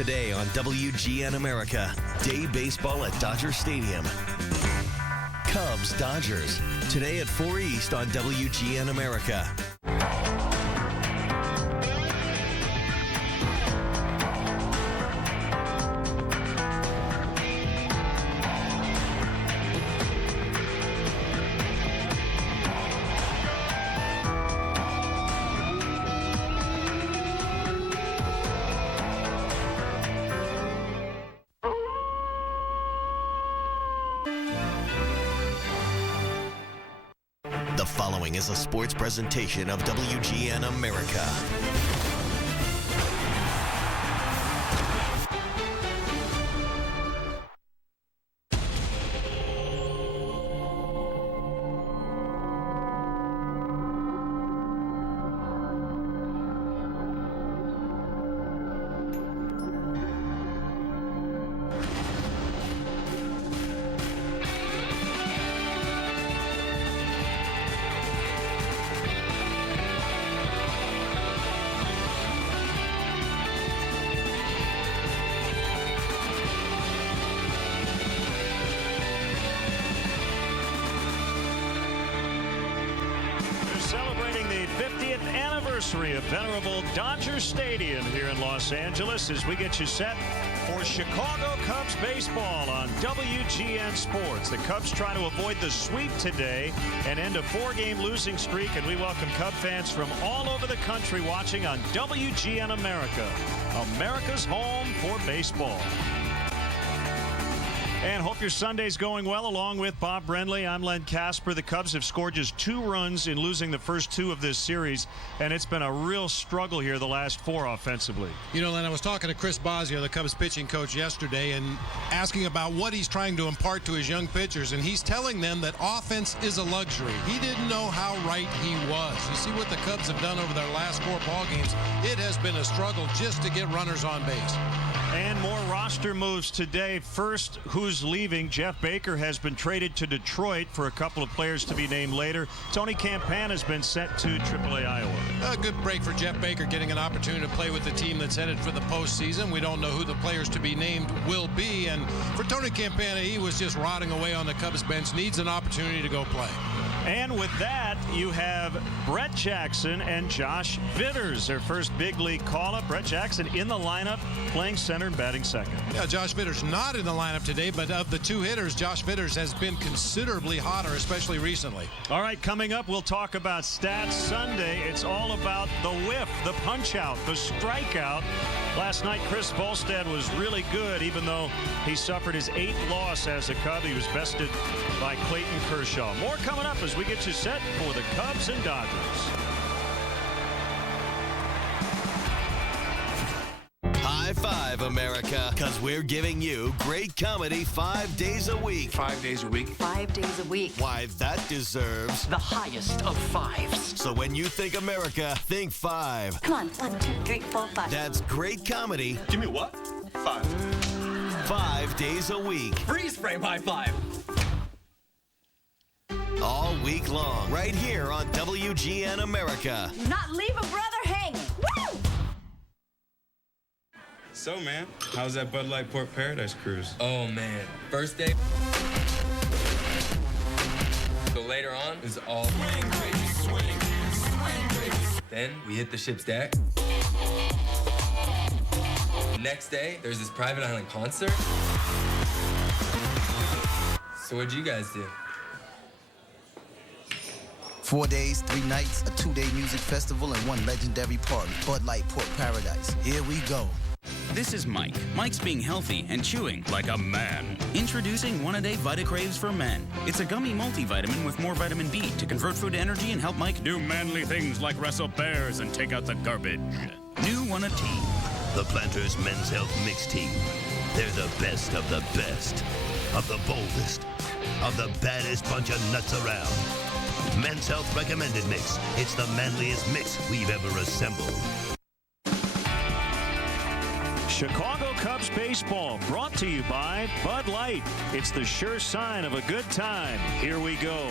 Today on WGN America, day baseball at Dodger Stadium. Cubs Dodgers. Today at 4 East on WGN America. The following is a sports presentation of WGN America. Celebrating the 50th anniversary of venerable Dodger Stadium here in Los Angeles as we get you set for Chicago Cubs baseball on WGN Sports. The Cubs try to avoid the sweep today and end a 4-game losing streak, and we welcome Cub fans from all over the country watching on WGN America, America's home for baseball. And hope your Sunday's going well. Along with Bob Brenly, I'm Len Casper. The Cubs have scored just 2 runs in losing the first 2 of this series, and it's been a real struggle here the last 4 offensively. You know, Len, I was talking to Chris Bosio, the Cubs pitching coach, yesterday, and asking about what he's trying to impart to his young pitchers, and he's telling them that offense is a luxury. He didn't know how right he was. You see what the Cubs have done over their last 4 ball games. It has been a struggle just to get runners on base. And more roster moves today. First, who's leaving? Jeff Baker has been traded to Detroit for a couple of players to be named later. Tony Campana has been sent to AAA Iowa. A good break for Jeff Baker, getting an opportunity to play with the team that's headed for the postseason. We don't know who the players to be named will be. And for Tony Campana, he was just rotting away on the Cubs bench. Needs an opportunity to go play. And with that, you have Brett Jackson and Josh Vitters, their first big league call-up. Brett Jackson in the lineup, playing center and batting second. Yeah, Josh Vitters not in the lineup today, but of the 2 hitters, Josh Vitters has been considerably hotter, especially recently. All right, coming up, we'll talk about Stats Sunday. It's all about the whiff, the punch-out, the strikeout. Last night, Chris Volstad was really good, even though he suffered his 8th loss as a Cub. He was bested by Clayton Kershaw. More coming up as we get you set for the Cubs and Dodgers. High five, America, because we're giving you great comedy 5 days a week. 5 days a week. 5 days a week. Why, that deserves The highest of 5s. So when you think America, think 5. Come on. 1, 2, 3, 4, 5. That's great comedy Give me what? 5. 5 days a week. Freeze frame high five. All week long, right here on WGN America. Not leave a brother hanging. Woo! So, man, how's that Bud Light Port Paradise cruise? Oh man, first day. So later on is all swing, baby, swing, baby. Then we hit the ship's deck. Next day, there's this private island concert. So what'd you guys do? 4 days, 3 nights, a 2-day music festival, and 1 legendary party, Bud Light Port Paradise. Here we go. This is Mike. Mike's being healthy and chewing like a man. Introducing One-A-Day VitaCraves for Men. It's a gummy multivitamin with more vitamin B to convert food to energy and help Mike do manly things like wrestle bears and take out the garbage. New One-A-Tea. The Planters Men's Health Mix Team. They're the best of the best, of the boldest, of the baddest bunch of nuts around. Men's Health Recommended Mix. It's the manliest mix we've ever assembled. Chicago Cubs baseball brought to you by Bud Light. It's the sure sign of a good time. Here we go.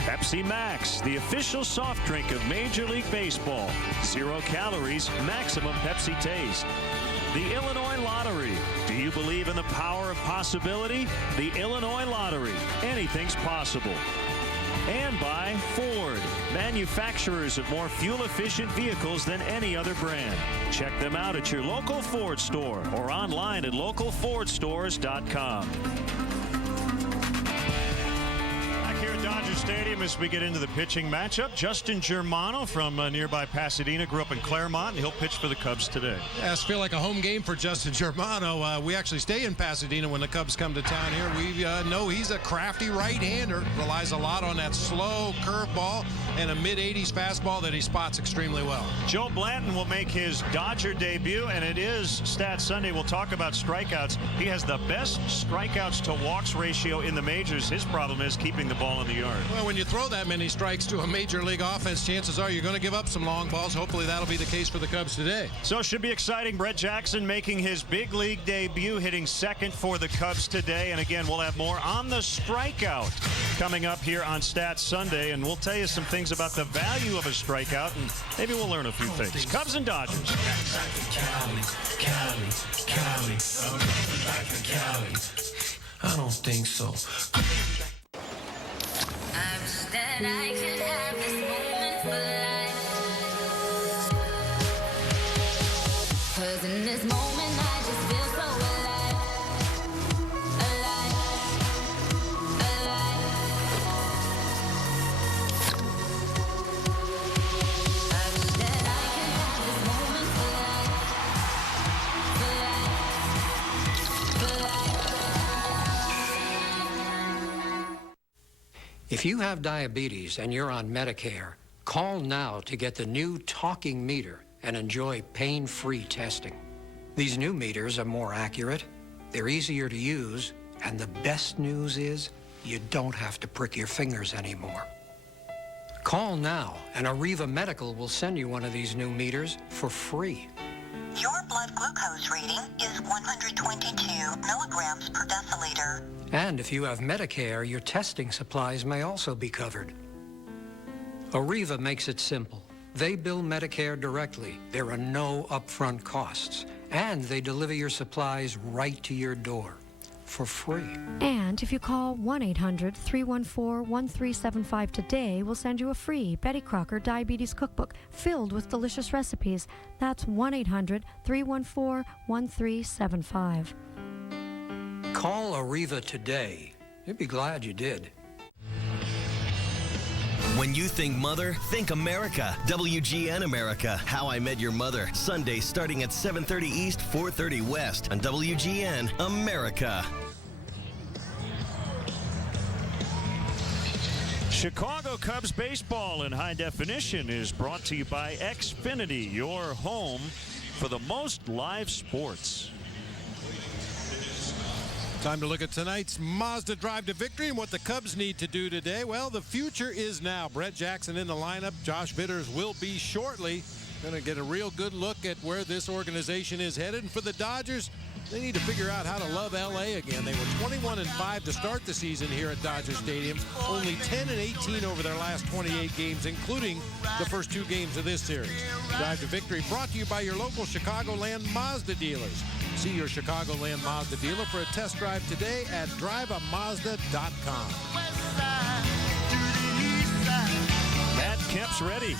Pepsi Max, the official soft drink of Major League Baseball. 0 calories, maximum Pepsi taste. The Illinois Lottery. Do you believe in the power of possibility? The Illinois Lottery. Anything's possible. And by Ford, manufacturers of more fuel-efficient vehicles than any other brand. Check them out at your local Ford store or online at localfordstores.com. Dodger Stadium as we get into the pitching matchup. Justin Germano from nearby Pasadena grew up in Claremont, and he'll pitch for the Cubs today. Yeah, it's feel like a home game for Justin Germano. We actually stay in Pasadena when the Cubs come to town here. We know he's a crafty right-hander, relies a lot on that slow curveball and a mid-80s fastball that he spots extremely well. Joe Blanton will make his Dodger debut, and it is Stat Sunday. We'll talk about strikeouts. He has the best strikeouts to walks ratio in the majors. His problem is keeping the ball in the yard. Well, when you throw that many strikes to a major league offense, chances are you're going to give up some long balls. Hopefully that'll be the case for the Cubs today. So it should be exciting. Brett Jackson making his big league debut, hitting second for the Cubs today. And again, we'll have more on the strikeout coming up here on Stats Sunday. And we'll tell you some things about the value of a strikeout, and maybe we'll learn a few things. Cubs and Dodgers. I don't think so. That I could have this moment for life. 'Cause in this moment I just feel so alive. Alive. Alive. I wish that I could have this moment for life. For life. For life. If you have diabetes and you're on Medicare, call now to get the new talking meter and enjoy pain-free testing. These new meters are more accurate, they're easier to use, and the best news is you don't have to prick your fingers anymore. Call now and Arriva Medical will send you one of these new meters for free. Your blood glucose reading is 122 milligrams per deciliter. And if you have Medicare, your testing supplies may also be covered. Arriva makes it simple. They bill Medicare directly. There are no upfront costs. And they deliver your supplies right to your door for free. And if you call 1-800-314-1375 today, we'll send you a free Betty Crocker Diabetes Cookbook filled with delicious recipes. That's 1-800-314-1375. Call Arriva today. You'd be glad you did. When you think mother, think America. WGN America, How I Met Your Mother. Sunday starting at 7:30 East, 4:30 West on WGN America. Chicago Cubs baseball in high definition is brought to you by Xfinity, your home for the most live sports. Time to look at tonight's Mazda drive to victory and what the Cubs need to do today. Well, the future is now. Brett Jackson in the lineup. Josh Vitters will be shortly. Going to get a real good look at where this organization is headed. And for the Dodgers, they need to figure out how to love L.A. again. They were 21-5 to start the season here at Dodger Stadium. Only 10-18 over their last 28 games, including the first 2 games of this series. Drive to victory brought to you by your local Chicagoland Mazda dealers. See your Chicagoland Mazda dealer for a test drive today at driveamazda.com. Matt Kemp's ready.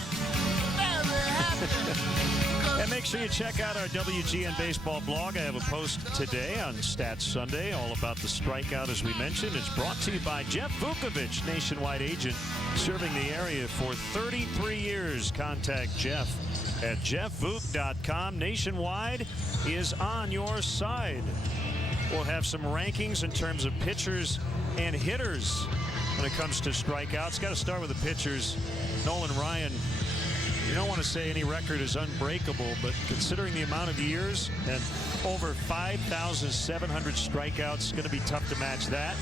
And make sure you check out our WGN Baseball blog. I have a post today on Stats Sunday all about the strikeout, as we mentioned. It's brought to you by Jeff Vukovich, nationwide agent serving the area for 33 years. Contact Jeff at jeffvuk.com. Nationwide is on your side. We'll have some rankings in terms of pitchers and hitters when it comes to strikeouts. Got to start with the pitchers. Nolan Ryan, you don't want to say any record is unbreakable, but considering the amount of years and over 5,700 strikeouts, it's going to be tough to match that.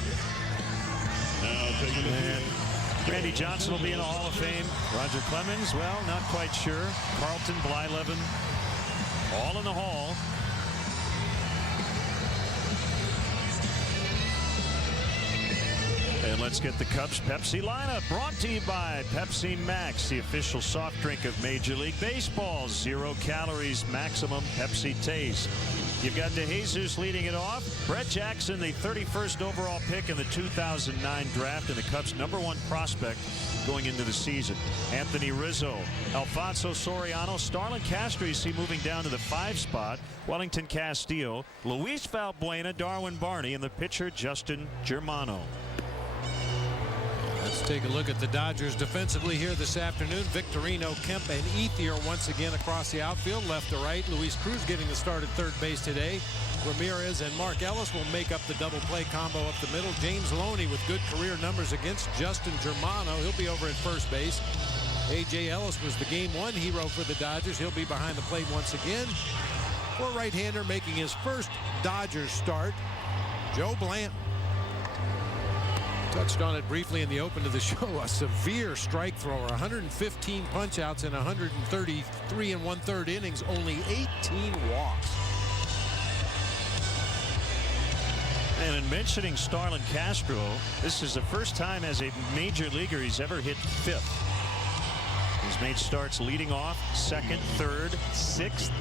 And Randy Johnson will be in the Hall of Fame. Roger Clemens, well, not quite sure. Carlton, Blyleven, all in the Hall. And let's get the Cubs Pepsi lineup brought to you by Pepsi Max, the official soft drink of Major League Baseball. 0 calories, maximum Pepsi taste. You've got DeJesus leading it off. Brett Jackson, the 31st overall pick in the 2009 draft, and the Cubs' #1 prospect going into the season. Anthony Rizzo, Alfonso Soriano, Starlin Castro, you see moving down to the 5 spot. Wellington Castillo, Luis Valbuena, Darwin Barney, and the pitcher Justin Germano. Let's take a look at the Dodgers defensively here this afternoon. Victorino, Kemp, and Ethier once again across the outfield, left to right. Luis Cruz getting the start at third base today. Ramirez and Mark Ellis will make up the double play combo up the middle. James Loney with good career numbers against Justin Germano. He'll be over at first base. A.J. Ellis was the Game 1 hero for the Dodgers. He'll be behind the plate once again. For right-hander making his first Dodgers start, Joe Blanton. Touched on it briefly in the open to the show. A severe strike thrower, 115 punch-outs in 133 1/3 innings, only 18 walks. And in mentioning Starlin Castro, this is the first time as a major leaguer he's ever hit 5th. He's made starts leading off, 2nd, 3rd, 6th,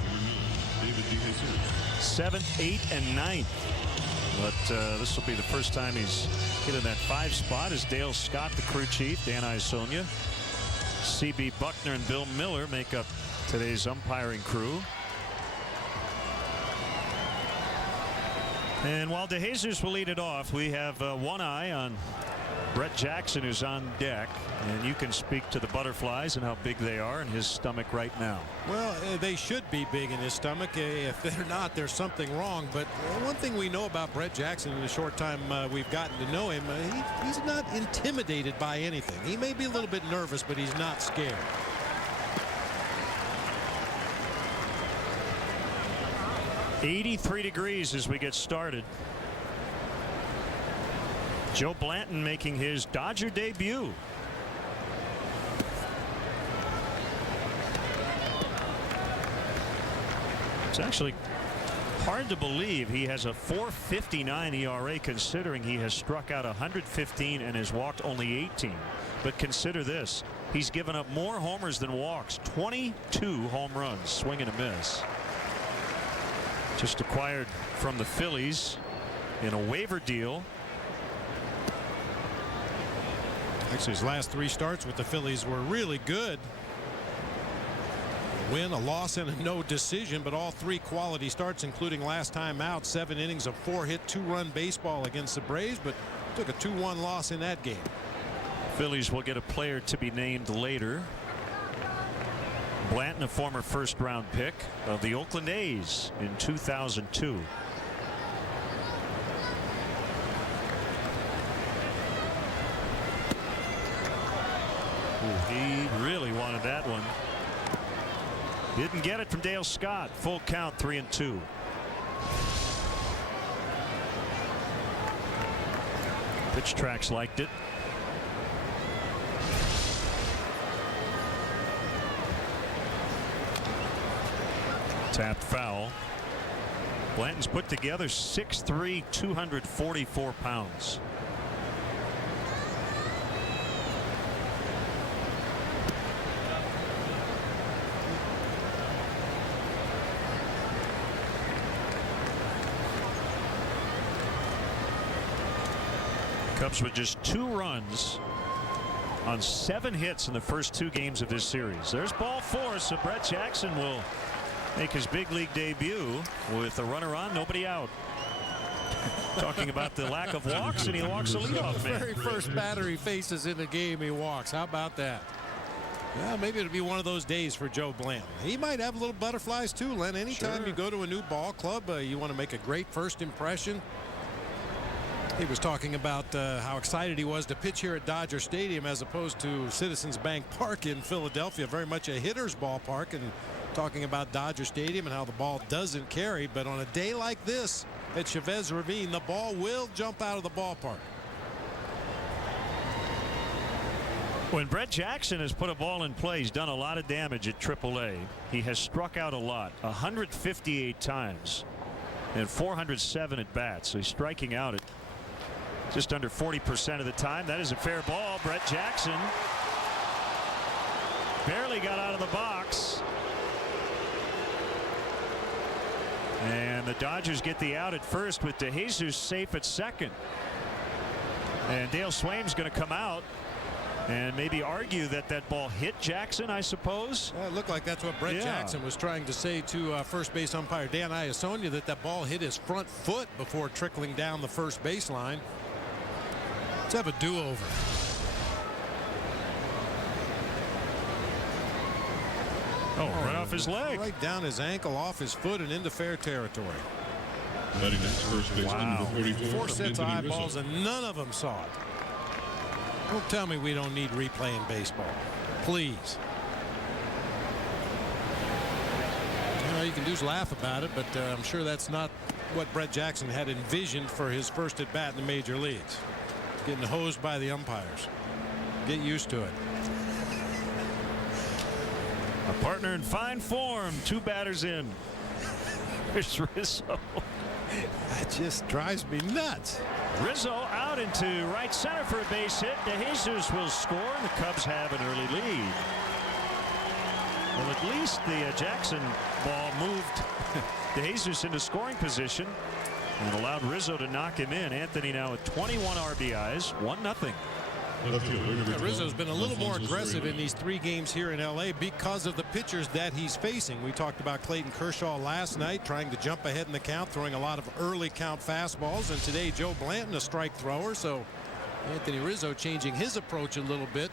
7th, 8th, and 9th. But this will be the first time he's hit in that 5 spot as Dale Scott, the crew chief, Dan Isonia, C.B. Buckner, and Bill Miller make up today's umpiring crew. And while DeJesus will lead it off, we have one eye on Brett Jackson, who's on deck, and you can speak to the butterflies and how big they are in his stomach right now. Well, they should be big in his stomach. If they're not, there's something wrong. But one thing we know about Brett Jackson in the short time we've gotten to know him, he's not intimidated by anything. He may be a little bit nervous, but he's not scared. .83 degrees as we get started. Joe Blanton making his Dodger debut. It's actually hard to believe he has a .459 ERA considering he has struck out 115 and has walked only 18. But consider this, he's given up more homers than walks, 22 home runs, swing and a miss. Just acquired from the Phillies in a waiver deal. Actually, his last 3 starts with the Phillies were really good. A win, a loss, and a no decision, but all 3 quality starts, including last time out, 7 innings of 4-hit, 2-run baseball against the Braves, but took a 2-1 loss in that game. Phillies will get a player to be named later. Blanton, a former first-round pick of the Oakland A's in 2002. He really wanted that one. Didn't get it from Dale Scott. Full count, 3-2. Pitch tracks liked it. Tapped foul. Blanton's put together 6'3", 244 pounds. Cubs with just 2 runs on 7 hits in the first 2 games of this series. There's ball 4, so Brett Jackson will make his big league debut with a runner on, nobody out. Talking about the lack of walks, and he walks the leadoff man. The very first batter he faces in the game, he walks. How about that? Yeah, maybe it'll be one of those days for Joe Blanton. He might have little butterflies too, Len. Anytime you go to a new ball club, you want to make a great first impression. He was talking about how excited he was to pitch here at Dodger Stadium as opposed to Citizens Bank Park in Philadelphia, very much a hitter's ballpark, and talking about Dodger Stadium and how the ball doesn't carry. But on a day like this at Chavez Ravine, the ball will jump out of the ballpark. When Brett Jackson has put a ball in play, he's done a lot of damage at AAA. He has struck out a lot, 158 times and 407 at bats. So he's striking out at just under 40% of the time. That is a fair ball. Brett Jackson barely got out of the box. And the Dodgers get the out at first with DeJesus safe at second. And Dale Swaim's going to come out and maybe argue that that ball hit Jackson, I suppose. It looked like that's what Brett Jackson was trying to say to first base umpire Dan Iasonia, that ball hit his front foot before trickling down the first baseline. Let's have a do-over. Right off his leg. Right down his ankle, off his foot, and into fair territory. Wow. 4 sets of eyeballs, and none of them saw it. Don't tell me we don't need replay in baseball. Please. All you can do is laugh about it, but I'm sure that's not what Brett Jackson had envisioned for his first at bat in the major leagues. Getting hosed by the umpires. Get used to it. A partner in fine form. 2 batters in. Here's Rizzo. That just drives me nuts. Rizzo out into right center for a base hit. DeJesus will score, and the Cubs have an early lead. Well, at least the Jackson ball moved DeJesus into scoring position and allowed Rizzo to knock him in. Anthony now with 21 RBIs, 1-0. Rizzo's been a little more aggressive in these 3 games here in LA because of the pitchers that he's facing. We talked about Clayton Kershaw last night, trying to jump ahead in the count, throwing a lot of early count fastballs, and today Joe Blanton, a strike thrower. So Anthony Rizzo changing his approach a little bit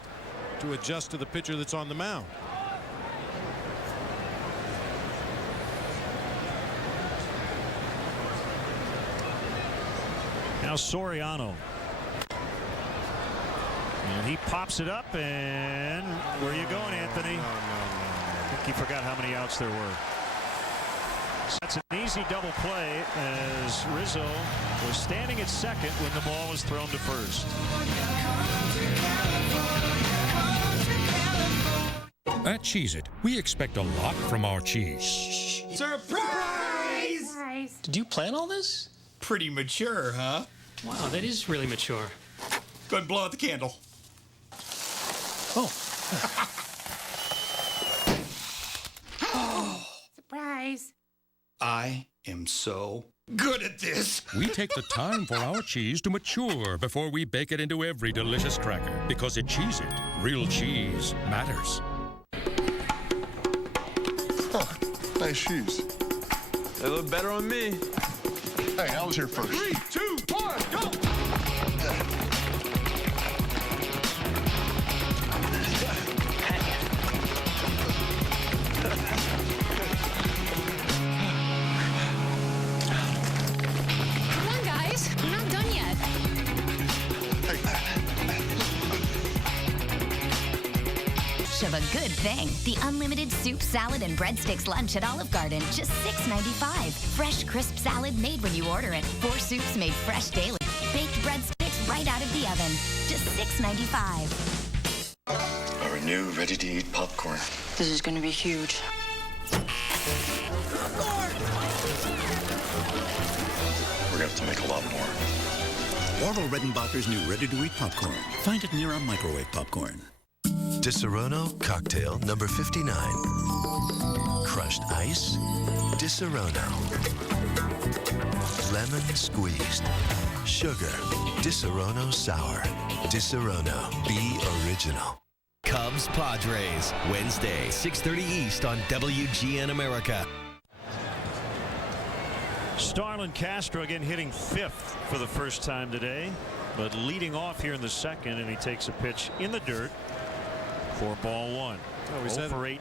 to adjust to the pitcher that's on the mound. Now Soriano. And he pops it up, and where are you going, Anthony? I think he forgot how many outs there were. That's an easy double play as Rizzo was standing at second when the ball was thrown to first. At Cheez-It, we expect a lot from our cheese. Surprise! Did you plan all this? Pretty mature, huh? Wow, that is really mature. Go ahead and blow out the candle. Oh. Surprise. I am so good at this. We take the time for our cheese to mature before we bake it into every delicious cracker. Because at Cheez-It, real cheese matters. Nice shoes. They look better on me. Hey, I was here first. 3, 2, 1, go! Come on, guys. We're not done yet. Of a good thing. The unlimited soup, salad, and breadsticks lunch at Olive Garden. Just $6.95. Fresh, crisp salad made when you order it. 4 soups made fresh daily. Baked breadsticks right out of the oven. Just $6.95. Our new ready-to-eat popcorn. This is going to be huge. We're going to have to make a lot more. Orville Redenbacher's new ready-to-eat popcorn. Find it near a microwave popcorn. Disaronno cocktail number 59. Crushed ice, Disaronno. Lemon squeezed. Sugar, Disaronno sour. Disaronno, be original. Cubs Padres, Wednesday, 6:30 East on WGN America. Starlin Castro again hitting 5th for the first time today, but leading off here in the second, and he takes a pitch in the dirt. For ball 1. We 0 for 8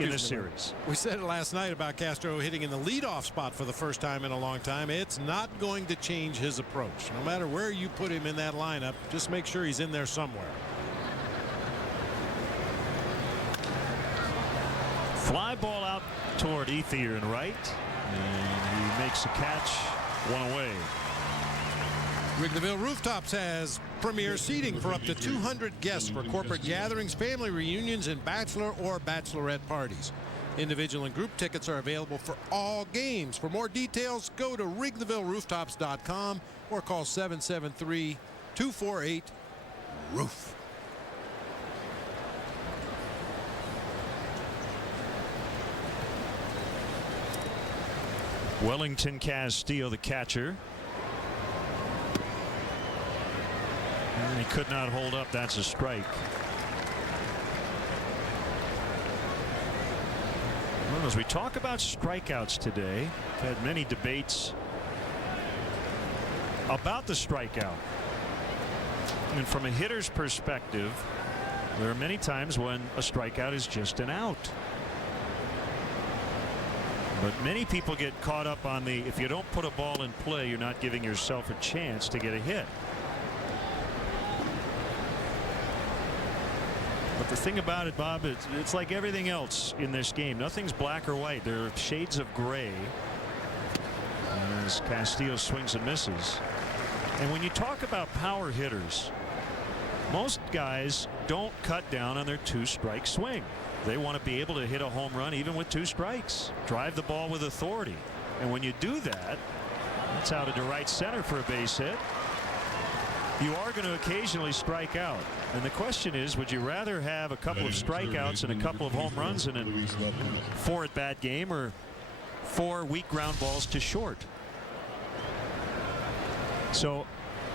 in this series. We said it last night about Castro hitting in the leadoff spot for the first time in a long time. It's not going to change his approach. No matter where you put him in that lineup, just make sure he's in there somewhere. Fly ball out toward Ethier and right. And he makes a catch, 1 away. Wrigleyville Rooftops has premier seating for up to 200 guests for corporate gatherings, family reunions, and bachelor or bachelorette parties. Individual and group tickets are available for all games. For more details, go to WrigleyvilleRooftops.com or call 773-248-ROOF. Wellington Castillo, the catcher. And he could not hold up. That's a strike. Well, as we talk about strikeouts today, we've had many debates about the strikeout. And from a hitter's perspective, there are many times when a strikeout is just an out. But many people get caught up on the, if you don't put a ball in play, you're not giving yourself a chance to get a hit. But the thing about it, Bob, it's like everything else in this game. Nothing's black or white. There are shades of gray as Castillo swings and misses. And when you talk about power hitters, most guys don't cut down on their 2-strike swing. They want to be able to hit a home run even with 2 strikes. Drive the ball with authority. And when you do that, that's out into right center for a base hit. You are going to occasionally strike out. And the question is, would you rather have a couple of strikeouts and a couple of home runs in a 4 at-bat game, or 4 weak ground balls to short? So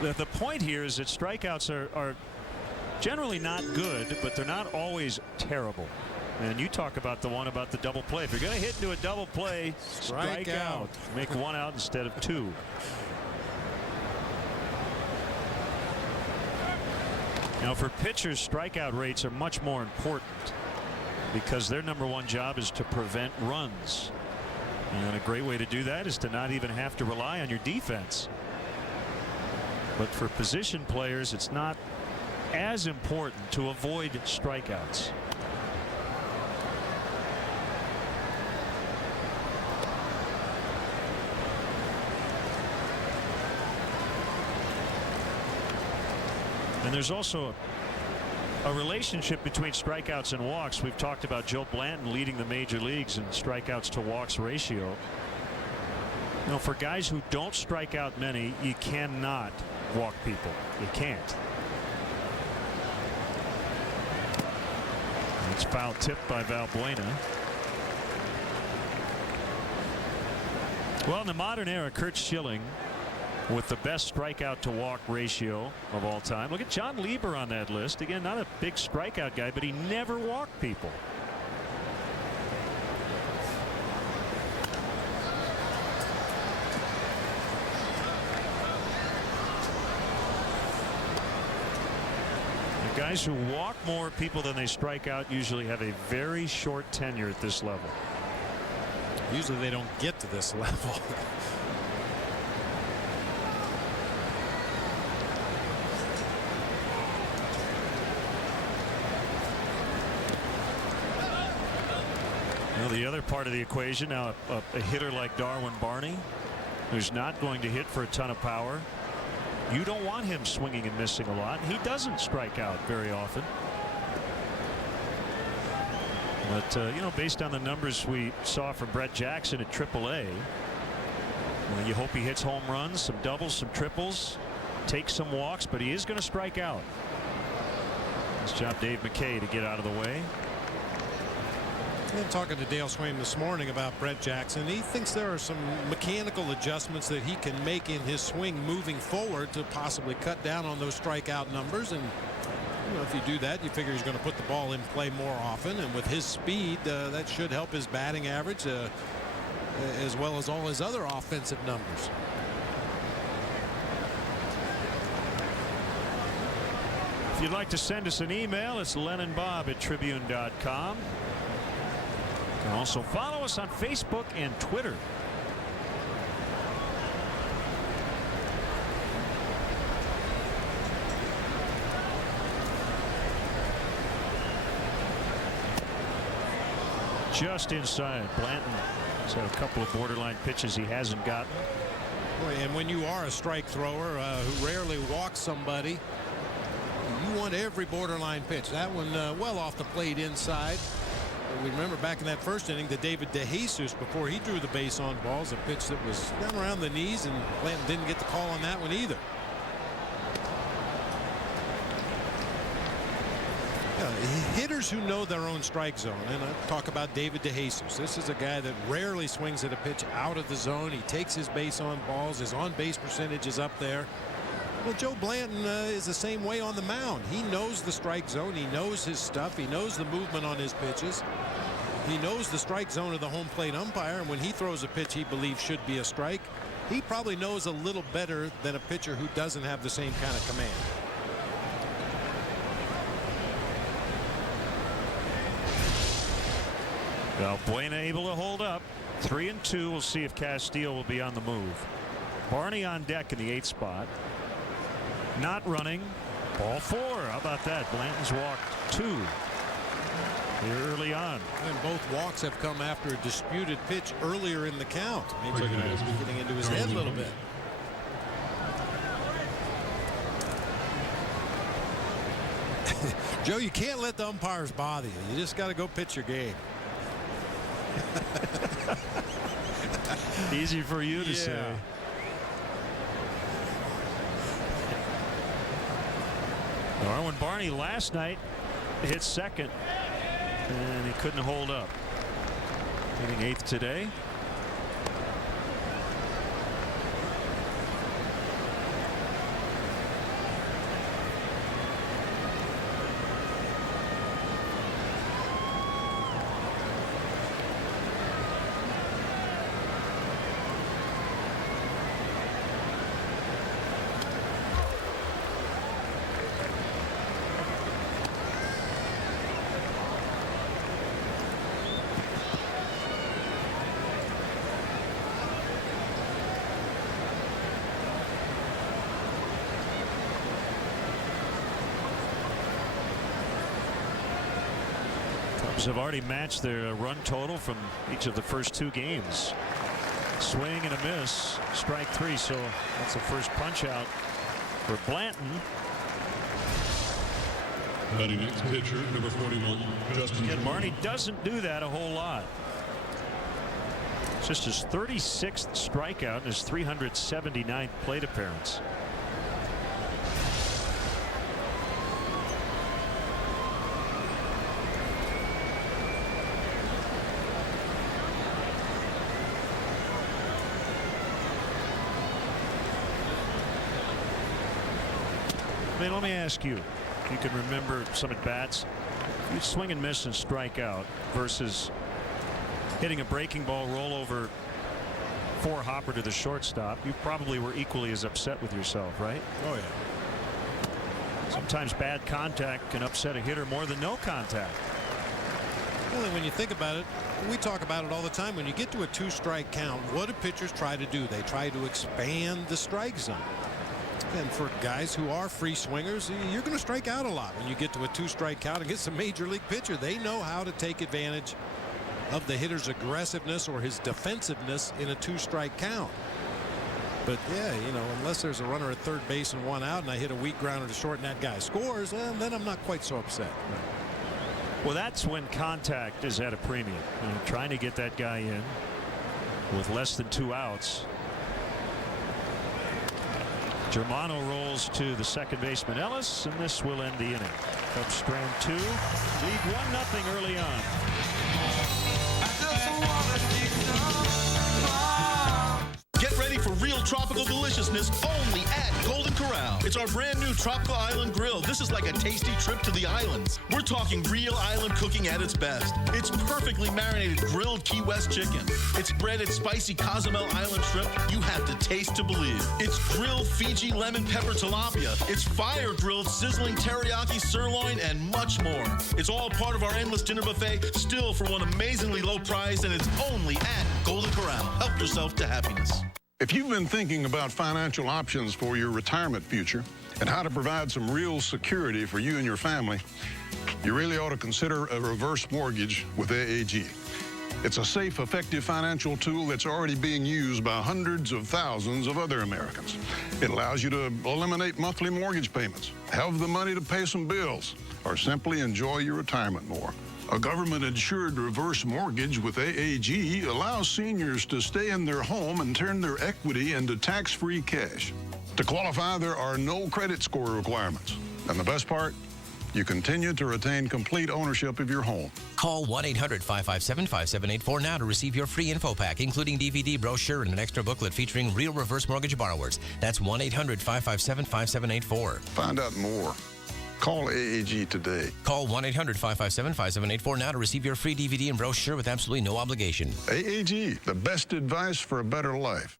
the point here is that strikeouts are generally not good, but they're not always terrible. And you talk about the one about the double play. If you're going to hit into a double play, strike out. Make 1 out instead of 2. Now, for pitchers, strikeout rates are much more important because their #1 job is to prevent runs. And a great way to do that is to not even have to rely on your defense. But for position players, it's not as important to avoid strikeouts. And there's also a relationship between strikeouts and walks. We've talked about Joe Blanton leading the major leagues in strikeouts to walks ratio. You know, for guys who don't strike out many, you cannot walk people. You can't. It's foul tipped by Valbuena. Well, in the modern era, Curt Schilling with the best strikeout to walk ratio of all time. Look at John Lieber on that list. Again, not a big strikeout guy, but he never walked people. The guys who walk more people than they strike out usually have a very short tenure at this level. Usually they don't get to this level. Well, the other part of the equation now, a hitter like Darwin Barney, who's not going to hit for a ton of power. You don't want him swinging and missing a lot. He doesn't strike out very often. But you know, based on the numbers we saw from Brett Jackson at AAA, you hope he hits home runs, some doubles, some triples, takes some walks, but he is going to strike out. Nice job, Dave McKay, to get out of the way. I'm talking to Dale Swaim this morning about Brett Jackson. He thinks there are some mechanical adjustments that he can make in his swing moving forward to possibly cut down on those strikeout numbers. And you know, if you do that, you figure he's going to put the ball in play more often. And with his speed, that should help his batting average as well as all his other offensive numbers. If you'd like to send us an email, it's LennonBob@Tribune.com. You can also follow us on Facebook and Twitter. Just inside. Blanton has had a couple of borderline pitches he hasn't gotten. Boy, and when you are a strike thrower who rarely walks somebody, you want every borderline pitch. That one well off the plate inside. We remember back in that first inning that David DeJesus, before he drew the base on balls, a pitch that was down around the knees, and Blanton didn't get the call on that one either. Yeah, Hitters who know their own strike zone, and I talk about David DeJesus. This is a guy that rarely swings at a pitch out of the zone. He takes his base on balls. His on-base percentage is up there. Well, Joe Blanton is the same way on the mound. He knows the strike zone. He knows his stuff. He knows the movement on his pitches. He knows the strike zone of the home plate umpire, and when he throws a pitch he believes should be a strike, he probably knows a little better than a pitcher who doesn't have the same kind of command. Well, Buena able to hold up. 3-2. We'll see if Castillo will be on the move. Barney on deck in the 8th spot. Not running. Ball 4. How about that? Blanton's walked 2 here early on. And both walks have come after a disputed pitch earlier in the count. Maybe they're going to be getting into his head a little bit. Joe, you can't let the umpires bother you. You just got to go pitch your game. Easy for you to say. Darwin Barney last night hit second and he couldn't hold up. Hitting 8th today. Have already matched their run total from each of the first 2 games. Swing and a miss, strike 3, so that's the first punch out for Blanton. Batting next pitcher, number 41, Justin. And Barney doesn't do that a whole lot. It's just his 36th strikeout and his 379th plate appearance. I mean, let me ask you, if you can remember some at bats, you swing and miss and strike out versus hitting a breaking ball rollover 4-hopper to the shortstop. You probably were equally as upset with yourself, right? Oh yeah. Sometimes bad contact can upset a hitter more than no contact. Well, when you think about it, we talk about it all the time. When you get to a 2-strike count, what do pitchers try to do? They try to expand the strike zone. And for guys who are free swingers, you're going to strike out a lot when you get to a 2-strike count against a major league pitcher. They know how to take advantage of the hitter's aggressiveness or his defensiveness in a 2-strike count. But yeah, you know, unless there's a runner at third base and 1 out and I hit a weak grounder to short and that guy scores, then I'm not quite so upset. Well, that's when contact is at a premium. You know, trying to get that guy in with less than 2 outs. Germano rolls to the second baseman Ellis, and this will end the inning. Cubs strand 2, lead 1-0 early on. Get ready for real tropical deliciousness only at Golden Corral. It's our brand new Tropical Island Grill. This is like a tasty trip to the islands. We're talking real island cooking at its best. It's perfectly marinated grilled Key West chicken. It's breaded spicy Cozumel Island shrimp you have to taste to believe. It's grilled Fiji lemon pepper tilapia. It's fire grilled sizzling teriyaki sirloin and much more. It's all part of our endless dinner buffet, still for one amazingly low price, and it's only at Golden Corral. Help yourself to happiness. If you've been thinking about financial options for your retirement future and how to provide some real security for you and your family, you really ought to consider a reverse mortgage with AAG. It's a safe, effective financial tool that's already being used by hundreds of thousands of other Americans. It allows you to eliminate monthly mortgage payments, have the money to pay some bills, or simply enjoy your retirement more. A government-insured reverse mortgage with AAG allows seniors to stay in their home and turn their equity into tax-free cash. To qualify, there are no credit score requirements. And the best part, you continue to retain complete ownership of your home. Call 1-800-557-5784 now to receive your free info pack, including DVD, brochure, and an extra booklet featuring real reverse mortgage borrowers. That's 1-800-557-5784. Find out more. Call AAG today. Call 1-800-557-5784 now to receive your free DVD and brochure with absolutely no obligation. AAG, the best advice for a better life.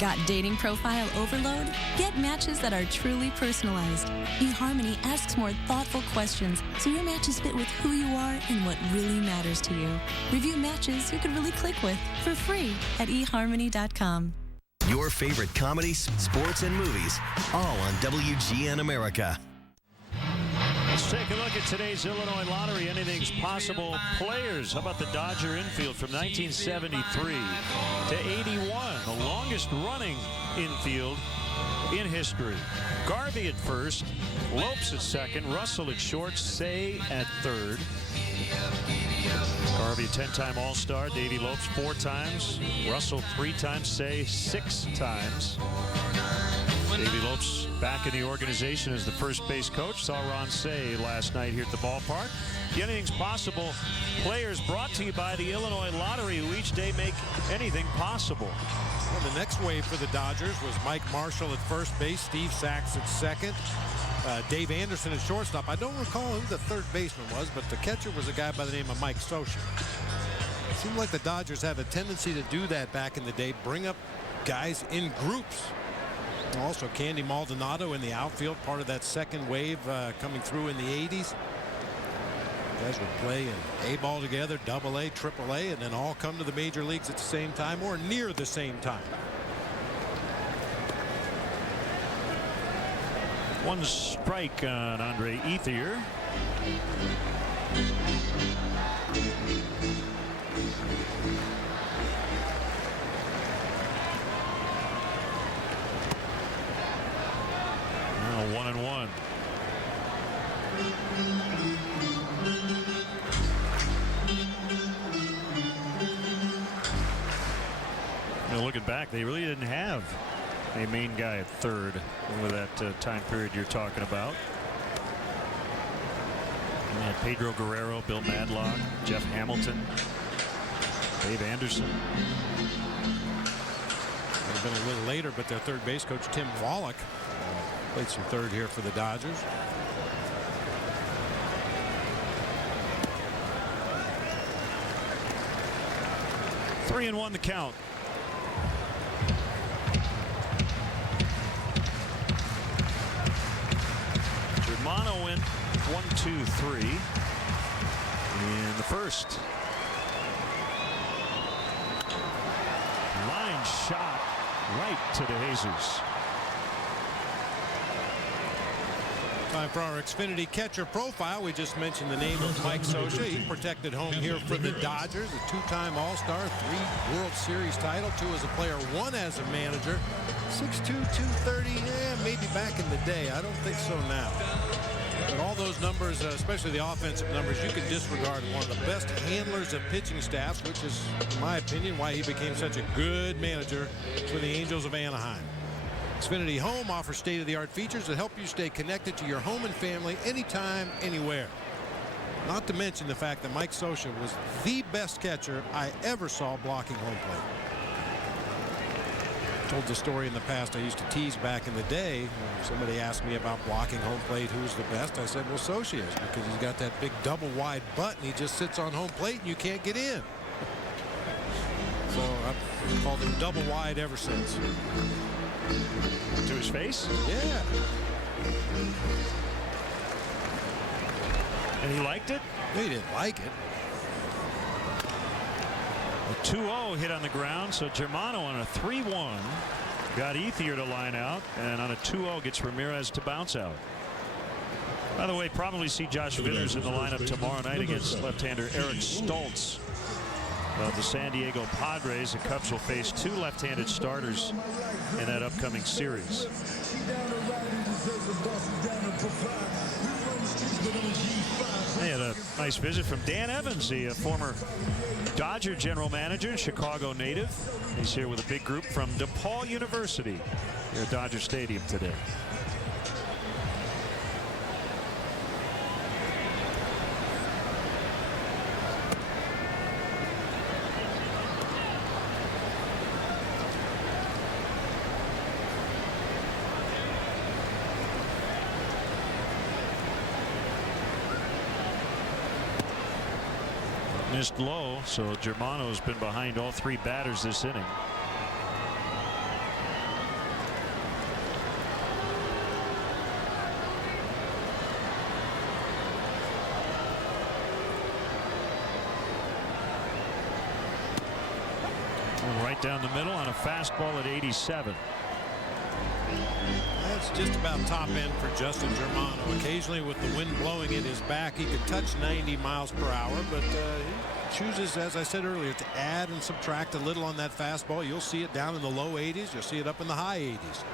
Got dating profile overload? Get matches that are truly personalized. eHarmony asks more thoughtful questions so your matches fit with who you are and what really matters to you. Review matches you could really click with for free at eHarmony.com. Your favorite comedies, sports, and movies, all on WGN America. Let's take a look at today's Illinois Lottery. Anything's possible players. How about the Dodger infield from 1973 to 81, the longest running infield in history. Garvey at first, Lopes at second, Russell at short, Say at third. Garvey, a 10-time All-Star. Davey Lopes 4 times. Russell 3 times. Say 6 times. Davey Lopes back in the organization as the first base coach. Saw Ron Say last night here at the ballpark. The Anything's Possible players brought to you by the Illinois Lottery, who each day make anything possible. Well, the next wave for the Dodgers was Mike Marshall at first base, Steve Sachs at second, Dave Anderson at shortstop. I don't recall who the third baseman was, but the catcher was a guy by the name of Mike Scioscia. It seemed like the Dodgers had a tendency to do that back in the day, bring up guys in groups. Also, Candy Maldonado in the outfield, part of that second wave coming through in the 80s. Guys would play in A-ball together, AA, AAA, and then all come to the major leagues at the same time or near the same time. One strike on Andre Ethier. Now 1-1. Looking back, they really didn't have a main guy at third over that time period you're talking about. We had Pedro Guerrero, Bill Madlock, Jeff Hamilton, Dave Anderson. Would have been a little later, but their third base coach Tim Wallach played some third here for the Dodgers. Three and 1 the count. Germano went 1-2-3 in the first. Line shot right to DeJesus. Time for our Xfinity catcher profile. We just mentioned the name of Mike Scioscia. He protected home here for the Dodgers. A 2-time All-Star, 3 World Series title, 2 as a player, 1 as a manager. 6'2", 230, maybe back in the day. I don't think so now. But all those numbers, especially the offensive numbers, you can disregard one of the best handlers of pitching staffs, which is, in my opinion, why he became such a good manager for the Angels of Anaheim. Xfinity Home offers state-of-the-art features that help you stay connected to your home and family anytime, anywhere. Not to mention the fact that Mike Scioscia was the best catcher I ever saw blocking home plate. Told the story in the past. I used to tease back in the day when somebody asked me about blocking home plate, who's the best. I said, well, Scioscia is, because he's got that big double wide butt and he just sits on home plate and you can't get in. So I've called him double wide ever since. To his face? Yeah. And he liked it? He didn't like it. A 2-0 hit on the ground, so Germano on a 3-1 got Ethier to line out, and on a 2-0 gets Ramirez to bounce out. By the way, probably see Josh Vitters in the lineup tomorrow night against left-hander Eric Stoltz of the San Diego Padres. The Cubs will face 2 left-handed starters in that upcoming series. They had a nice visit from Dan Evans, the former Dodger general manager, Chicago native. He's here with a big group from DePaul University here at Dodger Stadium today. Missed low, so Germano's been behind all 3 batters this inning. Right down the middle on a fastball at 87. That's just about top end for Justin Germano. Occasionally with the wind blowing in his back, he could touch 90 miles per hour, but he chooses, as I said earlier, to add and subtract a little on that fastball. You'll see it down in the low 80s. You'll see it up in the high 80s.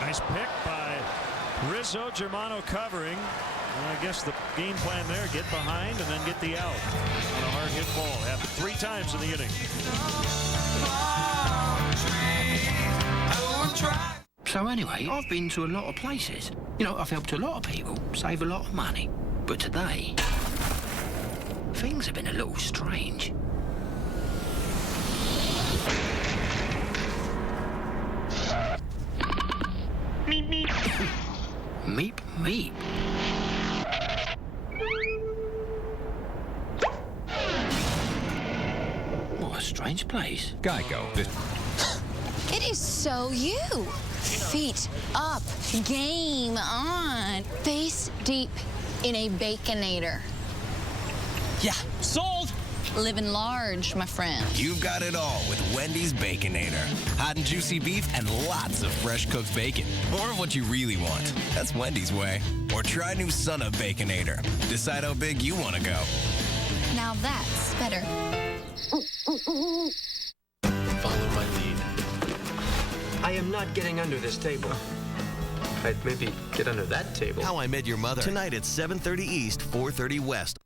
Nice pick by Rizzo. Germano covering. And I guess the game plan there, get behind and then get the out on a hard hit ball. Happened 3 times in the inning. So anyway, I've been to a lot of places. You know, I've helped a lot of people save a lot of money. But today, things have been a little strange. Meep, meep. Meep, meep. What a strange place. Geico. It is so you. Feet up, game on. Face deep in a Baconator. Yeah, sold. Living large, my friend. You've got it all with Wendy's Baconator. Hot and juicy beef and lots of fresh cooked bacon. More of what you really want. That's Wendy's way. Or try new Son of Baconator. Decide how big you want to go. Now that's better. Follow my lead. I am not getting under this table. I'd maybe get under that table. How I Met Your Mother. Tonight at 7:30 East, 4:30 West.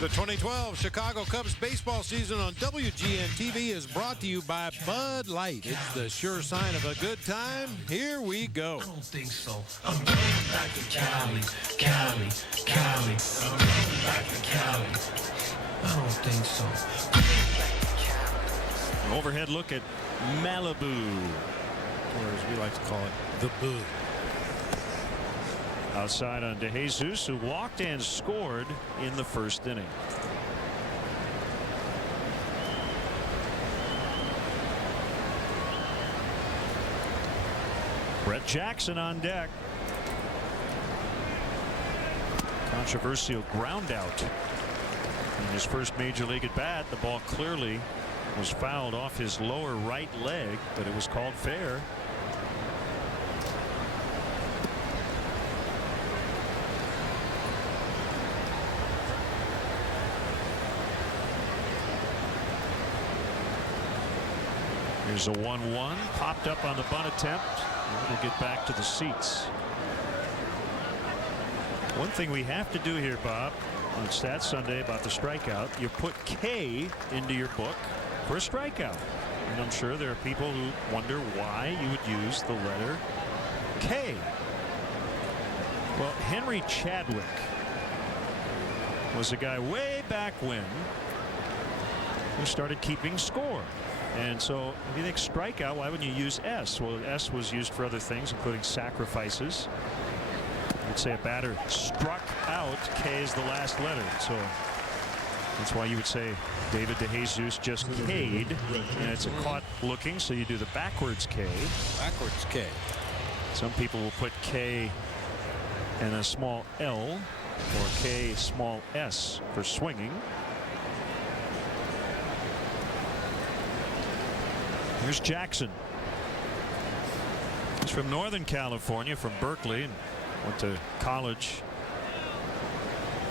The 2012 Chicago Cubs baseball season on WGN TV is brought to you by Bud Light. It's the sure sign of a good time. Here we go. I don't think so. I'm going back to Cali, Cali, Cali. I'm going back to Cali. I don't think so. An overhead look at Malibu, or as we like to call it, the Boo. Outside on DeJesus, who walked and scored in the first inning. Brett Jackson on deck. Controversial ground out in his first major league at bat. The ball clearly was fouled off his lower right leg, but it was called fair. Here's a 1-1 popped up on the bunt attempt. We'll get back to the seats. One thing we have to do here, Bob, on Stats Sunday about the strikeout, you put K into your book for a strikeout. And I'm sure there are people who wonder why you would use the letter K. Well, Henry Chadwick was a guy way back when who started keeping score. And so if you think strikeout, why wouldn't you use S? Well, S was used for other things, including sacrifices. You'd say a batter struck out. K is the last letter. So that's why you would say David DeJesus just K'd. And it's a caught looking, so you do the backwards K. Backwards K. Some people will put K and a small L or K small S for swinging. Here's Jackson. He's from Northern California, from Berkeley, and went to college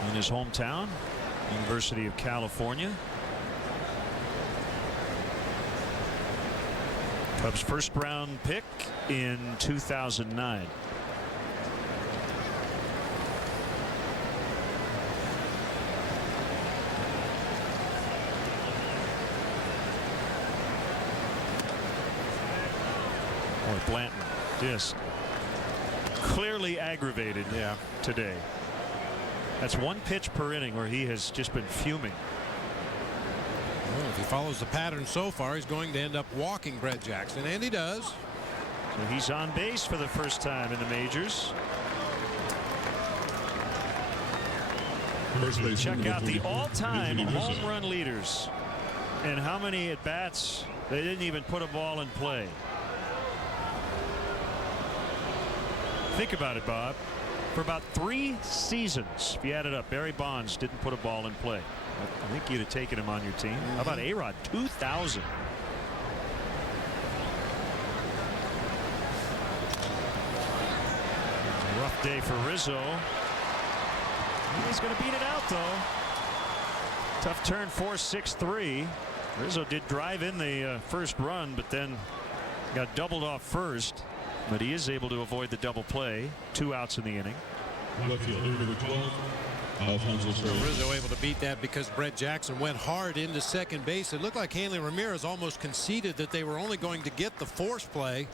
in his hometown, University of California. Cubs' first round pick in 2009. Blanton just clearly aggravated today. That's one pitch per inning where he has just been fuming. Well, if he follows the pattern so far, he's going to end up walking Brett Jackson, and he does. So he's on base for the first time in the majors. Check out the all-time home run leaders and how many at bats they didn't even put a ball in play. Think about it, Bob. For about 3 seasons, if you add it up, Barry Bonds didn't put a ball in play. I think you'd have taken him on your team. How about A-Rod? 2,000. Rough day for Rizzo. He's going to beat it out, though. Tough turn, 4-6-3. Rizzo did drive in the first run, but then got doubled off first. But he is able to avoid the double play. 2 outs in the inning. Rizzo able to beat that because Brett Jackson went hard into second base. It looked like Hanley Ramirez almost conceded that they were only going to get the force play.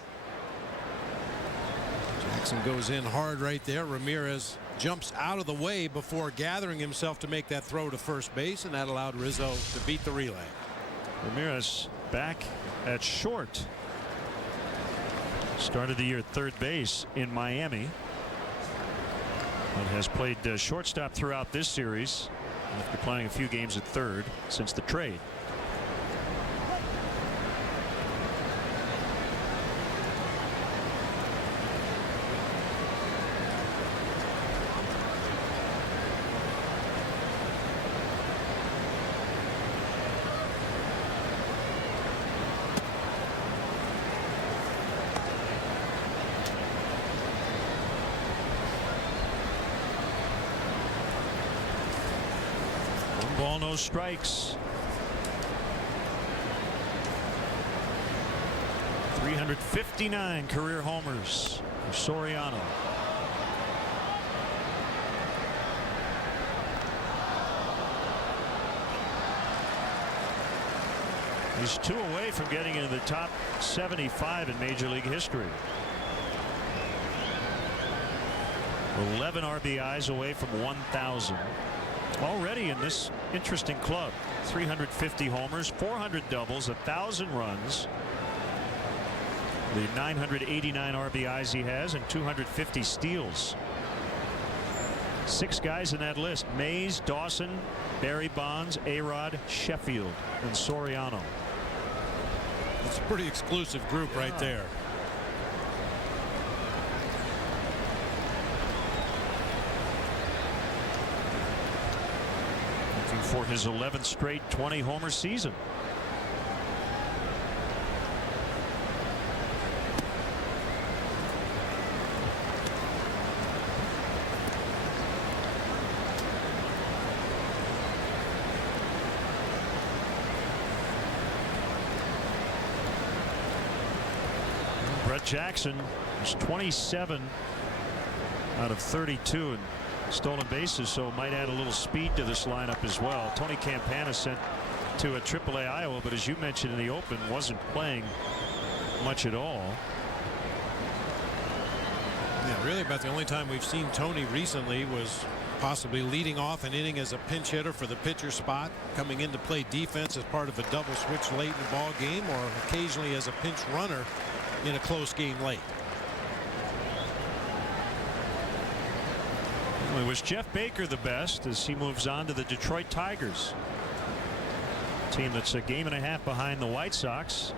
Jackson goes in hard right there. Ramirez jumps out of the way before gathering himself to make that throw to first base, and that allowed Rizzo to beat the relay. Ramirez back at short. Started the year at third base in Miami. And has played shortstop throughout this series after playing a few games at third since the trade. Ball, no strikes. 359 career homers for Soriano. He's 2 away from getting into the top 75 in Major League history. 11 RBIs away from 1,000. Already in this interesting club. 350 homers, 400 doubles, 1,000 runs. The 989 RBIs he has and 250 steals. 6 guys in that list: Mays, Dawson, Barry Bonds, A-Rod, Sheffield, and Soriano. It's a pretty exclusive group right there. For his 11th straight 20-homer season. Brett Jackson is 27 out of 32 and stolen bases, so might add a little speed to this lineup as well. Tony Campana sent to a AAA Iowa, but as you mentioned in the open, wasn't playing much at all. Yeah, really about the only time we've seen Tony recently was possibly leading off an inning as a pinch hitter for the pitcher spot, coming in to play defense as part of a double switch late in the ball game, or occasionally as a pinch runner in a close game late. We wish Jeff Baker the best as he moves on to the Detroit Tigers, team that's a game and a half behind the White Sox.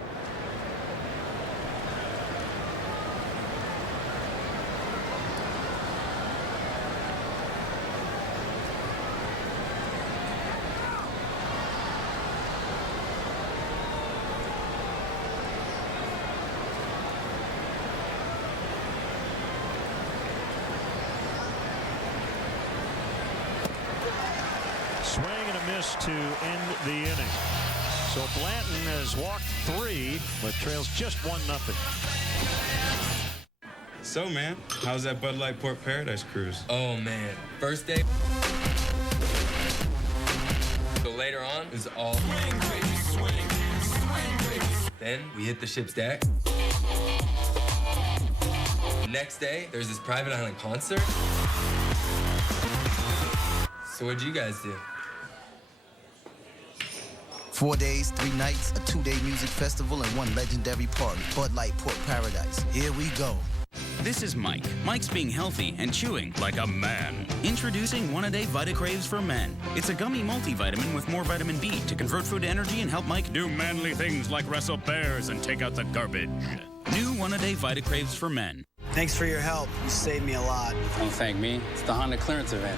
Swing and a miss to end the inning. So Blanton has walked 3 but trails just 1-0. So, man, how's that Bud Light Port Paradise cruise? Oh, man. First day. So later on is all swing, baby, swing, baby. Then we hit the ship's deck. Next day, there's this private island concert. So what'd you guys do? 4 days, 3 nights, a 2-day music festival, and 1 legendary party. Bud Light Port Paradise. Here we go. This is Mike. Mike's being healthy and chewing like a man. Introducing One-A-Day VitaCraves for Men. It's a gummy multivitamin with more vitamin B to convert food to energy and help Mike do manly things like wrestle bears and take out the garbage. New One-A-Day VitaCraves for Men. Thanks for your help. You saved me a lot. Don't thank me. It's the Honda clearance event.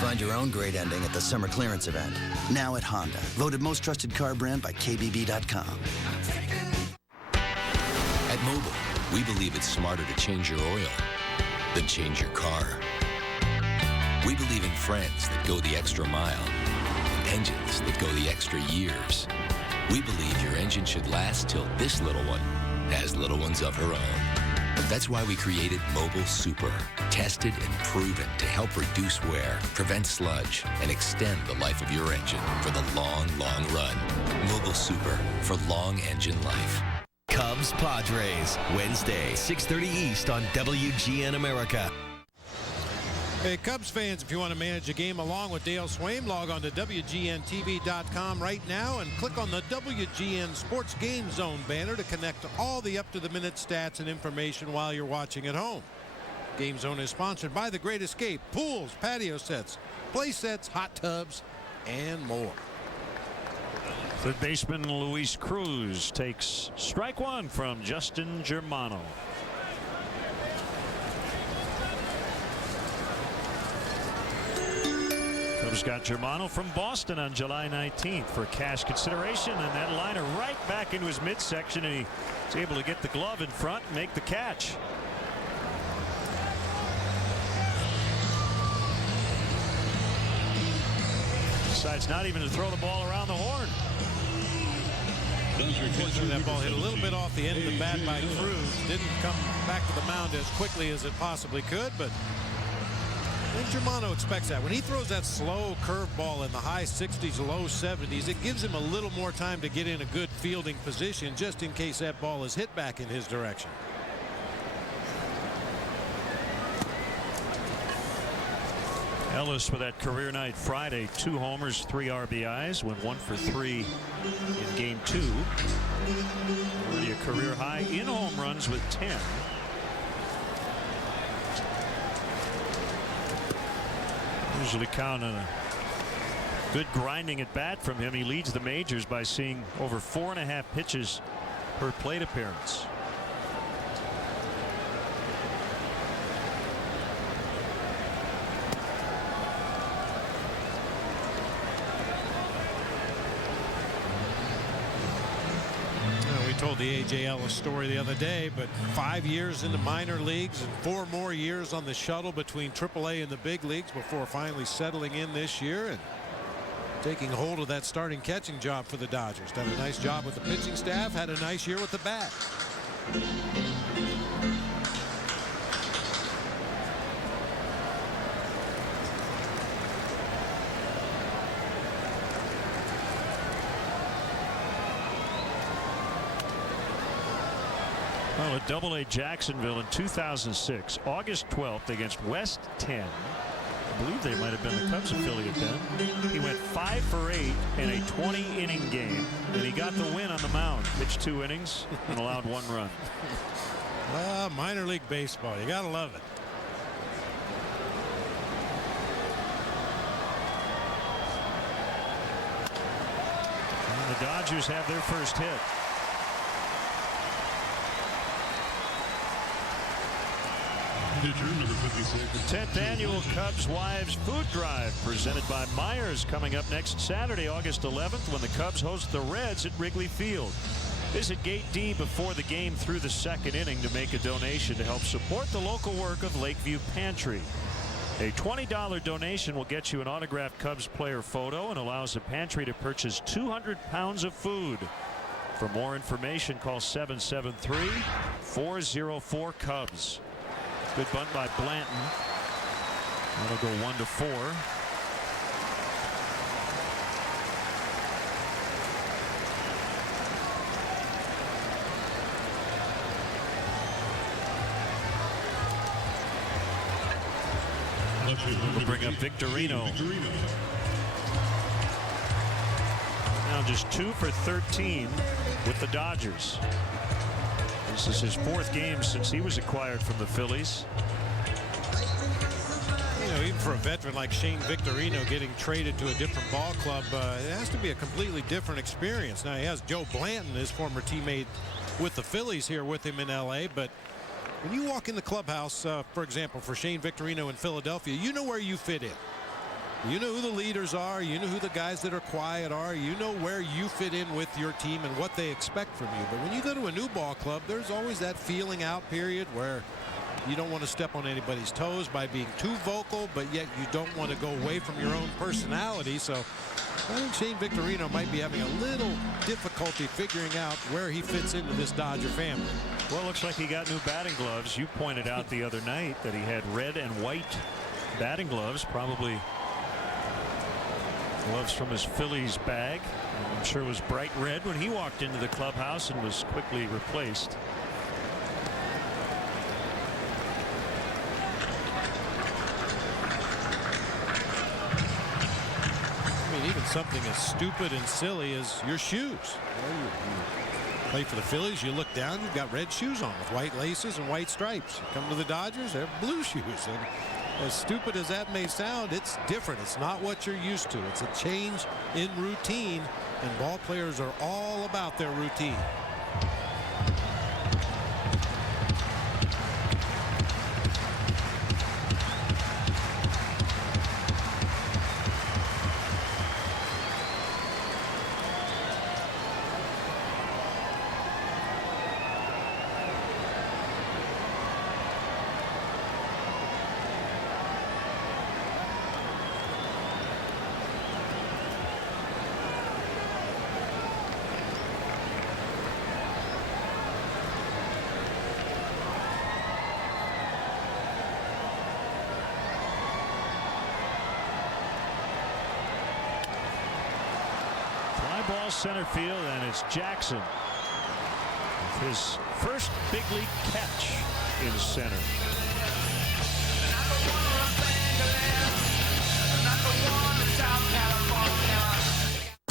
Find your own great ending at the summer clearance event. Now at Honda. Voted most trusted car brand by KBB.com. At Mobil, we believe it's smarter to change your oil than change your car. We believe in friends that go the extra mile and engines that go the extra years. We believe your engine should last till this little one has little ones of her own. That's why we created Mobil Super, tested and proven to help reduce wear, prevent sludge, and extend the life of your engine for the long, long run. Mobil Super for long engine life. Cubs Padres, Wednesday, 6:30 East on WGN America. Hey, Cubs fans, if you want to manage a game along with Dale Swaim, log on to WGNTV.com right now and click on the WGN Sports Game Zone banner to connect to all the up-to-the-minute stats and information while you're watching at home. Game Zone is sponsored by The Great Escape, pools, patio sets, play sets, hot tubs, and more. Third baseman Luis Cruz takes strike 1 from Justin Germano. Cubs got Germano from Boston on July 19th for cash consideration, and that liner right back into his midsection, and he's able to get the glove in front and make the catch. Decides not even to throw the ball around the horn. Unfortunately, that ball hit a little bit off the end of the bat by Cruz. Didn't come back to the mound as quickly as it possibly could, but I think Germano expects that. When he throws that slow curveball in the high 60s, low 70s, it gives him a little more time to get in a good fielding position just in case that ball is hit back in his direction. Ellis with that career night Friday, 2 homers, 3 RBIs, went 1 for 3 in game 2. Already a career high in home runs with 10. Usually count on a good grinding at bat from him. He leads the majors by seeing over 4.5 pitches per plate appearance. Told the A.J. Ellis story the other day, but 5 years in the minor leagues and 4 more years on the shuttle between AAA and the big leagues before finally settling in this year and taking hold of that starting catching job for the Dodgers. Done a nice job with the pitching staff, had a nice year with the bat. Well, at Double-A Jacksonville in 2006, August 12th against West 10. I believe they might have been the Cubs affiliate then. He went 5 for 8 in a 20-inning game, and he got the win on the mound. Pitched 2 innings and allowed 1 run. Well, minor league baseball, you gotta love it. And the Dodgers have their first hit. The 10th annual Cubs Wives Food Drive presented by Myers coming up next Saturday, August 11th, when the Cubs host the Reds at Wrigley Field. Visit Gate D before the game through the 2nd inning to make a donation to help support the local work of Lakeview Pantry. A $20 donation will get you an autographed Cubs player photo and allows the pantry to purchase 200 pounds of food. For more information, call 773-404-CUBS. Good bunt by Blanton. That'll go 1-4. We'll bring up Victorino. Now just 2 for 13 with the Dodgers. This is his 4th game since he was acquired from the Phillies. You know, even for a veteran like Shane Victorino getting traded to a different ball club, it has to be a completely different experience. Now he has Joe Blanton, his former teammate with the Phillies, here with him in LA, but when you walk in the clubhouse, for example, for Shane Victorino in Philadelphia, you know where you fit in. You know who the leaders are. You know who the guys that are quiet are. You know where you fit in with your team and what they expect from you. But when you go to a new ball club, there's always that feeling out period where you don't want to step on anybody's toes by being too vocal, but yet you don't want to go away from your own personality. So I think Shane Victorino might be having a little difficulty figuring out where he fits into this Dodger family. Well, it looks like he got new batting gloves. You pointed out the other night that he had red and white batting gloves, probably gloves from his Phillies bag. I'm sure it was bright red when he walked into the clubhouse and was quickly replaced. Even something as stupid and silly as your shoes. You play for the Phillies, you look down, you've got red shoes on with white laces and white stripes. You come to the Dodgers, they have blue shoes. And as stupid as that may sound, it's different. It's not what you're used to. It's a change in routine, and ball players are all about their routine. Ball center field, and it's Jackson with his first big league catch in center.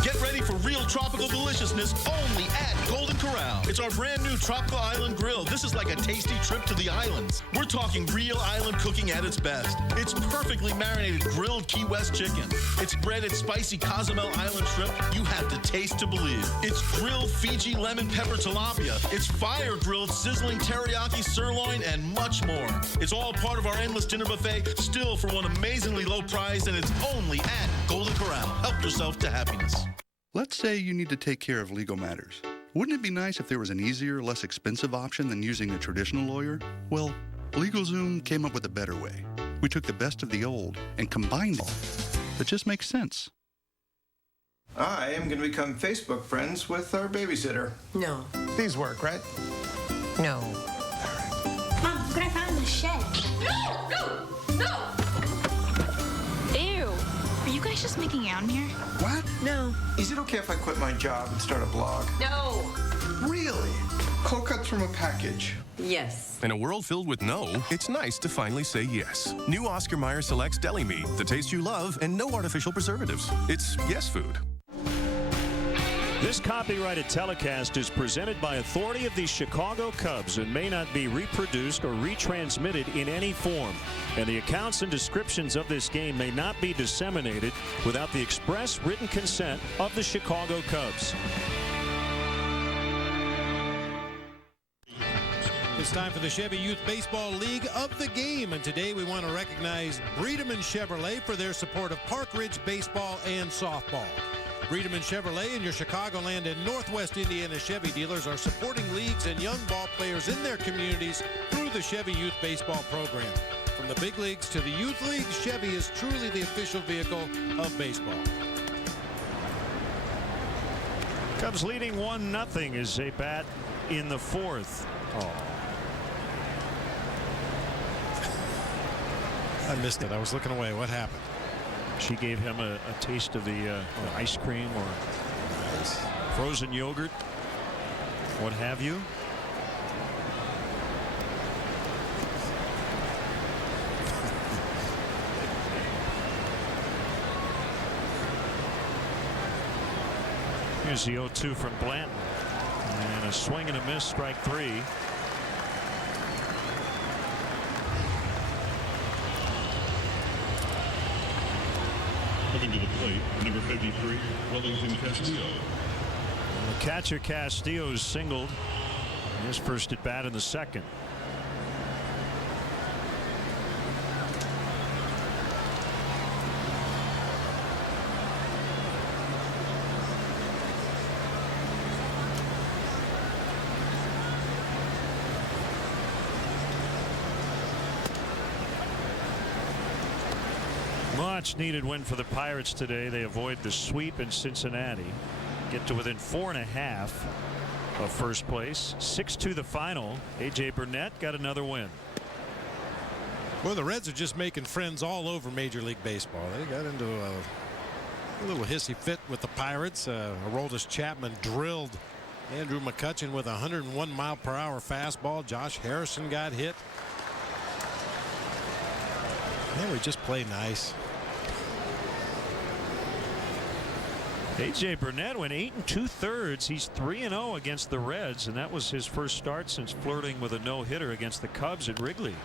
Get ready for real tropical deliciousness only at Golden Corral. It's our brand new Tropical Island Grill. This is like a tasty trip to the islands. We're talking real island cooking at its best. It's perfectly marinated grilled Key West chicken. It's breaded spicy Cozumel Island shrimp you have to taste to believe. It's grilled Fiji lemon pepper tilapia. It's fire grilled sizzling teriyaki sirloin and much more. It's all part of our endless dinner buffet, still for one amazingly low price, and it's only at Golden Corral. Help yourself to happiness. Let's say you need to take care of legal matters. Wouldn't it be nice if there was an easier, less expensive option than using a traditional lawyer? Well, LegalZoom came up with a better way. We took the best of the old and combined it all. That just makes sense. I am going to become Facebook friends with our babysitter. No. These work, right? No. Mom, look what I found in the shed. No! No! No! Ew. Are you guys just making out in here? What? No. Is it okay if I quit my job and start a blog? No. Really? Cold cuts from a package. Yes. In a world filled with no, it's nice to finally say yes. New Oscar Mayer Selects Deli Meat, the taste you love and no artificial preservatives. It's yes food. This copyrighted telecast is presented by authority of the Chicago Cubs and may not be reproduced or retransmitted in any form. And the accounts and descriptions of this game may not be disseminated without the express written consent of the Chicago Cubs. It's time for the Chevy Youth Baseball League of the Game, and today we want to recognize Breedeman Chevrolet for their support of Park Ridge Baseball and Softball. Breedeman Chevrolet and your Chicagoland and Northwest Indiana Chevy dealers are supporting leagues and young ball players in their communities through the Chevy Youth Baseball program. From the big leagues to the youth leagues, Chevy is truly the official vehicle of baseball. Cubs leading 1-0 as they bat in the 4th. I missed it. I was looking away. What happened? She gave him a taste of the ice cream or frozen yogurt, what have you. Here's the 0-2 from Blanton. And a swing and a miss, strike 3. Coming to the plate, number 53, Wellington Castillo. And the catcher Castillo's singled his first at bat in the second. Much needed win for the Pirates today. They avoid the sweep in Cincinnati, get to within 4.5 of first place. 6-2 the final. A.J. Burnett got another win. Well, the Reds are just making friends all over Major League Baseball. They got into a little hissy fit with the Pirates. Aroldis Chapman drilled Andrew McCutchen with a 101-mile-per-hour fastball. Josh Harrison got hit. Man, we just play nice. A.J. Burnett went 8 2/3. He's 3-0 against the Reds, and that was his first start since flirting with a no-hitter against the Cubs at Wrigley.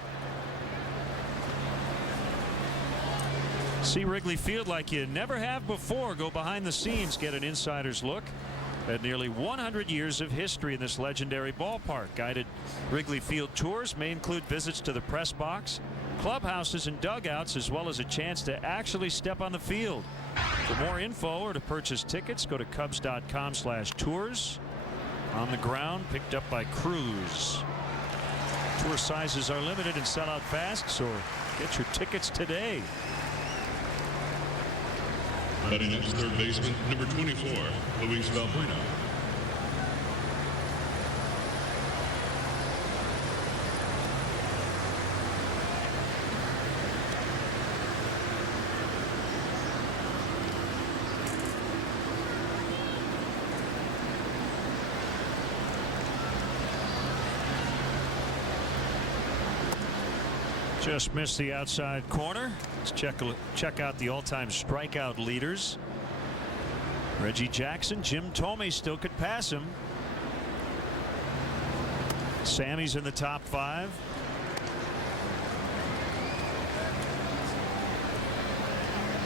See Wrigley Field like you never have before. Go behind the scenes, get an insider's look at nearly 100 years of history in this legendary ballpark. Guided Wrigley Field tours may include visits to the press box, clubhouses and dugouts, as well as a chance to actually step on the field. For more info or to purchase tickets, go to Cubs.com/tours. On the ground, picked up by Cruz. Tour sizes are limited and sell out fast, so get your tickets today. Batting next, third baseman, number 24, Luis Valbuena. Just missed the outside corner. Let's check out the all-time strikeout leaders. Reggie Jackson, Jim Thome still could pass him. Sammy's in the top 5.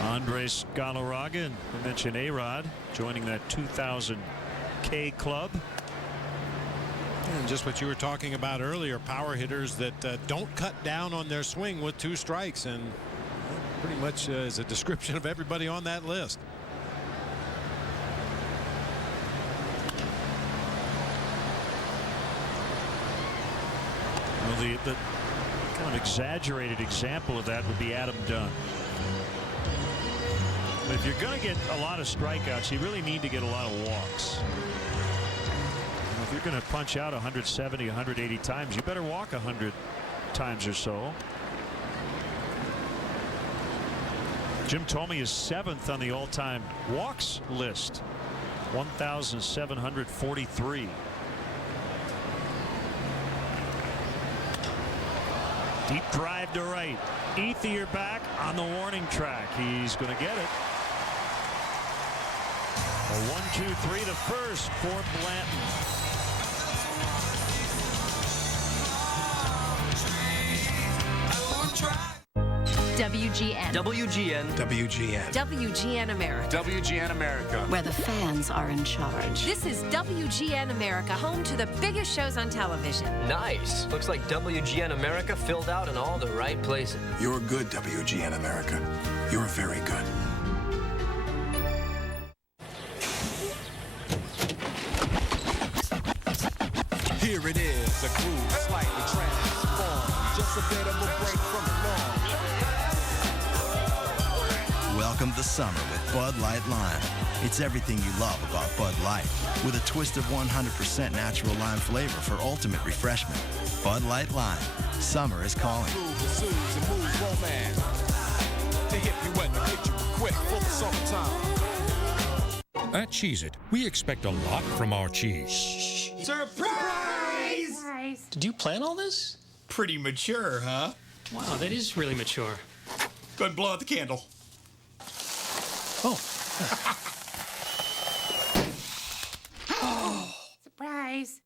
Andres Galarraga, and I mentioned A-Rod joining that 2000 K club. And just what you were talking about earlier, power hitters that don't cut down on their swing with 2 strikes, and pretty much is a description of everybody on that list. Well, the kind of exaggerated example of that would be Adam Dunn. But if you're going to get a lot of strikeouts, you really need to get a lot of walks. If you're going to punch out 170, 180 times, you better walk 100 times or so. Jim Thome is 7th on the all-time walks list, 1,743. Deep drive to right. Ethier back on the warning track. He's going to get it. A 1-2-3 to first for Blanton. WGN. WGN. WGN. WGN America. WGN America. Where the fans are in charge. This is WGN America, home to the biggest shows on television. Nice. Looks like WGN America filled out in all the right places. You're good, WGN America. You're very good. Here it is, a groove slightly transformed. Just a bit of a break from the norm. Welcome to summer with Bud Light Lime. It's everything you love about Bud Light, with a twist of 100% natural lime flavor for ultimate refreshment. Bud Light Lime. Summer is calling. Pursues and moves won't man. To hip you wet, to get you equipped for the summertime. At Cheez-It, we expect a lot from our cheese. Surprise! Did you plan all this? Pretty mature, huh? Wow, that is really mature. Go ahead and blow out the candle. Oh. Surprise!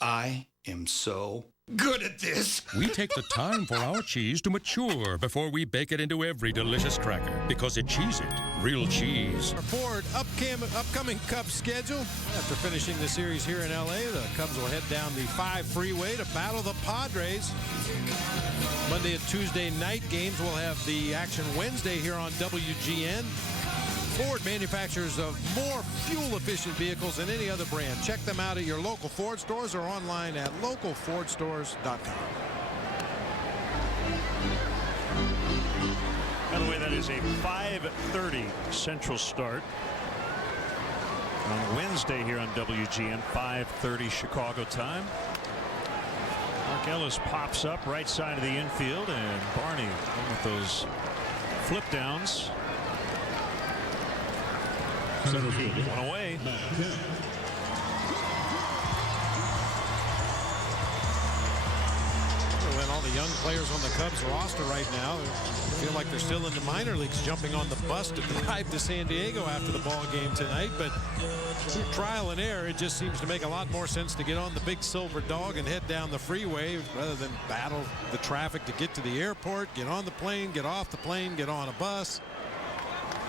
I am so good at this. We take the time for our cheese to mature before we bake it into every delicious cracker. Because at Cheez-It, real cheese. Ford upcoming Cubs schedule. After finishing the series here in L.A., the Cubs will head down the 5 freeway to battle the Padres. Monday and Tuesday night games will have the action Wednesday here on WGN. Ford manufacturers of more fuel-efficient vehicles than any other brand. Check them out at your local Ford stores or online at localfordstores.com. By the way, that is a 5:30 Central start on Wednesday here on WGN, 5:30 Chicago time. Mark Ellis pops up right side of the infield, and Barney with those flip downs. One away. And all the young players on the Cubs roster right now feel like they're still in the minor leagues, jumping on the bus to drive to San Diego after the ball game tonight. But through trial and error, it just seems to make a lot more sense to get on the big silver dog and head down the freeway rather than battle the traffic to get to the airport, get on the plane, get off the plane, get on a bus.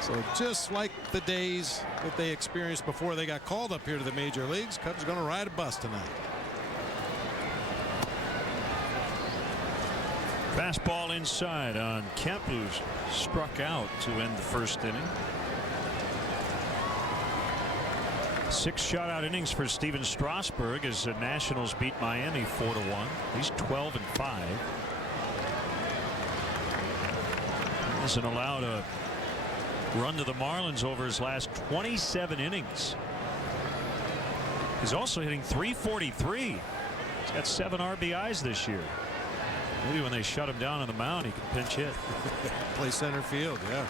So just like the days that they experienced before they got called up here to the major leagues, Cubs are going to ride a bus tonight. Fastball inside on Kemp, who's struck out to end the first inning. 6 shutout innings for Steven Strasburg as the Nationals beat Miami 4-1. He's 12-5. Hasn't allowed a run to the Marlins over his last 27 innings. He's also hitting .343. He's got 7 RBIs this year. Maybe when they shut him down on the mound, he can pinch hit. Play center field, yeah.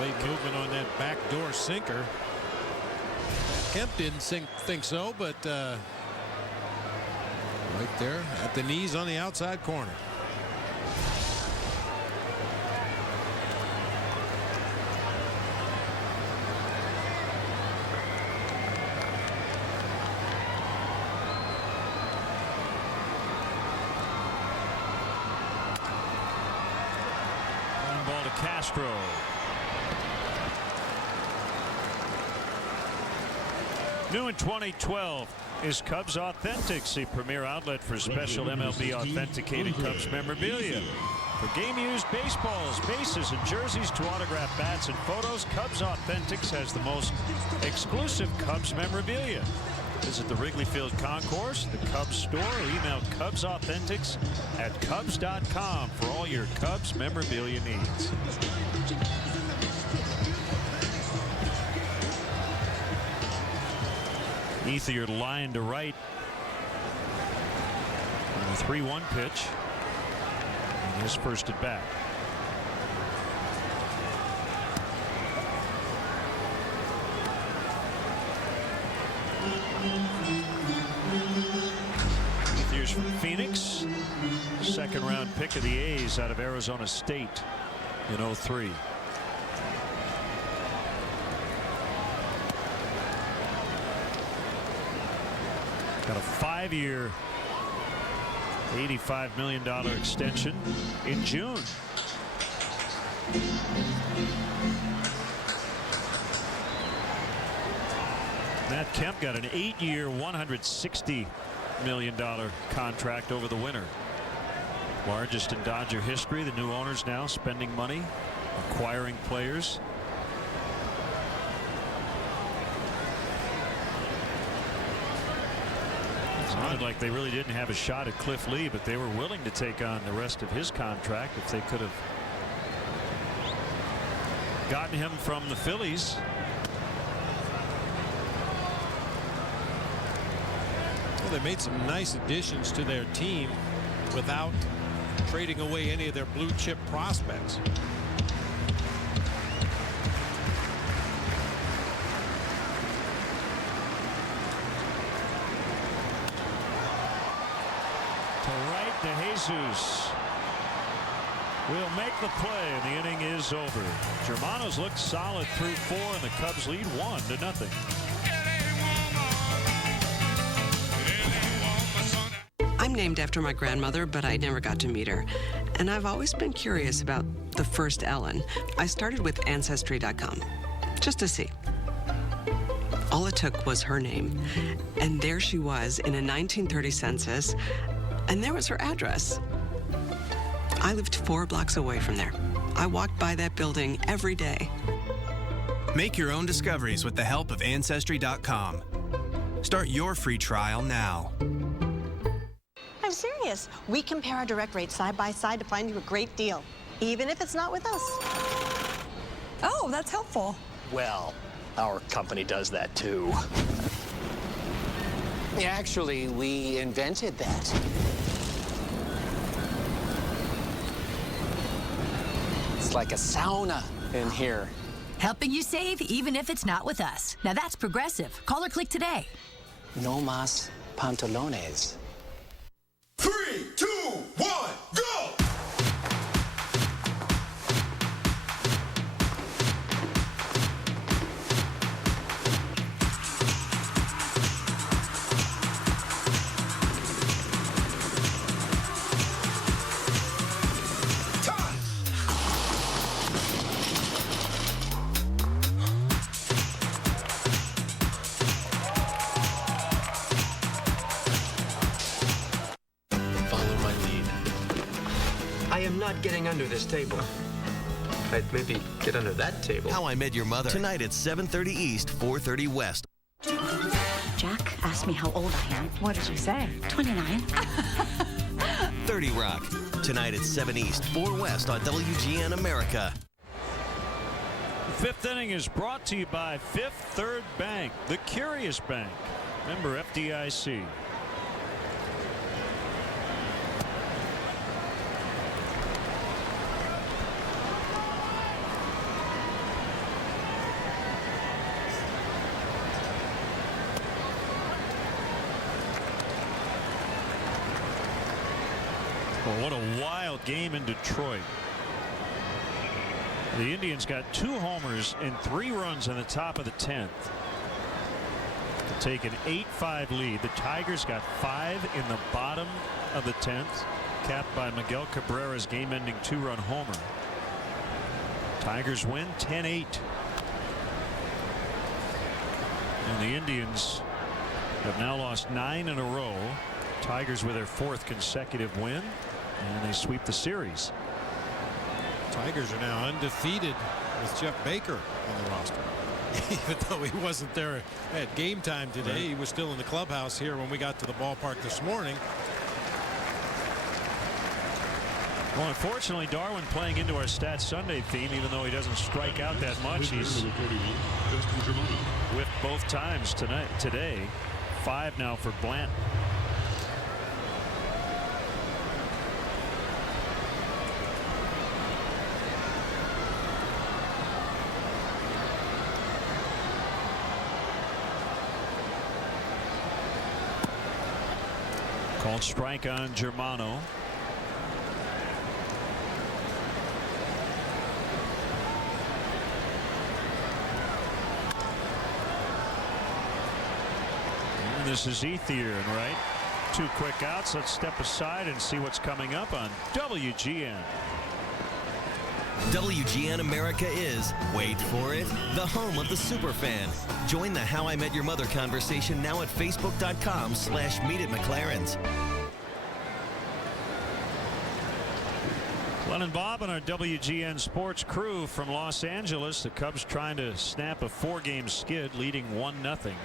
Late movement on that backdoor sinker. Kemp didn't think so, but right there at the knees on the outside corner. Long ball to Castro. New in 2012 is Cubs Authentics, the premier outlet for special MLB authenticated Cubs memorabilia. For game-used baseballs, bases, and jerseys to autograph bats and photos, Cubs Authentics has the most exclusive Cubs memorabilia. Visit the Wrigley Field Concourse, the Cubs store, or email CubsAuthentics@Cubs.com for all your Cubs memorabilia needs. Ethier line to right on a 3-1 pitch on his first at bat. Ethier's from Phoenix, second round pick of the A's out of Arizona State in '03. Got a 5-year, $85 million extension in June. Matt Kemp got an 8-year, $160 million contract over the winter. Largest in Dodger history. The new owners now spending money, acquiring players. Sounded like they really didn't have a shot at Cliff Lee, but they were willing to take on the rest of his contract if they could have gotten him from the Phillies. Well, they made some nice additions to their team without trading away any of their blue chip prospects. To Jesus will make the play, and the inning is over. Germano's looked solid through 4, and the Cubs lead 1-0. I'm named after my grandmother, but I never got to meet her. And I've always been curious about the first Ellen. I started with Ancestry.com, just to see. All it took was her name, and there she was in a 1930 census, and there was her address. I lived 4 blocks away from there. I walked by that building every day. Make your own discoveries with the help of Ancestry.com. Start your free trial now. I'm serious. We compare our direct rates side by side to find you a great deal, even if it's not with us. Oh, that's helpful. Well, our company does that too. Actually, we invented that. It's like a sauna in here. Helping you save even if it's not with us. Now that's progressive. Call or click today. No más pantalones. 3, 2, 1, go! Not getting under this table. I'd maybe get under that table. How I Met Your Mother. Tonight at 7:30 East, 4:30 West. Jack asked me how old I am. What did you say? 29. 30 Rock. Tonight at 7 East, 4 West on WGN America. The 5th inning is brought to you by Fifth Third Bank, the Curious Bank. Member FDIC. Well, what a wild game in Detroit. The Indians got 2 homers and 3 runs in the top of the 10th to take an 8-5 lead. The Tigers got 5 in the bottom of the 10th, capped by Miguel Cabrera's game-ending 2-run homer. Tigers win 10-8. And the Indians have now lost 9 in a row. Tigers with their 4th consecutive win, and they sweep the series. Tigers are now undefeated with Jeff Baker on the roster. Even though he wasn't there at game time today, he was still in the clubhouse here when we got to the ballpark this morning. Well, unfortunately, Darwin playing into our Stats Sunday theme, even though he doesn't strike out that much. He's whiffed both times today. 5 now for Blanton. Called strike on Germano. And this is Ethier, right? 2 quick outs. Let's step aside and see what's coming up on WGN. WGN America is, wait for it, the home of the superfan. Join the How I Met Your Mother conversation now at facebook.com/meetitmclaren's. Glenn and Bob and our WGN Sports crew from Los Angeles. The Cubs trying to snap a 4-game skid, leading 1-0.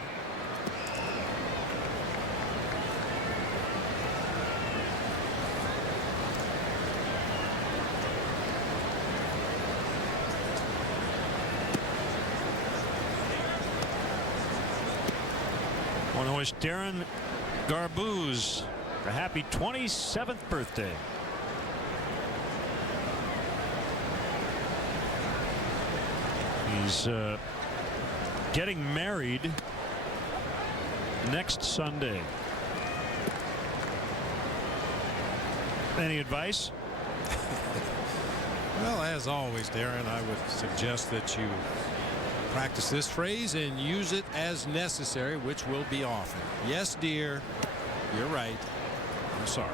One horse, Darren Garbuz, a happy 27th birthday. He's getting married next Sunday. Any advice? Well, as always, Darren, I would suggest that you practice this phrase and use it as necessary, which will be often. Yes, dear, you're right. I'm sorry.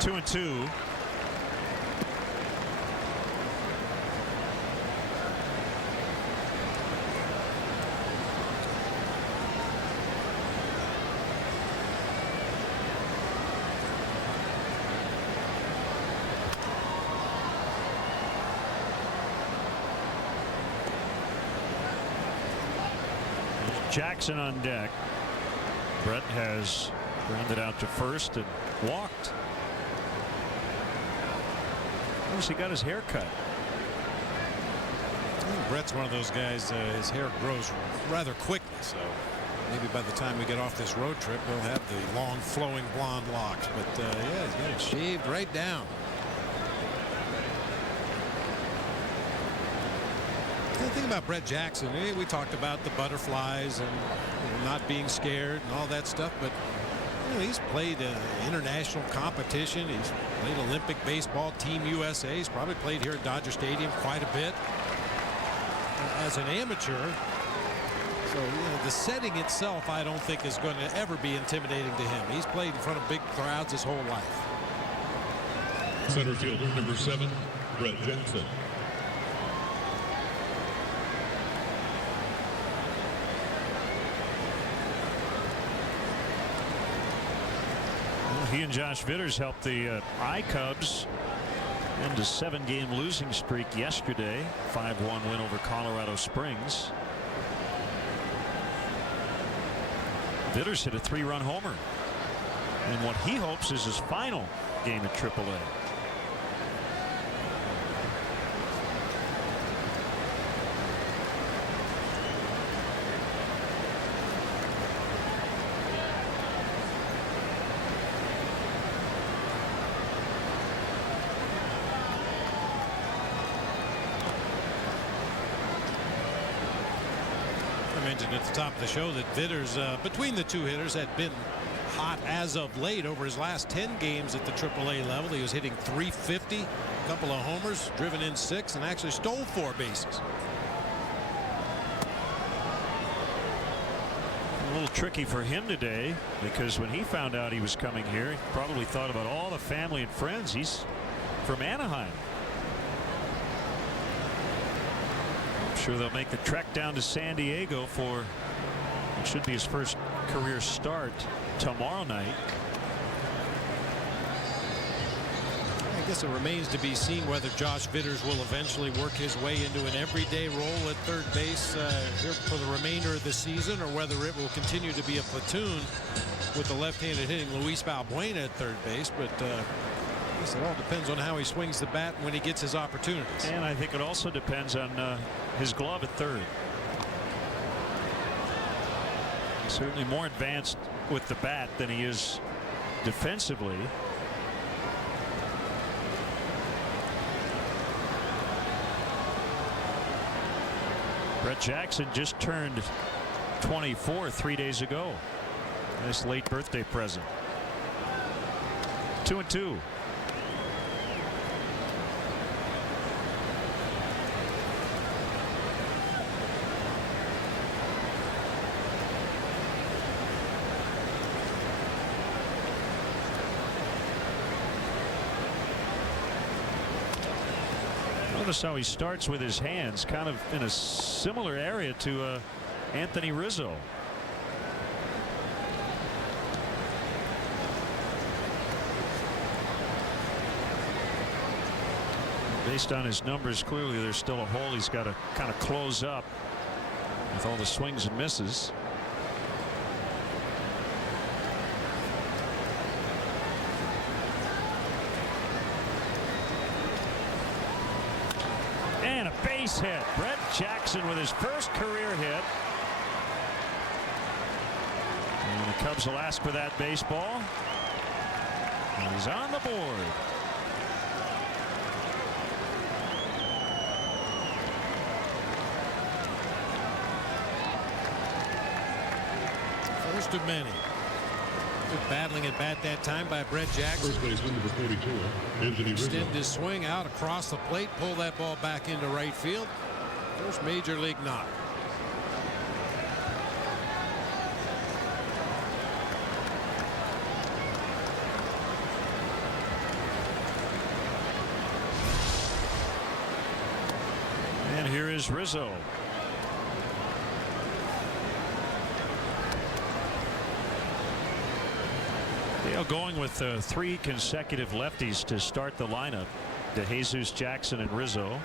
Two and two. Jackson on deck. Brett has grounded out to first and walked. He got his hair cut. Brett's one of those guys, his hair grows rather quickly, so maybe by the time we get off this road trip he'll have the long flowing blonde locks, but yeah, he's got it shaved right down. The thing about Brett Jackson, we talked about the butterflies and not being scared and all that stuff, but he's played international competition. He's played Olympic baseball, Team USA. He's probably played here at Dodger Stadium quite a bit as an amateur. So the setting itself, I don't think is going to ever be intimidating to him. He's played in front of big crowds his whole life. Center fielder number 7, Brett Jackson. He and Josh Vitters helped the I-Cubs end a 7-game losing streak yesterday. 5-1 win over Colorado Springs. Vitters hit a 3-run homer in what he hopes is his final game at AAA. At the top of the show that Vitters between the two hitters had been hot as of late. Over his last 10 games at the AAA level, he was hitting .350, a couple of homers, driven in 6, and actually stole 4 bases. A little tricky for him today, because when he found out he was coming here, he probably thought about all the family and friends. He's from Anaheim. Sure they'll make the trek down to San Diego for it should be his first career start tomorrow night. I guess it remains to be seen whether Josh Vitters will eventually work his way into an everyday role at third base here for the remainder of the season, or whether it will continue to be a platoon with the left-handed hitting Luis Valbuena at third base. But I guess it all depends on how he swings the bat when he gets his opportunities. And I think it also depends on his glove at third. He's certainly more advanced with the bat than he is defensively. Brett Jackson just turned 24 3 days ago. Nice late birthday present. 2-2. Notice how he starts with his hands, kind of in a similar area to Anthony Rizzo. Based on his numbers, clearly there's still a hole he's got to kind of close up with all the swings and misses. And a base hit. Brett Jackson with his first career hit. And the Cubs will ask for that baseball. And he's on the board. First of many. Good battling at bat that time by Brett Jackson. First baseman number 42, Anthony Rizzo. Extend his swing out across the plate, pull that ball back into right field. First major league knock. And here is Rizzo. Going with 3 consecutive lefties to start the lineup. DeJesus, Jackson, and Rizzo.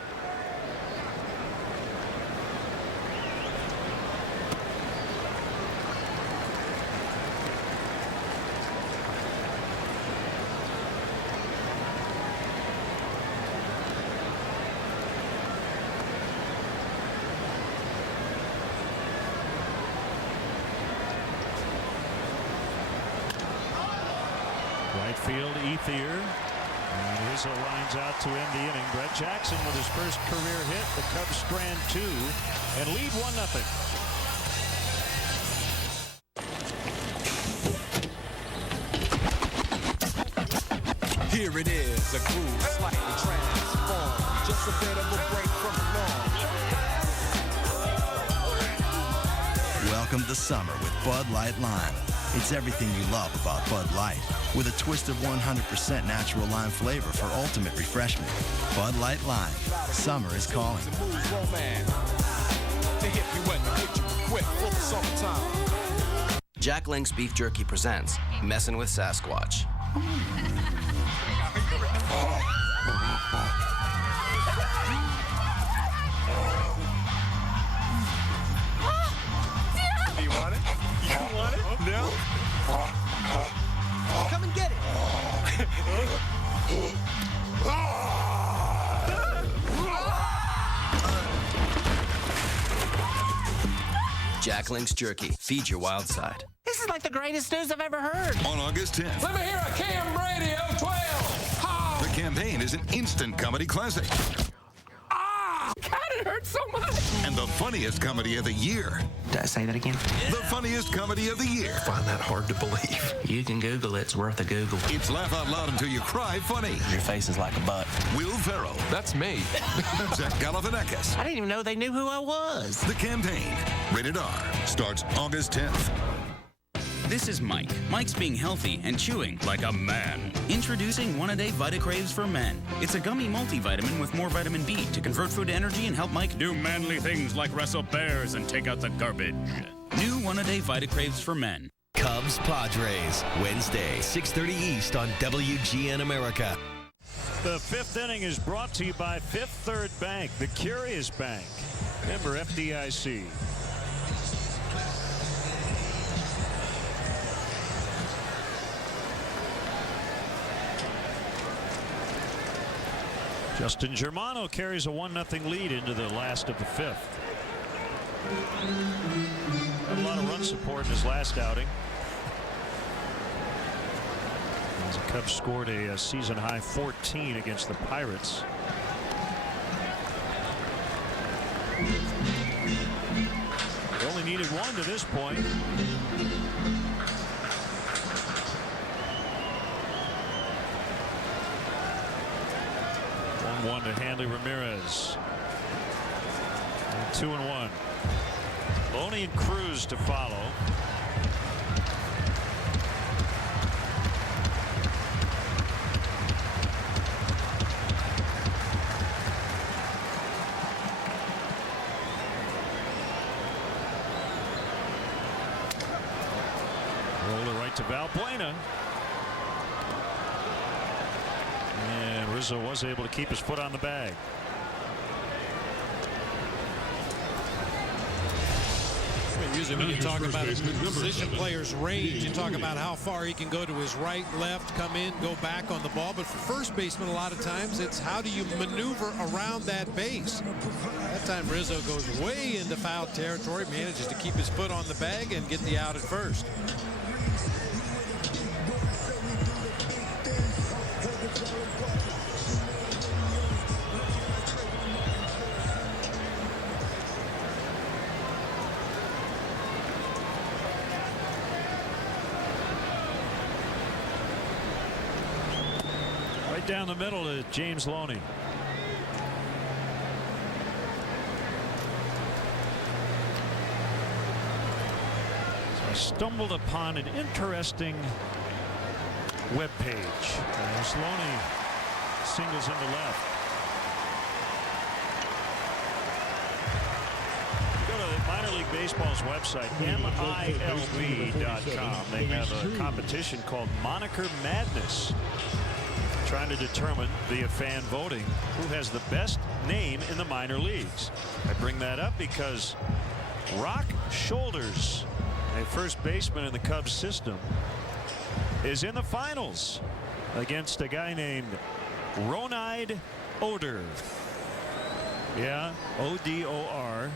Right field, Ethier. And Rizzo lines out to end the inning. Brett Jackson with his first career hit. The Cubs strand 2 and lead 1-0. Here it is, a groove slightly transformed. Just a bit of a break from the norm. Welcome to summer with Bud Light Lime. It's everything you love about Bud Light, with a twist of 100% natural lime flavor for ultimate refreshment. Bud Light Lime. Summer is calling. Jack Link's Beef Jerky presents Messin' with Sasquatch. Do you want it? You want it? No? Come and get it. Jack Link's Jerky. Feed your wild side. This is like the greatest news I've ever heard. On August 10th. Let me hear a Cam Radio 12. Oh. The Campaign is an instant comedy classic. God, it hurts so much. And the funniest comedy of the year. Did I say that again? The funniest comedy of the year. Find that hard to believe. You can Google it. It's worth a Google. It's laugh out loud until you cry funny. Your face is like a butt. Will Ferrell. That's me. Zach Galifianakis. I didn't even know they knew who I was. The Campaign. Rated R. Starts August 10th. This is Mike. Mike's being healthy and chewing like a man. Introducing One-A-Day VitaCraves for Men. It's a gummy multivitamin with more vitamin B to convert food to energy and help Mike do manly things like wrestle bears and take out the garbage. New One-A-Day VitaCraves for Men. Cubs Padres, Wednesday, 6:30 East on WGN America. The 5th inning is brought to you by Fifth Third Bank, the Curious Bank. Member FDIC. Justin Germano carries a 1-0 lead into the last of the 5th. Had a lot of run support in his last outing. As the Cubs scored a season high 14 against the Pirates. They only needed 1 to this point. 1-1 to Hanley Ramirez. 2-1. Loney and Cruz to follow. Roller right to Valbuena. And Rizzo was able to keep his foot on the bag. Usually when you talk about a position player's range, you talk about how far he can go to his right, left, come in, go back on the ball. But for first baseman, a lot of times it's how do you maneuver around that base. That time Rizzo goes way into foul territory, manages to keep his foot on the bag and get the out at first. Down the middle to James Loney. So I stumbled upon an interesting web page. As Loney singles into left. Go to Minor League Baseball's website, MILB.com. They have a competition called Moniker Madness, trying to determine via fan voting who has the best name in the minor leagues. I bring that up because Rock Shoulders, a first baseman in the Cubs system, is in the finals against a guy named Ronide Oder. Yeah, O-D-O-R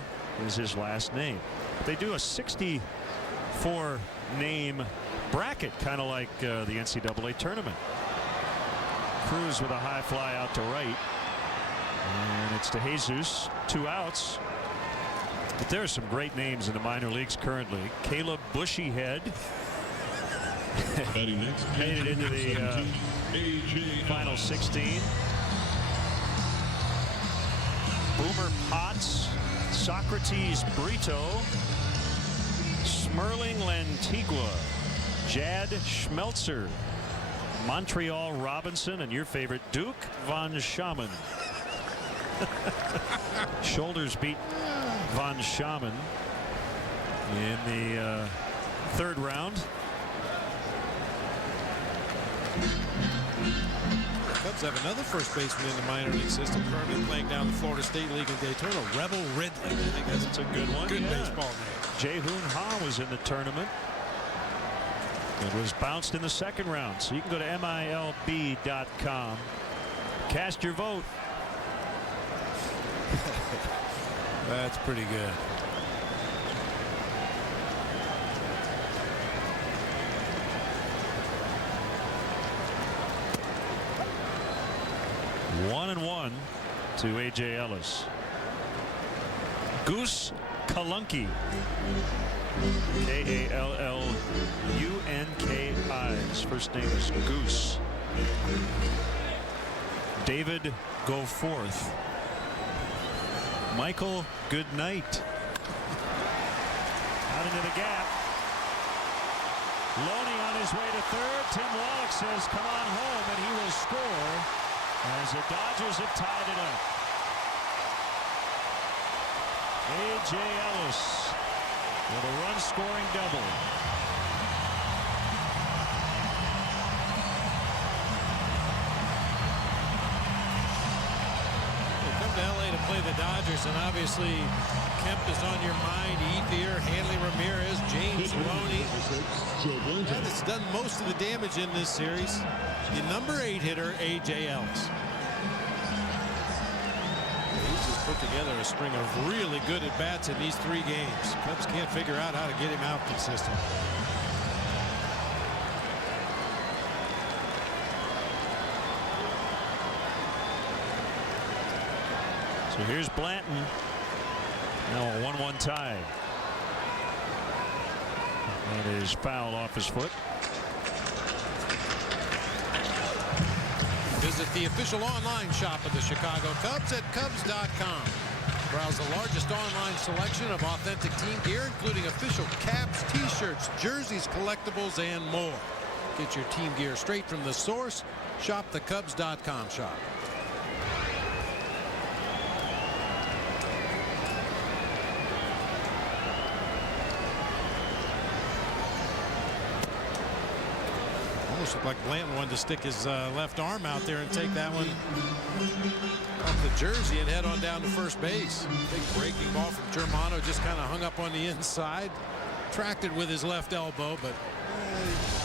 is his last name. They do a 64 name bracket, kind of like the NCAA tournament. Cruz with a high fly out to right, and it's to Jesus, 2 outs. But there are some great names in the minor leagues currently. Caleb Bushyhead made it into the final 16. Boomer Potts, Socrates Brito, Smerling Lantigua, Jad Schmelzer, Montreal Robinson, and your favorite Duke Von Schaman. Shoulders beat Von Schaman in the third round. The Cubs have another first baseman in the minor league system currently playing down the Florida State League in Daytona, Rebel Ridley. I think that's a good one. Good baseball name. Jae-Hoon Ha was in the tournament. It was bounced in the second round, so you can go to MILB.com. Cast your vote. That's pretty good. One and one to A.J. Ellis. Goose Kalunki. K-A-L-L-U-N-K-I. His first name is Goose. David Goforth. Michael Goodnight. Out into the gap. Loney on his way to third. Tim Wallach says, come on home, and he will score as the Dodgers have tied it up. A.J. Ellis with a run-scoring double. You come to L.A. to play the Dodgers, and obviously Kemp is on your mind. Ethier, Hanley Ramirez, James Loney. That has done most of the damage in this series. The number 8 hitter, A.J. Ellis. He's just put together a string of really good at-bats in these 3 games. Cubs can't figure out how to get him out consistently. So here's Blanton. Now a 1-1 tie. That is foul off his foot. Visit the official online shop of the Chicago Cubs at Cubs.com. Browse the largest online selection of authentic team gear, including official caps, t-shirts, jerseys, collectibles, and more. Get your team gear straight from the source. Shop the Cubs.com shop. Almost looked like Blanton wanted to stick his left arm out there and take that one off the jersey and head on down to first base. Big breaking ball from Germano, just kind of hung up on the inside. Tracked it with his left elbow, but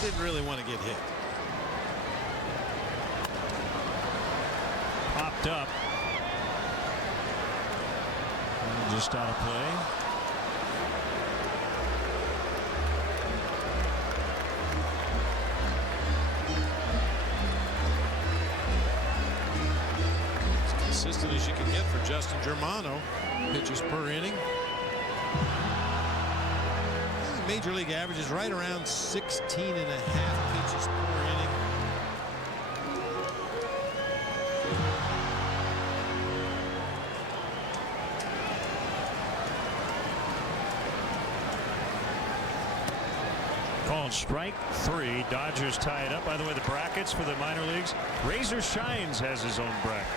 didn't really want to get hit. Popped up. And just out of play. Consistent as you can get for Justin Germano. Pitches per inning. Major league average is right around 16 and a half pitches per inning. Called strike 3. Dodgers tie it up. By the way, the brackets for the minor leagues. Razor Shines has his own bracket.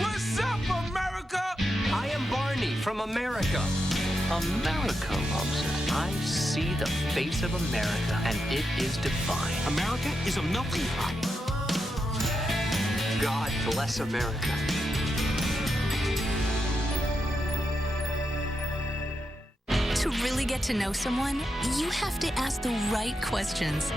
What's up, America? I am Barney from America. America loves it. I see the face of America, and it is divine. America is a melting pot. God bless America. To really get to know someone, you have to ask the right questions.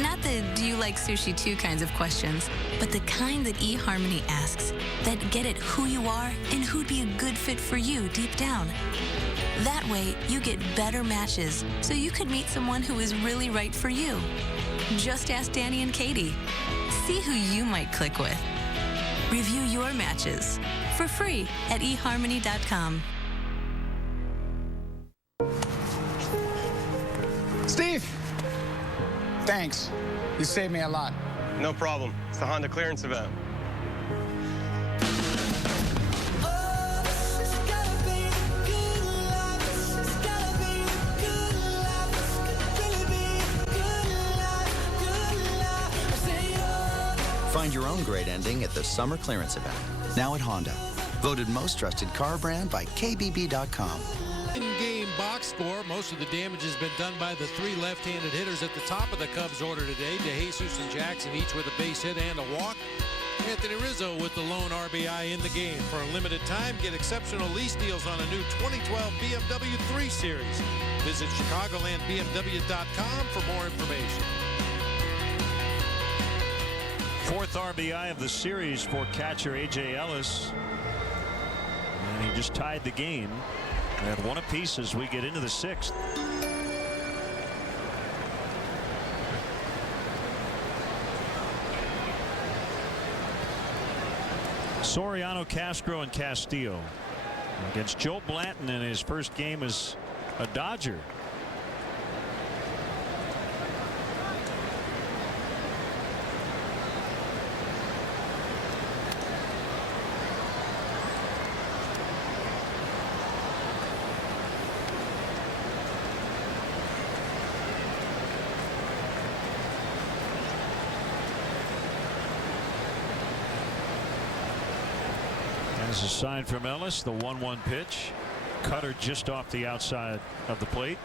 Not the do you like sushi too kinds of questions, but the kind that eHarmony asks that get at who you are and who'd be a good fit for you deep down. That way, you get better matches, so you could meet someone who is really right for you. Just ask Danny and Katie. See who you might click with. Review your matches for free at eHarmony.com. Steve! Thanks. You saved me a lot. No problem. It's the Honda clearance event. Find your own great ending at the Summer Clearance Event. Now at Honda. Voted most trusted car brand by KBB.com. In-game box score, most of the damage has been done by the 3 left-handed hitters at the top of the Cubs order today. DeJesus and Jackson each with a base hit and a walk. Anthony Rizzo with the lone RBI in the game. For a limited time, get exceptional lease deals on a new 2012 BMW 3 Series. Visit ChicagolandBMW.com for more information. 4th RBI of the series for catcher A.J. Ellis. And he just tied the game at 1 apiece as we get into the 6th. Soriano, Castro, and Castillo against Joe Blanton in his first game as a Dodger. As a sign from Ellis, the 1-1 pitch. Cutter just off the outside of the plate.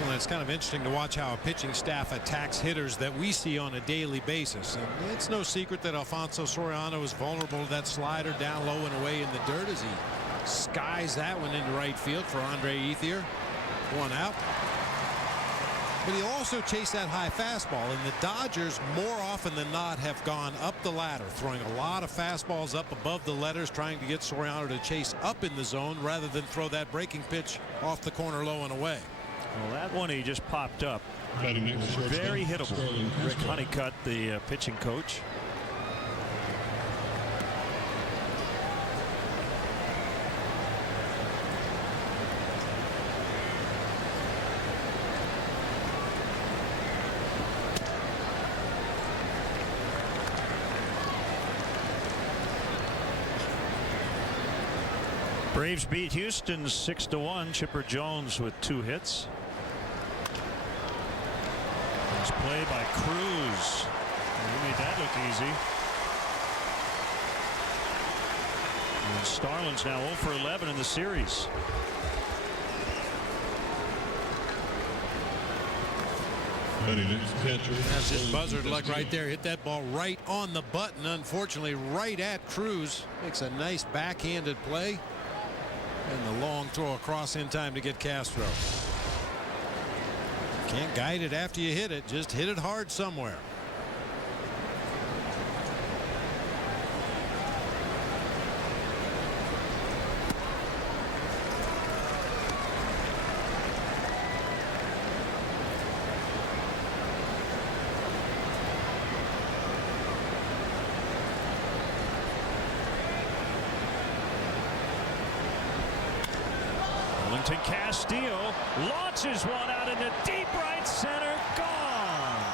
Well, it's kind of interesting to watch how a pitching staff attacks hitters that we see on a daily basis. And it's no secret that Alfonso Soriano is vulnerable to that slider down low and away in the dirt as he skies that one into right field for Andre Ethier. 1 out. But he'll also chase that high fastball, and the Dodgers more often than not have gone up the ladder, throwing a lot of fastballs up above the letters, trying to get Soriano to chase up in the zone rather than throw that breaking pitch off the corner low and away. Well, that one he just popped up. Very hittable. Rick Honeycutt, the pitching coach. Braves beat Houston 6-1. Chipper Jones with 2 hits. Nice play by Cruz. He made that look easy. And Starlin's now 0 for 11 in the series. Batting next, catcher. That's his buzzard luck right there. Hit that ball right on the button. Unfortunately, right at Cruz. Makes a nice backhanded play. And the long throw across in time to get Castro. Can't guide it after you hit it. Just hit it hard somewhere. Castillo launches one out into deep right center. Gone.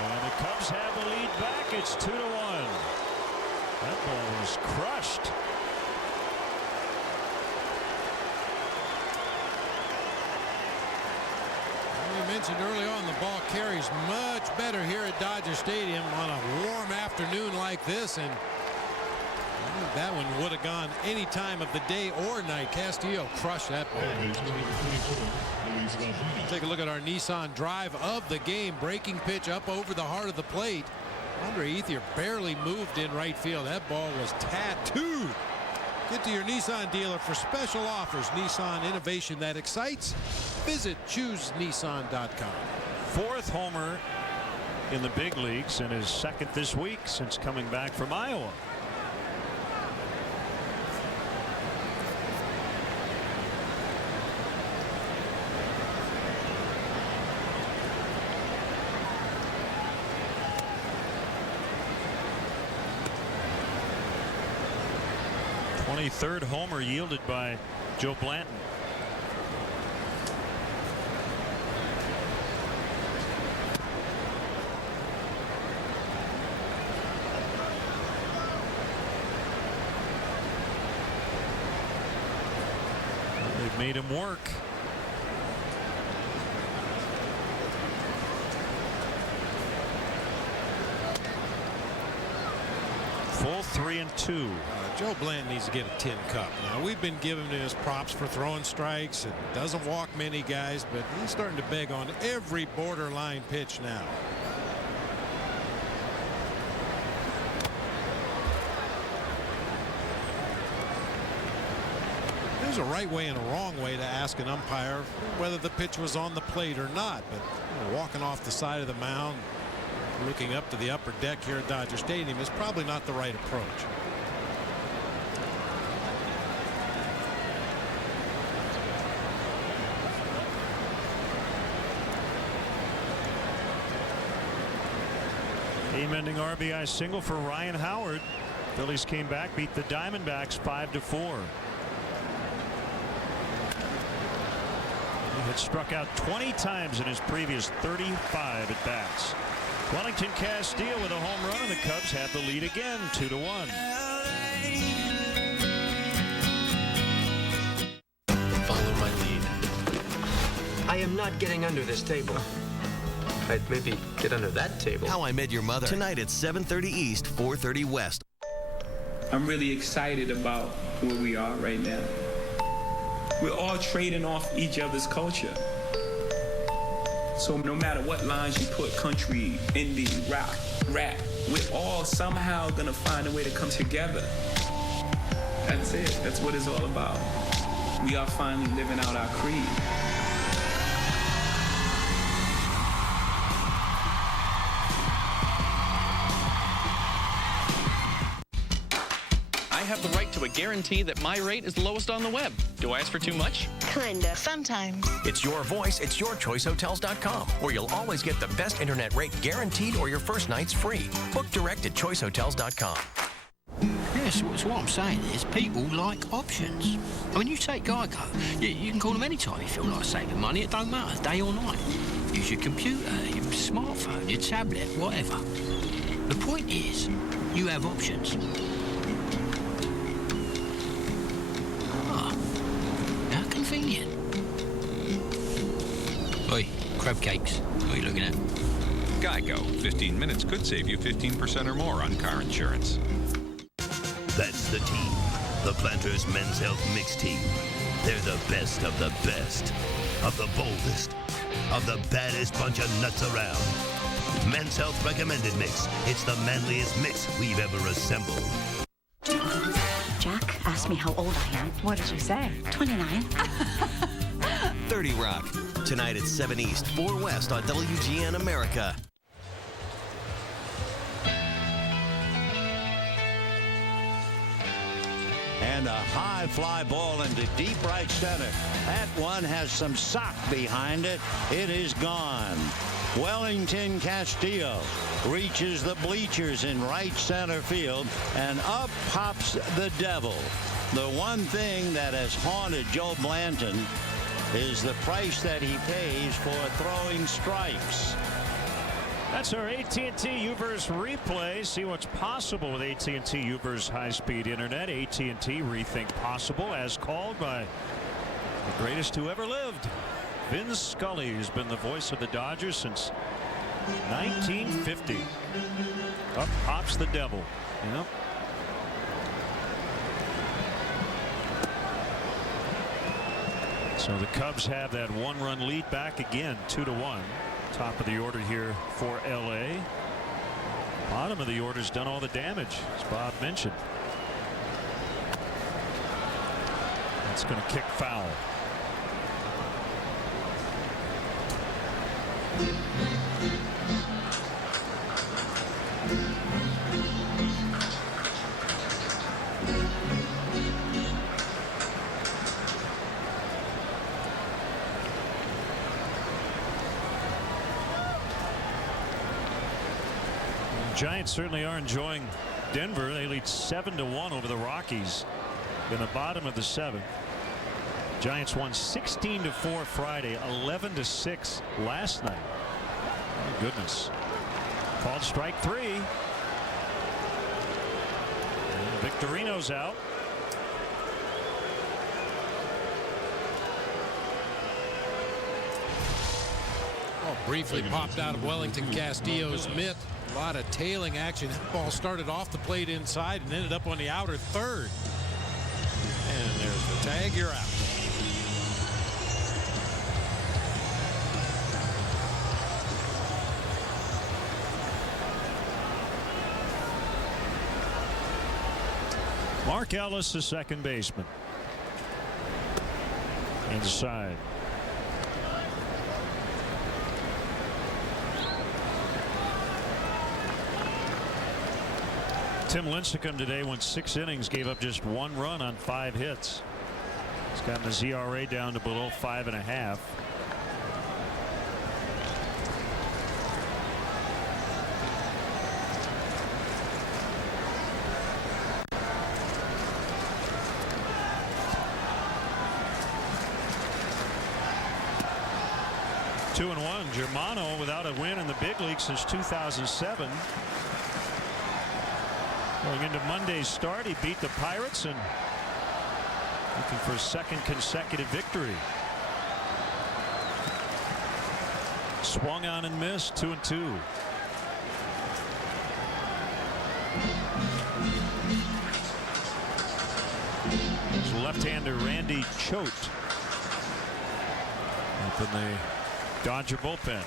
And the Cubs have the lead back. It's 2-1. That ball was crushed. We mentioned early on the ball carries much better here at Dodger Stadium on a warm afternoon like this, and that one would have gone any time of the day or night. Castillo crushed that ball. Take a look at our Nissan drive of the game. Breaking pitch up over the heart of the plate. Andre Ethier barely moved in right field. That ball was tattooed. Get to your Nissan dealer for special offers. Nissan, innovation that excites. Visit ChooseNissan.com. Fourth homer in the big leagues and his second this week since coming back from Iowa. Third homer yielded by Joe Blanton. They've made him work. Full 3-2. Joe Blanton needs to get a tin cup. Now, we've been giving him his props for throwing strikes and doesn't walk many guys, but he's starting to beg on every borderline pitch now. There's a right way and a wrong way to ask an umpire whether the pitch was on the plate or not, but walking off the side of the mound, looking up to the upper deck here at Dodger Stadium is probably not the right approach. Game-ending RBI single for Ryan Howard. Phillies came back, beat the Diamondbacks 5-4. He had struck out 20 times in his previous 35 at bats. Wellington Castillo with a home run, and the Cubs have the lead again, 2-1. Follow my lead. I am not getting under this table. I'd maybe get under that table. How I Met Your Mother. Tonight at 7:30 East, 4:30 West. I'm really excited about where we are right now. We're all trading off each other's culture. So no matter what lines you put, country, indie, rock, rap, we're all somehow gonna find a way to come together. That's it. That's what it's all about. We are finally living out our creed. I have the right to a guarantee that my rate is the lowest on the web. Do I ask for too much? Kinda. Sometimes. It's your voice. It's yourchoicehotels.com, where you'll always get the best internet rate guaranteed or your first night's free. Book direct at choicehotels.com. Yes, so what I'm saying is people like options. I mean, you take Geico. You can call them anytime you feel like saving money. It don't matter, day or night. Use your computer, your smartphone, your tablet, whatever. The point is, you have options. Convenient. Oi, crab cakes. What are you looking at? Geico. 15 minutes could save you 15% or more on car insurance. That's the team. The Planters Men's Health Mixed Team. They're the best of the best. of the boldest, of the baddest bunch of nuts around. Men's Health Recommended Mix. It's the manliest mix we've ever assembled. Jack asked me how old I am. What did you say? 29. 30 Rock. Tonight at 7 East, 4 West on WGN America. And a high fly ball into deep right center. That one has some sock behind it. It is gone. Wellington Castillo reaches the bleachers in right center field, and up pops the devil. The one thing that has haunted Joe Blanton is the price that he pays for throwing strikes. That's our AT&T Uverse replay. See what's possible with AT&T Uverse high-speed internet. AT&T Rethink Possible, as called by the greatest who ever lived. Vin Scully has been the voice of the Dodgers since 1950. Up pops the devil. Yep. So the Cubs have that one-run lead back again, 2-1. Top of the order here for LA. Bottom of the order's done all the damage, as Bob mentioned. That's going to kick foul. Giants certainly are enjoying Denver. They lead 7-1 over the Rockies in the bottom of the 7th. Giants won 16-4 Friday, 11-6 last night. My goodness. Called strike 3. And Victorino's out. Oh, briefly popped out of Wellington Castillo's mitt. A lot of tailing action. That ball started off the plate inside and ended up on the outer third. And there's the tag. You're out. Mark Ellis, the second baseman. Inside. Tim Lincecum today went 6 innings, gave up just 1 run on 5 hits. He's gotten his ERA down to below 5.5. Two and 1. Germano without a win in the big league since 2007. Going into Monday's start, he beat the Pirates and looking for a second consecutive victory. Swung on and missed, 2-2. His left-hander Randy Choate up in the Dodger bullpen.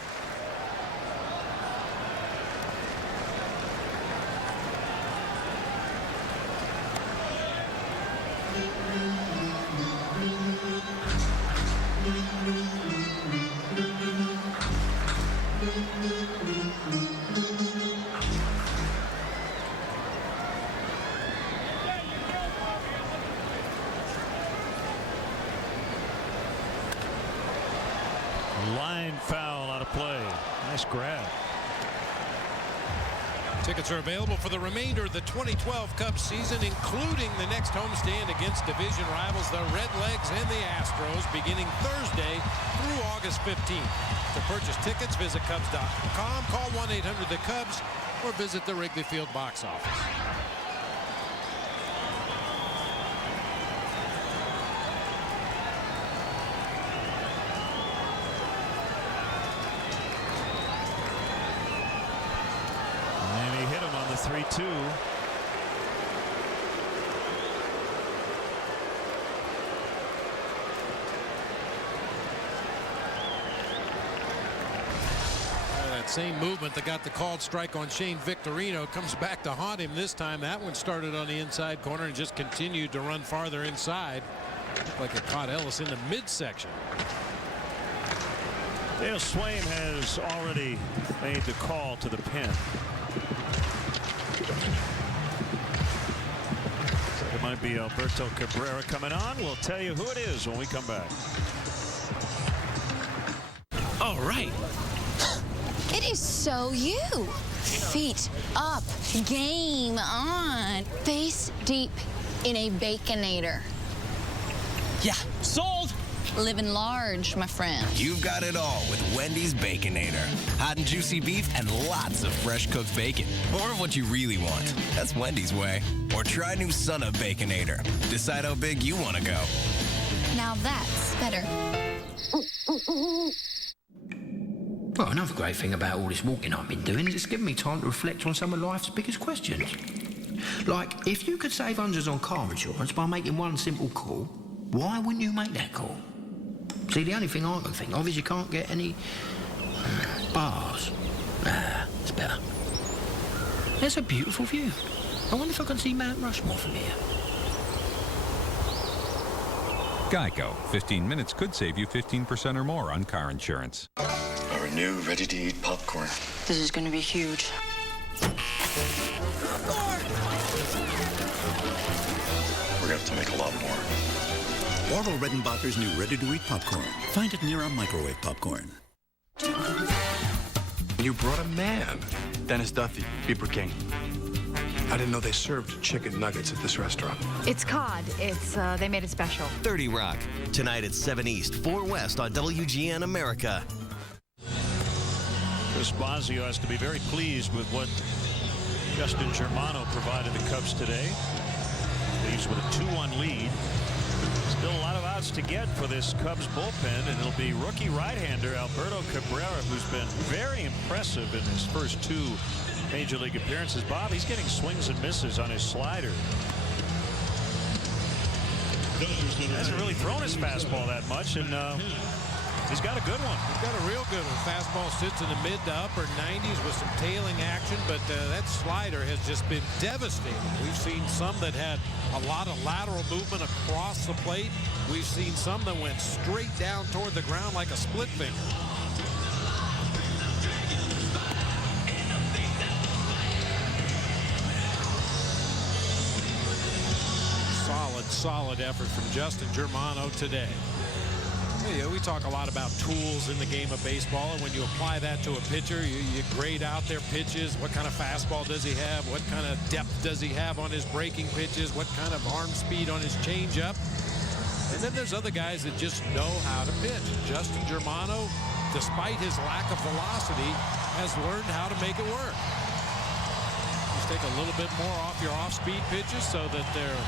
Line foul out of play. Nice grab. Tickets are available for the remainder of the 2012 Cubs season, including the next homestand against division rivals, the Redlegs and the Astros, beginning Thursday through August 15th. To purchase tickets, visit Cubs.com, call 1-800-THE-CUBS, or visit the Wrigley Field box office. And he hit him on the 3-2. That same movement that got the called strike on Shane Victorino comes back to haunt him this time. That one started on the inside corner and just continued to run farther inside. Looked like it caught Ellis in the midsection. Dale Swaim has already made the call to the pen. It might be Alberto Cabrera coming on. We'll tell you who it is when we come back. All right. It is so you. Feet up, game on, face deep in a Baconator. Yeah, sold. Living large, my friend. You've got it all with Wendy's Baconator. Hot and juicy beef and lots of fresh cooked bacon. Or what you really want. That's Wendy's way. Or try new Son of Baconator. Decide how big you want to go. Now that's better. Well, another great thing about all this walking I've been doing is it's given me time to reflect on some of life's biggest questions. Like, if you could save hundreds on car insurance by making one simple call, why wouldn't you make that call? See, the only thing I can think of is you can't get any bars. It's better. There's a beautiful view. I wonder if I can see Mount Rushmore from here. Geico. 15 minutes could save you 15% or more on car insurance. Our new ready-to-eat popcorn. This is going to be huge. We're going to have to make a lot more. Orville Redenbacher's new ready-to-eat popcorn. Find it near our microwave popcorn. You brought a man. Dennis Duffy, Beaver King. I didn't know they served chicken nuggets at this restaurant. It's cod. They made it special. 30 Rock. Tonight at 7 East, 4 West on WGN America. Chris Bosio has to be very pleased with what Justin Germano provided the Cubs today. Leaves with a 2-1 lead. Still a lot of outs to get for this Cubs bullpen, and it'll be rookie right-hander Alberto Cabrera, who's been very impressive in his first 2 Major League appearances. Bob, he's getting swings and misses on his slider. Hasn't really thrown his fastball that much, and he's got a good one. He's got a real good one. Fastball sits in the mid to upper 90s with some tailing action, but that slider has just been devastating. We've seen some that had a lot of lateral movement across the plate. We've seen some that went straight down toward the ground like a split finger. Solid effort from Justin Germano today. Yeah, we talk a lot about tools in the game of baseball, and when you apply that to a pitcher, you grade out their pitches. What kind of fastball does he have? What kind of depth does he have on his breaking pitches? What kind of arm speed on his changeup? And then there's other guys that just know how to pitch. Justin Germano, despite his lack of velocity, has learned how to make it work. Just take a little bit more off your off-speed pitches so that they're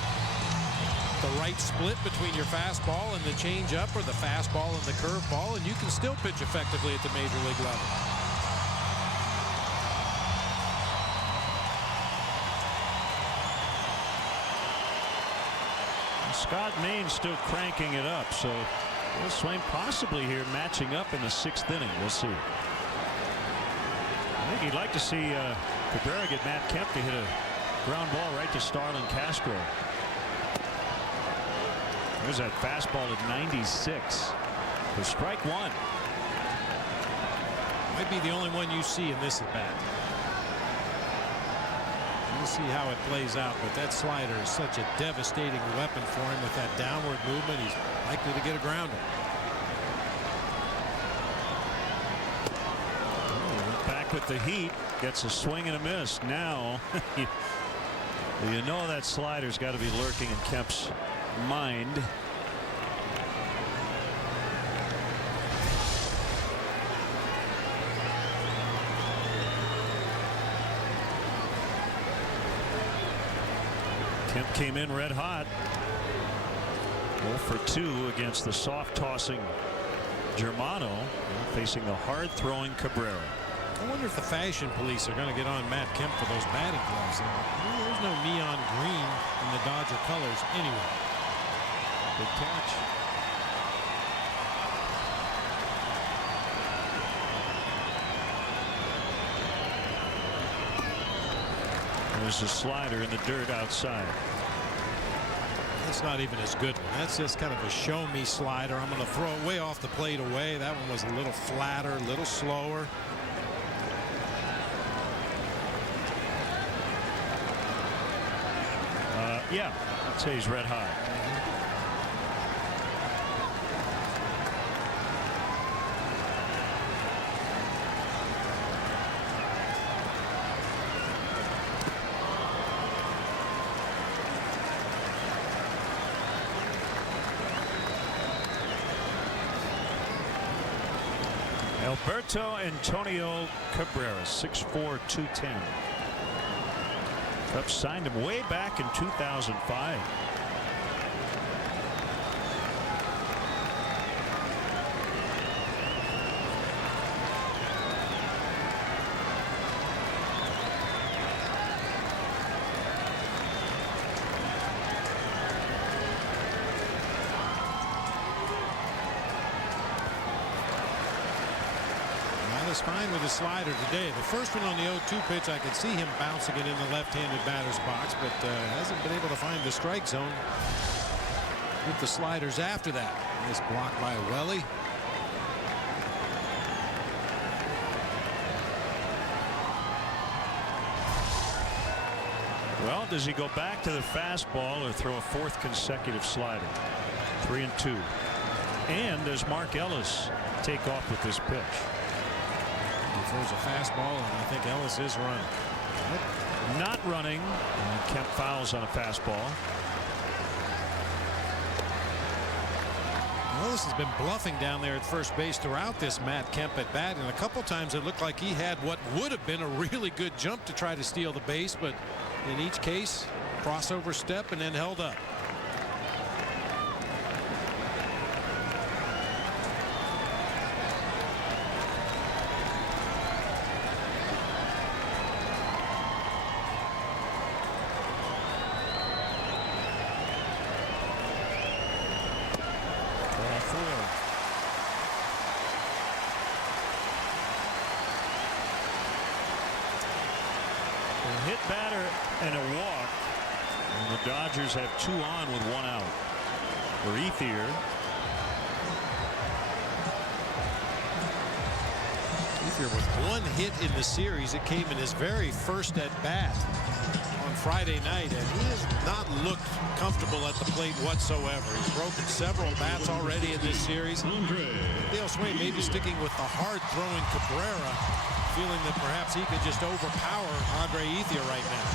the right split between your fastball and the changeup, or the fastball and the curveball, and you can still pitch effectively at the major league level. Scott Maine still cranking it up, so Will Swaim possibly here matching up in the 6th inning. We'll see. I think he'd like to see Cabrera get Matt Kemp to hit a ground ball right to Starlin Castro. There's that fastball at 96 for strike 1. Might be the only one you see in this at bat. We'll see how it plays out, but that slider is such a devastating weapon for him. With that downward movement, he's likely to get a grounder. Back with the heat, gets a swing and a miss. Now you know that slider's got to be lurking in Kemp's mind. Kemp came in red hot. 0 for 2 against the soft tossing Germano, facing the hard throwing Cabrera. I wonder if the fashion police are going to get on Matt Kemp for those batting gloves. There's no neon green in the Dodger colors anyway. Good catch. There's a slider in the dirt outside. That's not even as good one. That's just kind of a show me slider. I'm going to throw it way off the plate away. That one was a little flatter, a little slower. Yeah, I'd say he's red hot. Alberto Antonio Cabrera, 6'4", 210. Cubs signed him way back in 2005. Is fine with the slider today. The first one on the 0-2 pitch, I could see him bouncing it in the left-handed batter's box, but hasn't been able to find the strike zone with the sliders after that. Nice block by Welly. Well, does he go back to the fastball or throw a fourth consecutive slider? 3-2. And does Mark Ellis take off with this pitch? He throws a fastball, and I think Ellis is running. Not running. And Kemp fouls on a fastball. Ellis has been bluffing down there at first base throughout this Matt Kemp at bat, and a couple times it looked like he had what would have been a really good jump to try to steal the base, but in each case, crossover step and then held up. Hit batter and a walk. And the Dodgers have 2 on with 1 out. For Ethier. Ethier with 1 hit in the series. It came in his very first at bat on Friday night, and he has not looked comfortable at the plate whatsoever. He's broken several bats already in this series. Dale Swain maybe sticking with the hard throwing Cabrera, feeling that perhaps he could just overpower Andre Ethier right now.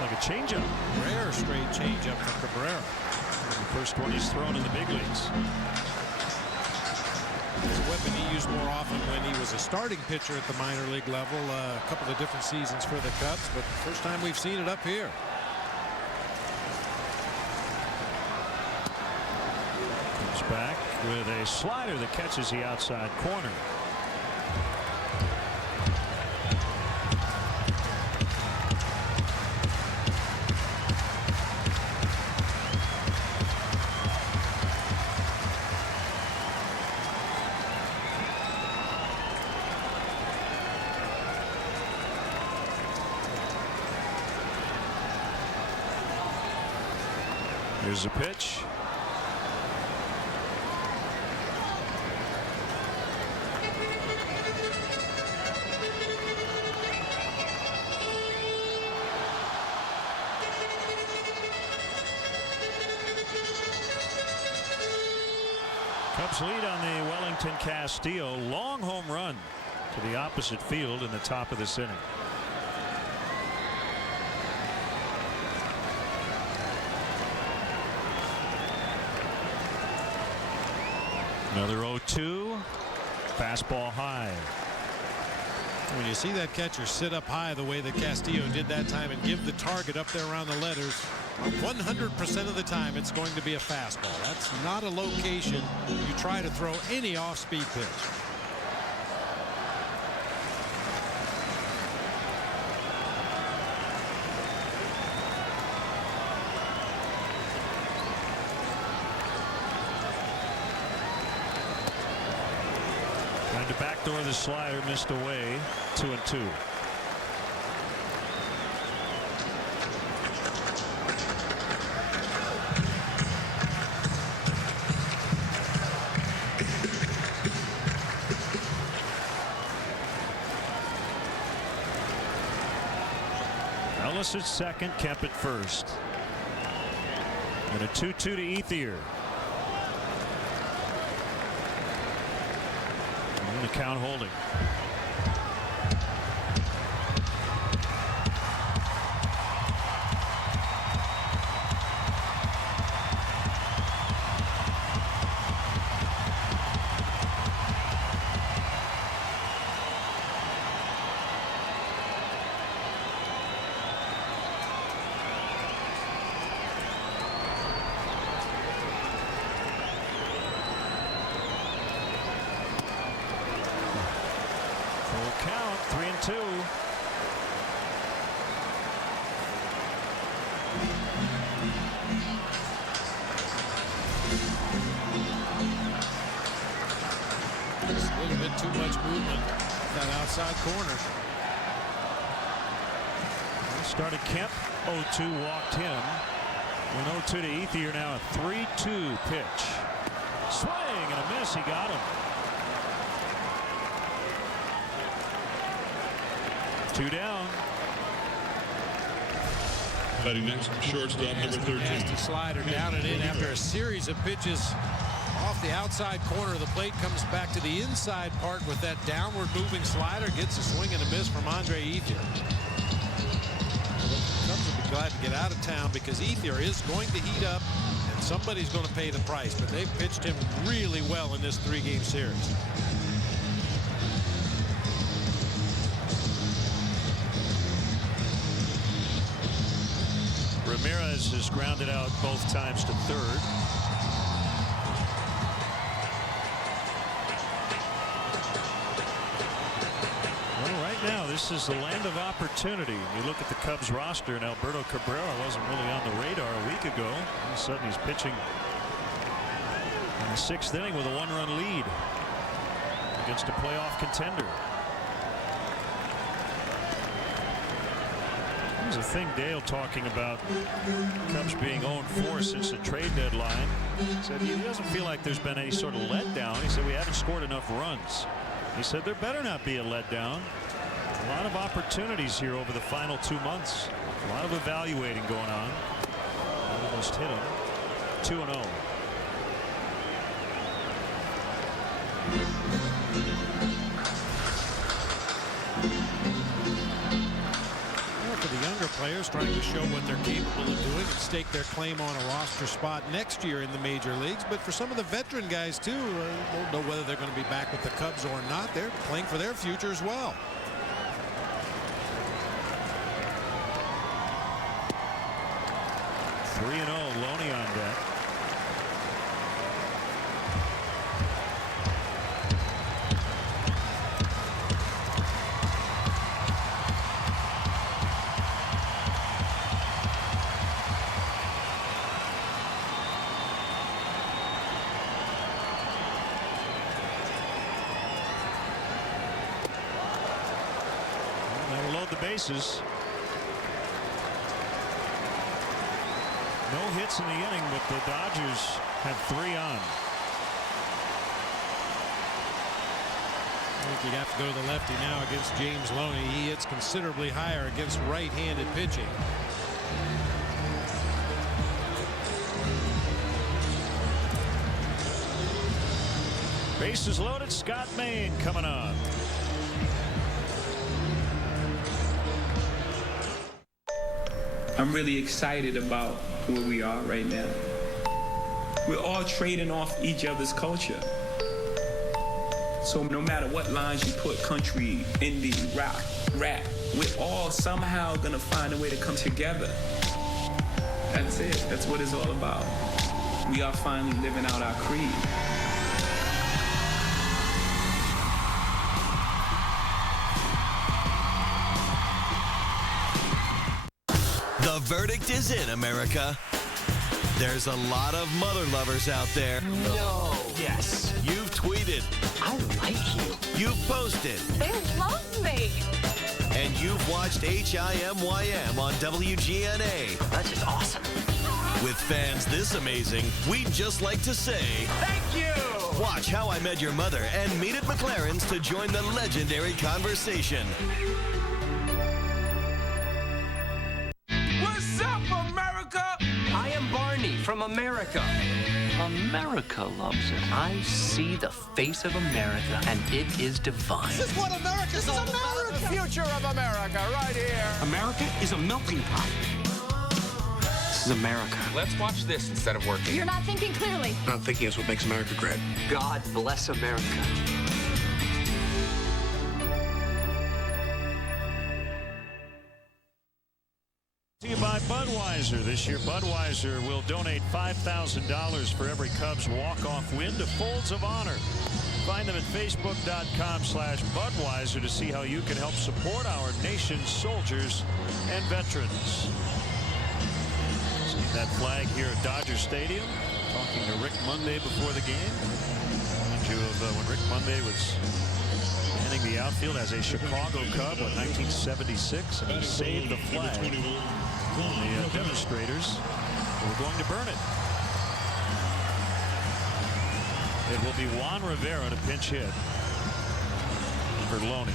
Like a changeup. Rare straight changeup from Cabrera. The first one he's thrown in the big leagues. It's a weapon he used more often when he was a starting pitcher at the minor league level. A couple of different seasons for the Cubs, but first time we've seen it up here. Comes back with a slider that catches the outside corner. Here's a pitch. Cubs lead on the Wellington Castillo. Long home run to the opposite field in the top of this inning. Another 0-2. Fastball high. When you see that catcher sit up high the way that Castillo did that time and give the target up there around the letters, 100% of the time it's going to be a fastball. That's not a location you try to throw any off-speed pitch. Trying to backdoor the slider, missed away. 2-2. Ellis at second, Kemp at first. And a 2-2 to Ethier. And the count holding. Count 3-2. Just a little bit too much movement that outside corner. Started Kemp, 0-2, walked him. And 0-2 to Ethier, now a 3-2 pitch. Swing and a miss, he got him. 2 down. Batting next, shortstop number 13. Nasty slider down and in after a series of pitches off the outside corner of the plate. Comes back to the inside part with that downward moving slider. Gets a swing and a miss from Andre Ethier. Cubs will be glad to get out of town because Ethier is going to heat up and somebody's going to pay the price. But they've pitched him really well in this 3-game series. Ramirez has grounded out both times to third. Well, right now this is the land of opportunity. You look at the Cubs roster, and Alberto Cabrera wasn't really on the radar a week ago. All of a sudden he's pitching in the 6th inning with a 1-run lead against a playoff contender. There's a thing Dale talking about Cubs being 0-4 since the trade deadline. He said he doesn't feel like there's been any sort of letdown. He said we haven't scored enough runs. He said there better not be a letdown. A lot of opportunities here over the final 2 months. A lot of evaluating going on. Almost hit him. 2-0. For the younger players trying to show what they're capable of doing and stake their claim on a roster spot next year in the major leagues. But for some of the veteran guys too, don't know whether they're going to be back with the Cubs or not. They're playing for their future as well. Loney on deck. That'll load the bases. No hits in the inning, but the Dodgers have 3 on. I think you'd have to go to the lefty now against James Loney. He hits considerably higher against right-handed pitching. Bases loaded. Scott Maine coming on. I'm really excited about where we are right now. We're all trading off each other's culture. So no matter what lines you put, country, indie, rock, rap, we're all somehow gonna find a way to come together. That's it. That's what it's all about. We are finally living out our creed. The verdict is in, America. There's a lot of mother lovers out there. No. Yes. You've tweeted. I like you. You've posted. They love me. And you've watched HIMYM on WGNA. That's just awesome. With fans this amazing, we'd just like to say... Thank you! Watch How I Met Your Mother and meet at McLaren's to join the legendary conversation. What's up, America? I am Barney from America. America loves it. I see the face of America, and it is divine. This is what America's all about. The future of America, right here. America is a melting pot. This is America. Let's watch this instead of working. You're not thinking clearly. Not thinking is what makes America great. God bless America. To you by Budweiser. This year, Budweiser will donate $5,000 for every Cubs walk-off win to Folds of Honor. Find them at Facebook.com/Budweiser to see how you can help support our nation's soldiers and veterans. See that flag here at Dodger Stadium. Talking to Rick Monday before the game. Remind you of when Rick Monday was manning the outfield as a Chicago Cub in 1976, and he saved the flag. The demonstrators were going to burn it. It will be Juan Rivera to pinch hit for Loney.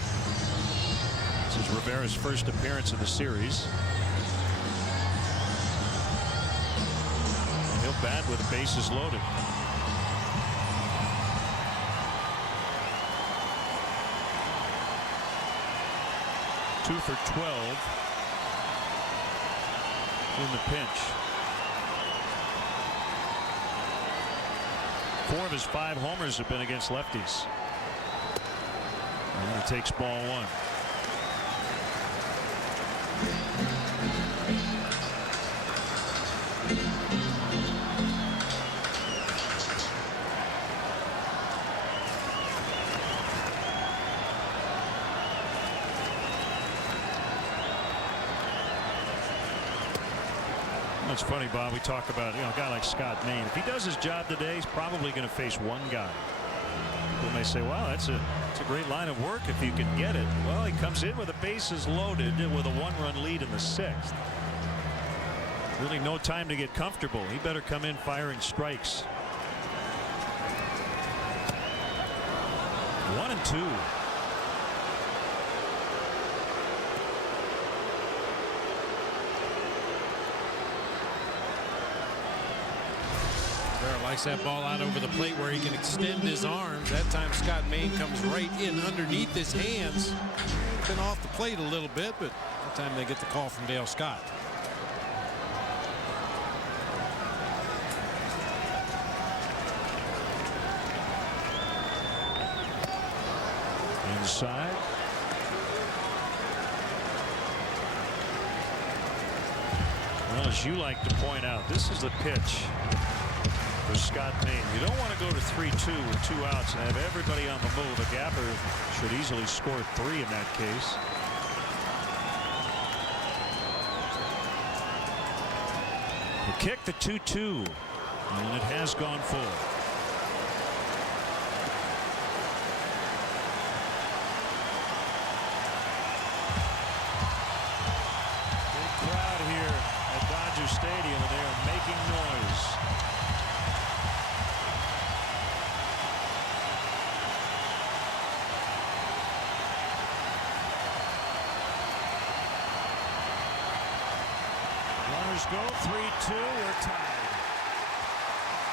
This is Rivera's first appearance in the series. And he'll bat with the bases loaded. Two for 12 in the pinch. 4 of his 5 homers have been against lefties. And he takes ball 1. It's funny, Bob, we talk about, a guy like Scott Maine. If he does his job today, he's probably going to face one guy. People may say, wow, that's a great line of work if you can get it. Well, he comes in with the bases loaded with a 1-run lead in the 6th. Really no time to get comfortable. He better come in firing strikes. 1-2. Likes that ball out over the plate where he can extend his arms. That time Scott Maine comes right in underneath his hands. Been off the plate a little bit, but that time they get the call from Dale Scott. Inside. Well, as you like to point out, this is the pitch for Scott Maine. You don't want to go to 3-2 with 2 outs and have everybody on the move. A gapper should easily score 3 in that case. The kick, the 2-2, and it has gone full. Big crowd here at Dodger Stadium, and they are making noise. Runners go 3-2. We're tied.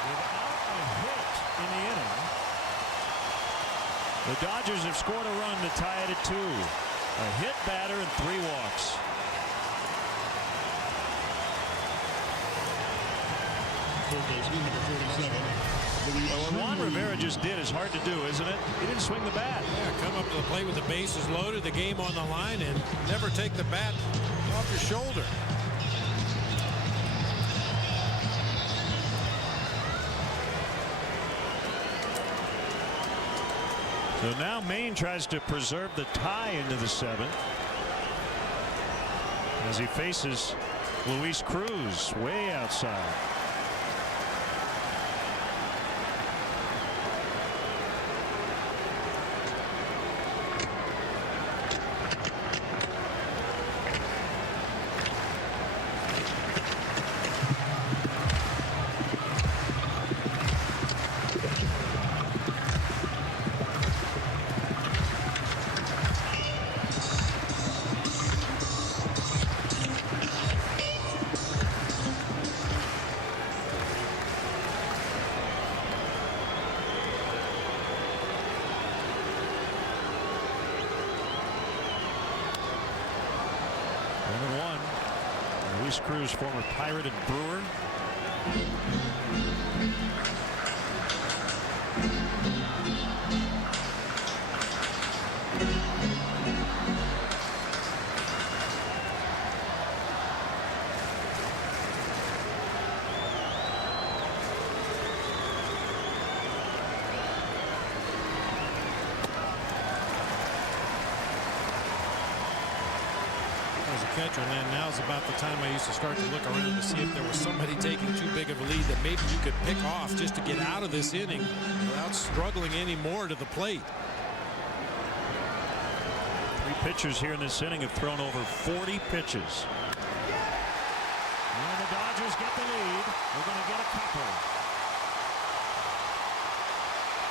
Without a hit in the inning, the Dodgers have scored a run to tie it at 2. A hit batter and 3 walks. Number 47. Well, what Juan Rivera just did is hard to do, isn't it? He didn't swing the bat. Yeah, come up to the plate with the bases loaded, the game on the line, and never take the bat off your shoulder. So now Maine tries to preserve the tie into the 7th as he faces Luis Cruz way outside. Luis Cruz, former Pirate and Brewer. Catcher, and then now's about the time I used to start to look around to see if there was somebody taking too big of a lead that maybe you could pick off just to get out of this inning without struggling any more to the plate. 3 pitchers here in this inning have thrown over 40 pitches. And the Dodgers get the lead. We're going to get a couple.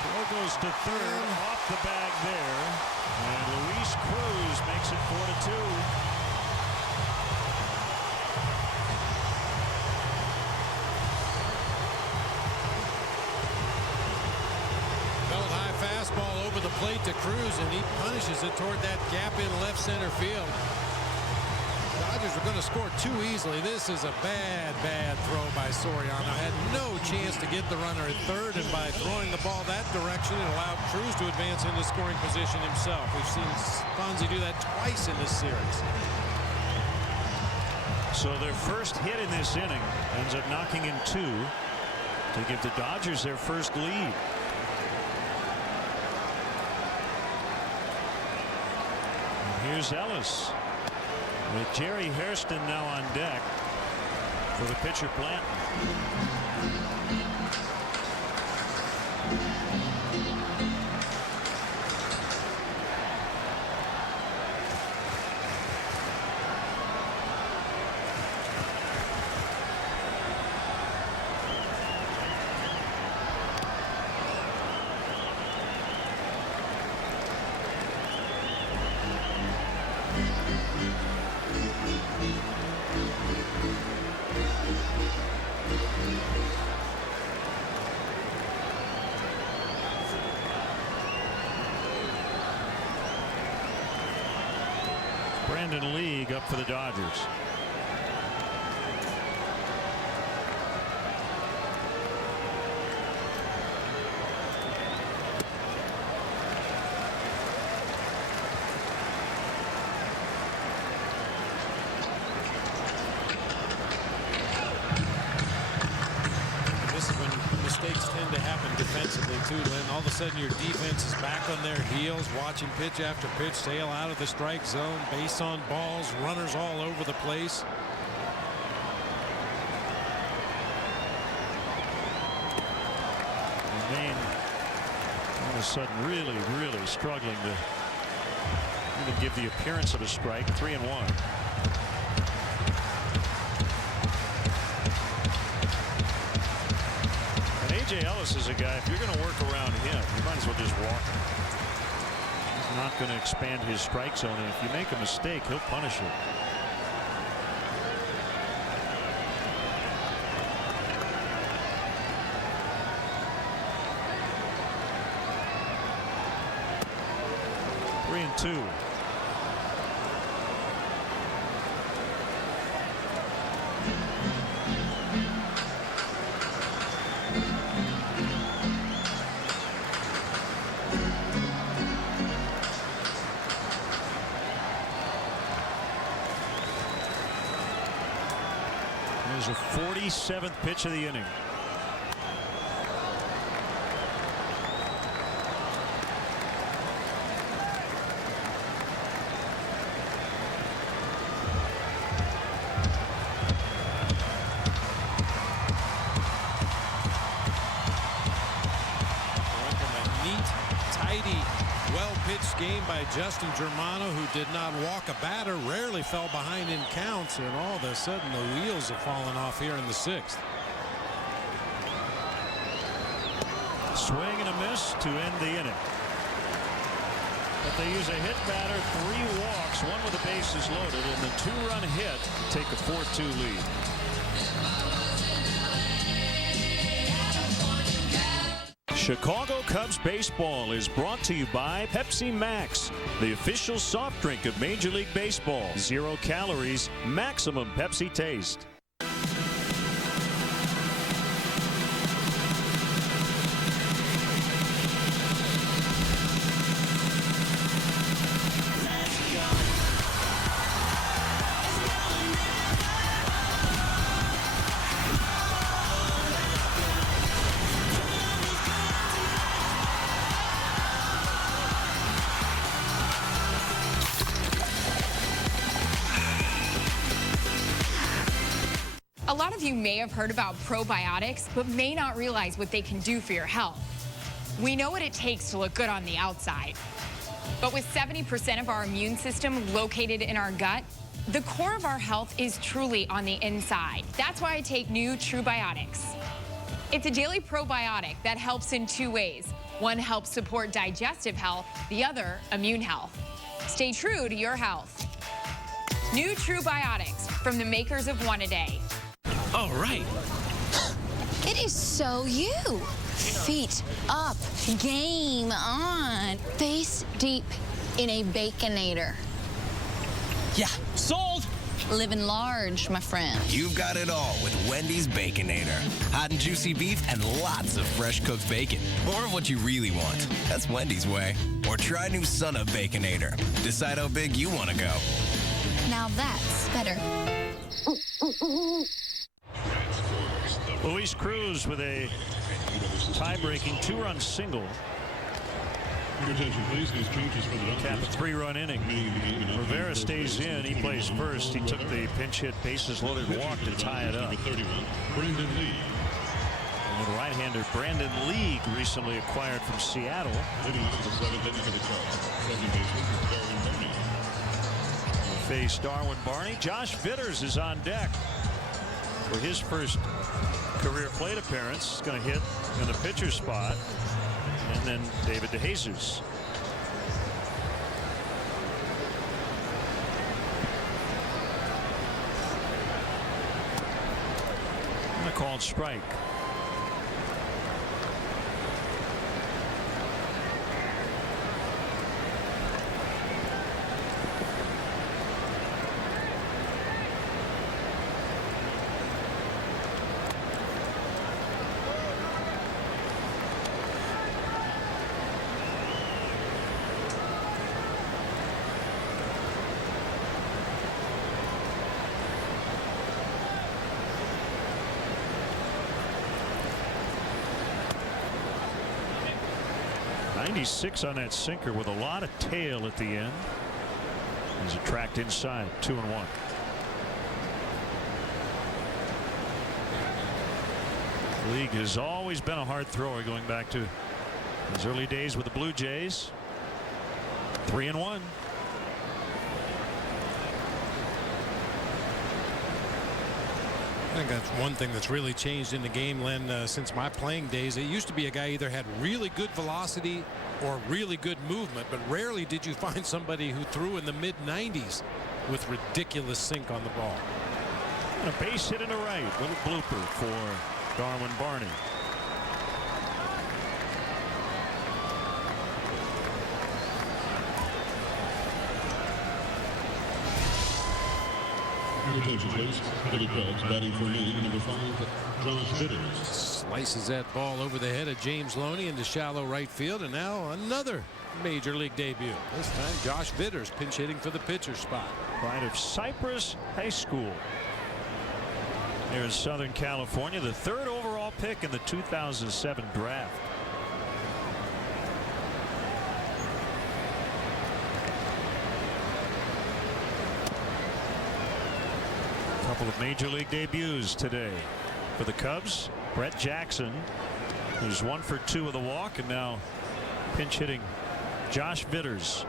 Throw goes to third, off the bag there, and Luis Cruz makes it 4-2. Fastball over the plate to Cruz, and he punishes it toward that gap in left center field. Dodgers are going to score too easily. This is a bad throw by Soriano. Had no chance to get the runner at third, and by throwing the ball that direction, it allowed Cruz to advance into scoring position himself. We've seen Fonzie do that twice in this series. So their first hit in this inning ends up knocking in 2 to give the Dodgers their first lead. Here's Ellis with Jerry Hairston now on deck for the pitcher Blanton. Brandon League up for the Dodgers. This is when mistakes tend to happen defensively too, Lynn. All of a sudden your defense is back on their heels, watching pitch after pitch, sail out of the strike zone, base on balls, runners all over the place. Maine all of a sudden really struggling to even give the appearance of a strike. 3-1. A.J. Ellis is a guy, if you're going to work around him, you might as well just walk him. He's not going to expand his strike zone, and if you make a mistake, he'll punish it. Three and 2. There's a 47th pitch of the inning. Well-pitched game by Justin Germano, who did not walk a batter, rarely fell behind in counts, and all of a sudden the wheels have fallen off here in the 6th. Swing and a miss to end the inning. But they use a hit batter, 3 walks, 1 with the bases loaded, and the 2-run hit to take a 4-2 lead. Chicago Cubs baseball is brought to you by Pepsi Max, the official soft drink of Major League Baseball. 0 calories, maximum Pepsi taste. A lot of you may have heard about probiotics, but may not realize what they can do for your health. We know what it takes to look good on the outside. But with 70% of our immune system located in our gut, the core of our health is truly on the inside. That's why I take new TruBiotics. It's a daily probiotic that helps in 2 ways. One helps support digestive health, the other immune health. Stay true to your health. New TruBiotics from the makers of One A Day. All right. It is so you. Feet up, game on. Face deep in a Baconator. Yeah, sold. Living large, my friend. You've got it all with Wendy's Baconator. Hot and juicy beef and lots of fresh cooked bacon. More of what you really want. That's Wendy's way. Or try new Son of Baconator. Decide how big you want to go. Now that's better. Luis Cruz with a tie-breaking 2-run single. Cap a 3-run inning. Rivera stays in. He plays first. He took the pinch hit, bases loaded walk to tie it up. And the right-hander Brandon Lee, recently acquired from Seattle. Will face Darwin Barney. Josh Vitters is on deck for his first career plate appearance. He's going to hit in the pitcher spot. And then David DeJesus. And a called strike. .96 on that sinker with a lot of tail at the end. He's a tracked inside. 2-1. League has always been a hard thrower going back to his early days with the Blue Jays. 3-1. I think that's one thing that's really changed in the game, Len, since my playing days. It used to be a guy either had really good velocity or really good movement, but rarely did you find somebody who threw in the mid-90s with ridiculous sink on the ball. And a base hit in the right. Little blooper for Darwin Barney. For the Cubs, batting for lead, number 5, Josh Vitters. Slices that ball over the head of James Loney into shallow right field, and now another major league debut. This time Josh Vitters pinch hitting for the pitcher spot. Pride of Cypress High School. here in Southern California, the 3rd overall pick in the 2007 draft. A couple of major league debuts today for the Cubs. Brett Jackson, who's 1 for 2 with a walk, and now pinch hitting Josh Vitters.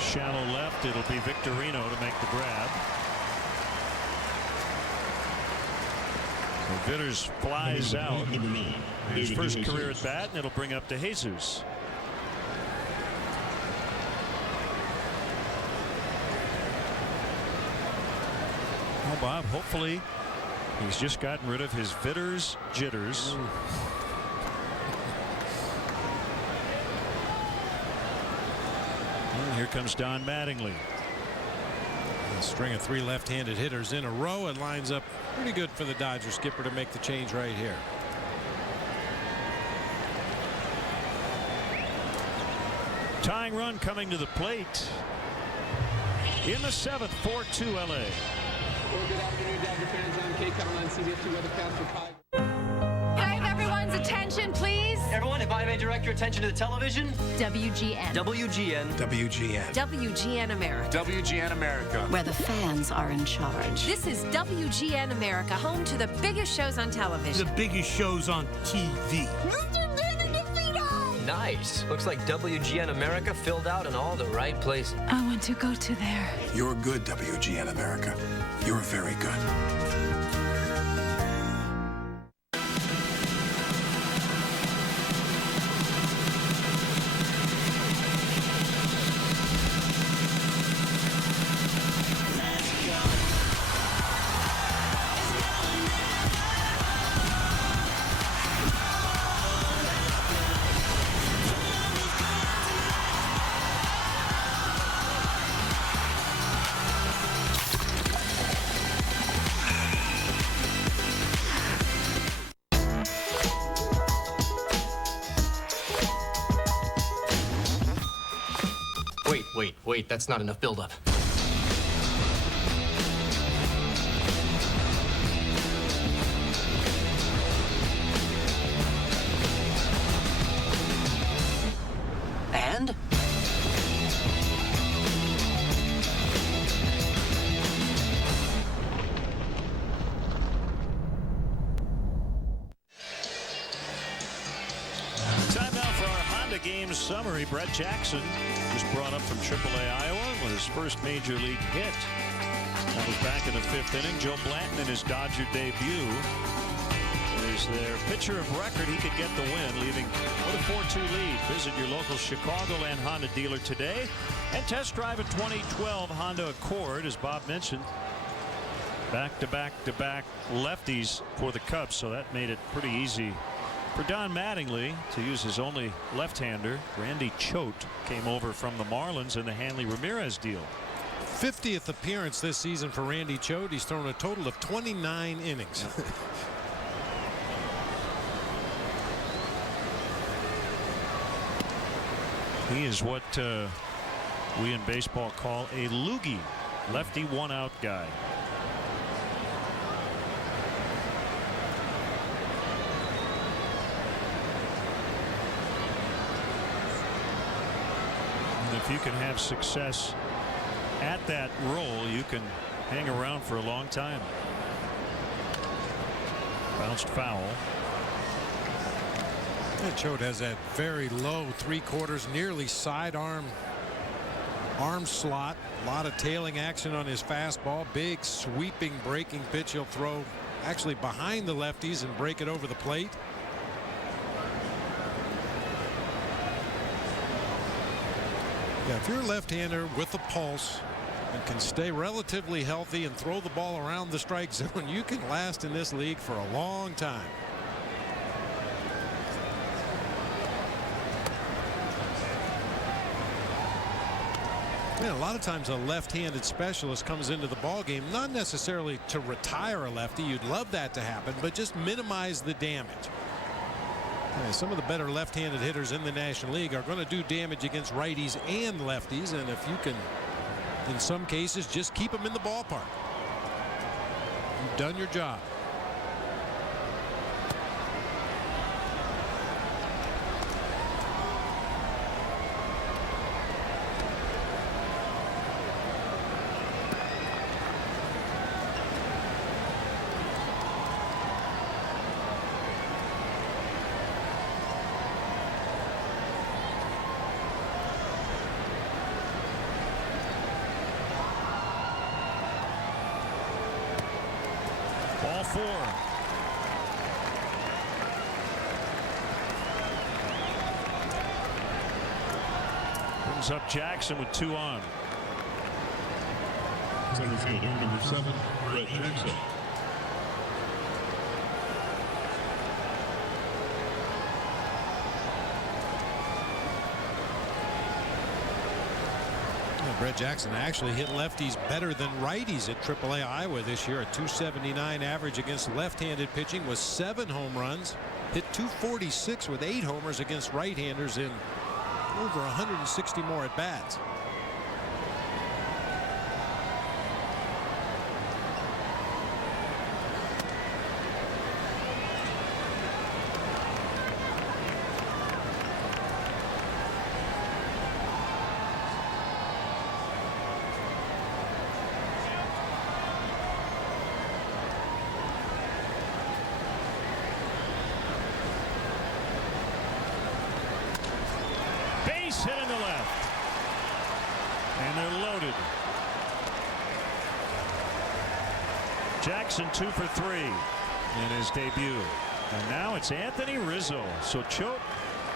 Shallow left. It'll be Victorino to make the grab. So Vitters flies out. His first career at bat, and it'll bring up to Jesus. Well, Bob, hopefully he's just gotten rid of his Vitters jitters. Here comes Don Mattingly. A string of 3 left-handed hitters in a row. It lines up pretty good for the Dodgers skipper to make the change right here. Tying run coming to the plate in the 7th, 4-2 LA. Well, good afternoon, Dodger fans. I'm Kate coming on CDT weathercaster. Can I have everyone's attention, please? Everyone, if I may direct your attention to the television. WGN. WGN. WGN. WGN America. WGN America. Where the fans are in charge. This is WGN America, home to the biggest shows on television. The biggest shows on TV. Nice. Looks like WGN America filled out in all the right places. I want to go to there. You're good, WGN America. You're very good. Wait, that's not enough buildup. And? Time now for our Honda Games summary. Brett Jackson just brought up from AAA Iowa with his first major league hit. That was back in the 5th inning. Joe Blanton in his Dodger debut is their pitcher of record. He could get the win, leaving with a 4-2 lead. Visit your local Chicagoland Honda dealer today and test drive a 2012 Honda Accord. As Bob mentioned, back-to-back-to-back lefties for the Cubs, so that made it pretty easy for Don Mattingly to use his only left-hander. Randy Choate came over from the Marlins in the Hanley Ramirez deal. 50th appearance this season for Randy Choate. He's thrown a total of 29 innings. He is what we in baseball call a loogie, lefty one-out guy. If you can have success at that role, you can hang around for a long time. Bounced foul. Choate has that very low 3/4, nearly sidearm arm slot. A lot of tailing action on his fastball. Big sweeping breaking pitch he'll throw actually behind the lefties and break it over the plate. Yeah, if you're a left-hander with a pulse and can stay relatively healthy and throw the ball around the strike zone, you can last in this league for a long time. Yeah, a lot of times a left-handed specialist comes into the ball game not necessarily to retire a lefty. You'd love that to happen, but just minimize the damage. Yeah, some of the better left-handed hitters in the National League are going to do damage against righties and lefties, and if you can, in some cases, just keep them in the ballpark, you've done your job. Ball 4. Brings up Jackson with 2 on. Center fielder number 7, Brett Jackson. Brett Jackson actually hit lefties better than righties at AAA Iowa this year. A .279 average against left-handed pitching with 7 home runs. Hit .246 with 8 homers against right-handers in over 160 more at-bats. Hit in the left, and they're loaded. Jackson 2 for 3 in his debut, and now it's Anthony Rizzo. So Choate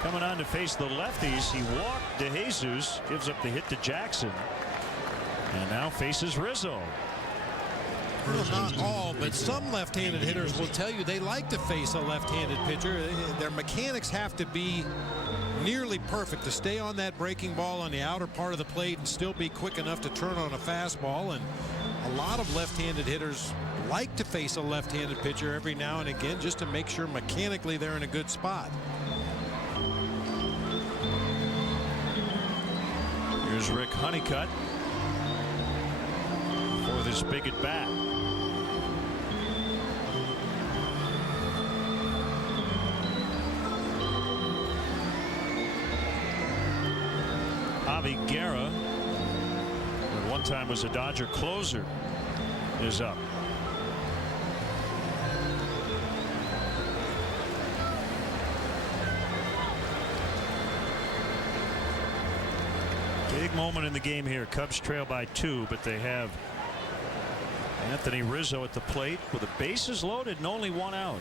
coming on to face the lefties. He walked DeJesus, gives up the hit to Jackson, and now faces Rizzo. Well, not all, but some left-handed hitters will tell you they like to face a left-handed pitcher. Their mechanics have to be nearly perfect to stay on that breaking ball on the outer part of the plate and still be quick enough to turn on a fastball. And a lot of left-handed hitters like to face a left-handed pitcher every now and again just to make sure mechanically they're in a good spot. Here's Rick Honeycutt for this big at bat. Javi Guerra, who at one time was a Dodger closer, is up. Big moment in the game here. Cubs trail by 2, but they have Anthony Rizzo at the plate with the bases loaded and only 1 out.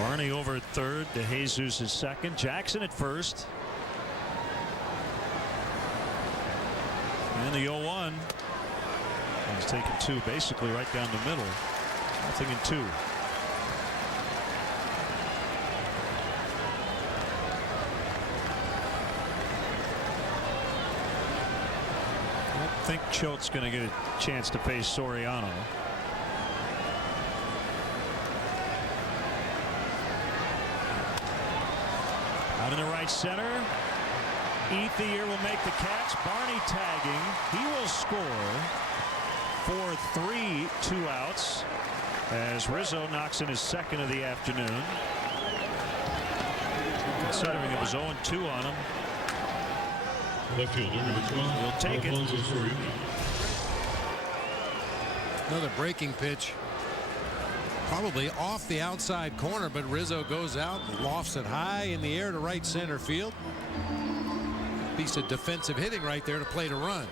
Barney over at third, DeJesus is second, Jackson at first. And the 0-1. He's taken 2 basically right down the middle. Nothing in 2. I don't think Choate's going to get a chance to face Soriano. Out in the right center. Ethier will make the catch. Barney tagging. He will score for 3 2 outs as Rizzo knocks in his second of the afternoon. Considering it was 0-2 on him. Left fielder number 12. He'll take it. Another breaking pitch. Probably off the outside corner, but Rizzo goes out and lofts it high in the air to right center field. Piece of defensive hitting right there to play to run.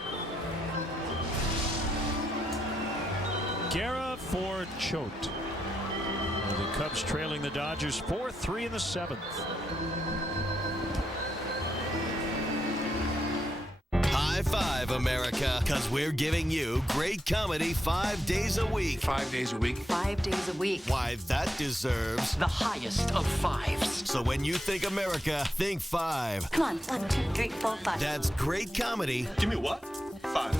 Guerra for Choate. The Cubs trailing the Dodgers 4-3 in the 7th. High five, America, because we're giving you great comedy 5 days a week. 5 days a week? 5 days a week. Why, that deserves the highest of fives. So when you think America, think 5. Come on, 1, 2, 3, 4, 5. That's great comedy. Give me what? 5.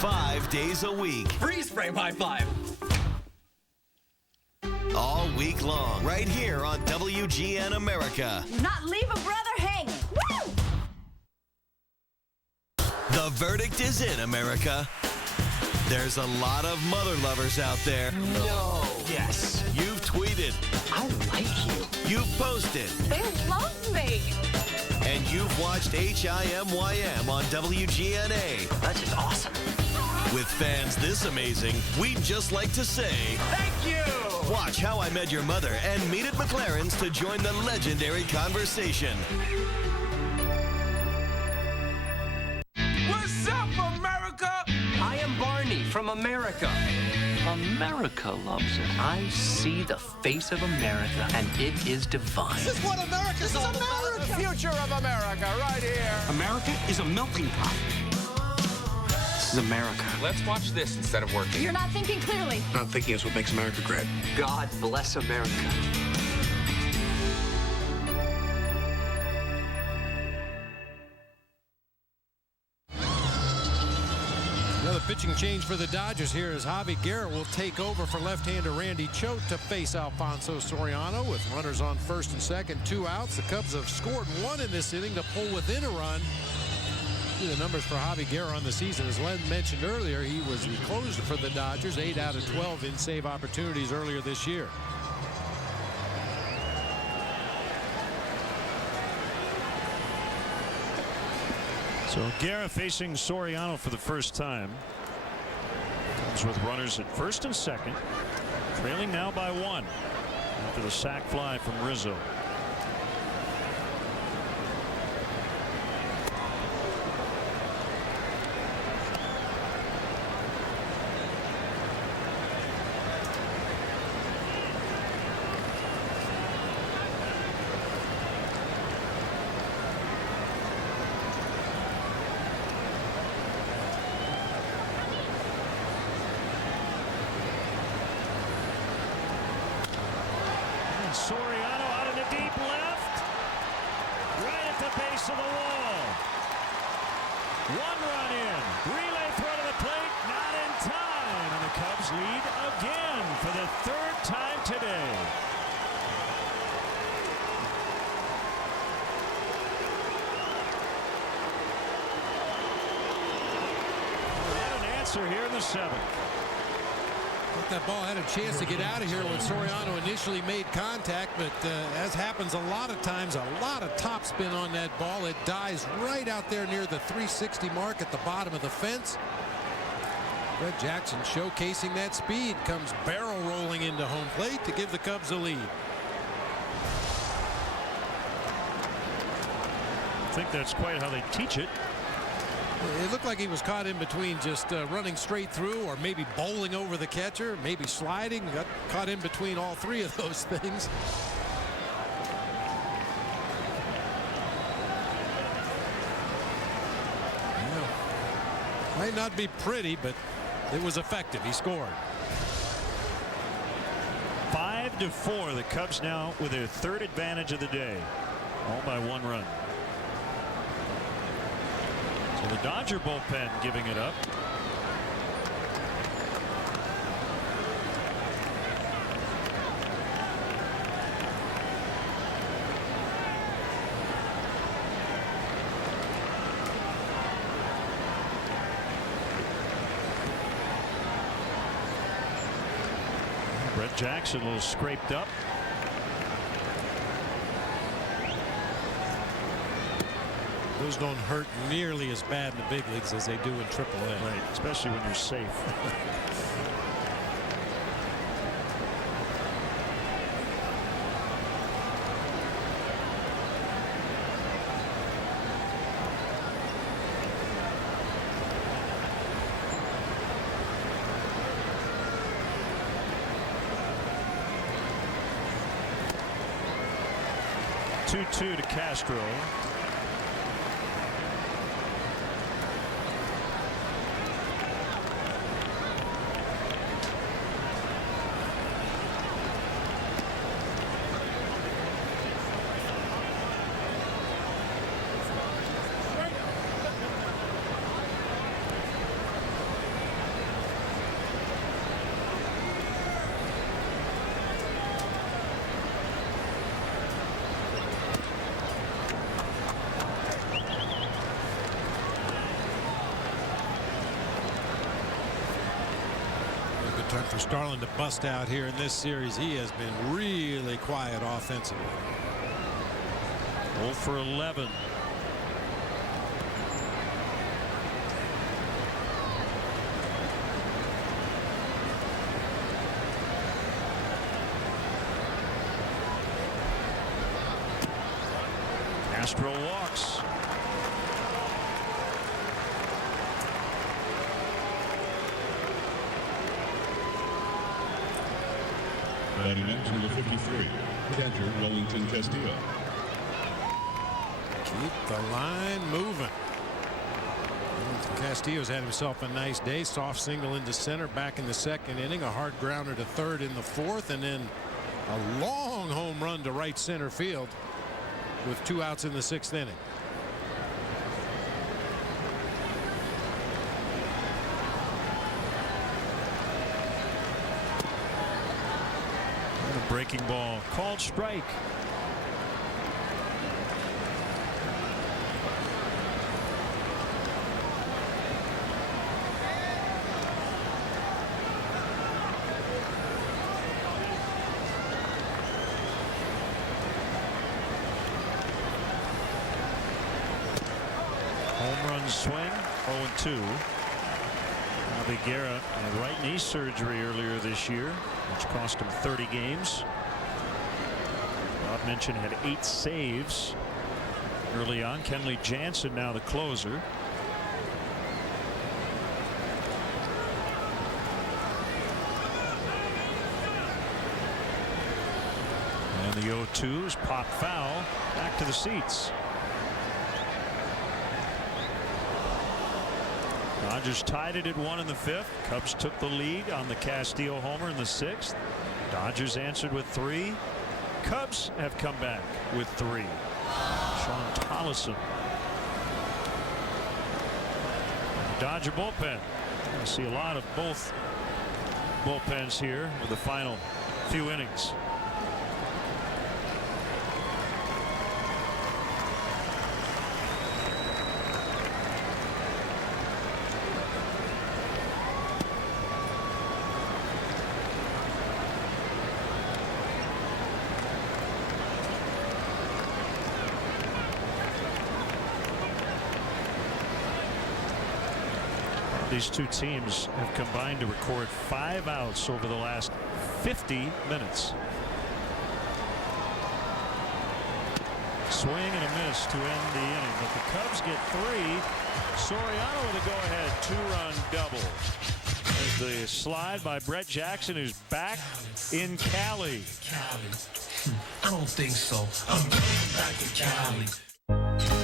5 days a week. Freeze frame high five. All week long, right here on WGN America. Do not leave a brother hanging. Woo! The verdict is in, America. There's a lot of mother lovers out there. No. Yes. You've tweeted. I like you. You've posted. They love me. And you've watched HIMYM on WGNA. That's just awesome. With fans this amazing, we'd just like to say... Thank you! Watch How I Met Your Mother and meet at McLaren's to join the legendary conversation. What's up, America? I am Barney from America. America loves it. I see the face of America, and it is divine. This is what America's all about. The future of America, right here. America is a melting pot. This is America. Let's watch this instead of working. You're not thinking clearly. Not thinking is what makes America great. God bless America. Another pitching change for the Dodgers here as Javi Guerra will take over for left-hander Randy Choate to face Alfonso Soriano with runners on first and second, 2 outs. The Cubs have scored 1 in this inning to pull within a run. The numbers for Javi Guerra on the season, as Len mentioned earlier, he was the closer for the Dodgers, 8 out of 12 in save opportunities earlier this year. So Guerra facing Soriano for the first time. Comes with runners at first and second, trailing now by 1 after the sac fly from Rizzo. Soriano out in the deep left, right at the base of the wall. 1 run in, relay throw to the plate, not in time, and the Cubs lead again for the 3rd time today. Not an answer here in the 7th. That ball had a chance to get out of here when Soriano initially made contact, but as happens a lot of times, a lot of topspin on that ball. It dies right out there near the 360 mark at the bottom of the fence. Red Jackson showcasing that speed, comes barrel rolling into home plate to give the Cubs a lead. I think that's quite how they teach it. It looked like he was caught in between just running straight through or maybe bowling over the catcher, maybe sliding. Got caught in between all 3 of those things. Yeah. Might not be pretty, but it was effective. He scored. 5-4. The Cubs now with their 3rd advantage of the day, all by 1 run. So the Dodger bullpen giving it up. Brett Jackson a little scraped up. Those don't hurt nearly as bad in the big leagues as they do in AAA. Right, especially when you're safe. 2-2 to Castro. Time for Starlin to bust out here in this series. He has been really quiet offensively. 0 for 11. Castro walks. Batting next, number 53, catcher Wellington Castillo. Keep the line moving. Castillo's had himself a nice day. Soft single into center back in the second inning. A hard grounder to third in the fourth, and then a long home run to right center field with 2 outs in the sixth inning. Breaking ball called strike. Home run swing, 0-2. Guerra had right knee surgery earlier this year, which cost him 30 games. Bob mentioned had 8 saves early on. Kenley Jansen now the closer. And the 0-2s pop foul back to the seats. Dodgers tied it at 1 in the 5th. Cubs took the lead on the Castillo homer in the 6th. Dodgers answered with 3. Cubs have come back with 3. Sean Tollison. Dodger bullpen. I see a lot of both bullpens here with the final few innings. These two teams have combined to record 5 outs over the last 50 minutes. Swing and a miss to end the inning, but the Cubs get 3. Soriano with a go-ahead 2-run double. There's the slide by Brett Jackson, who's back in Cali. I don't think so. I'm going back to Cali.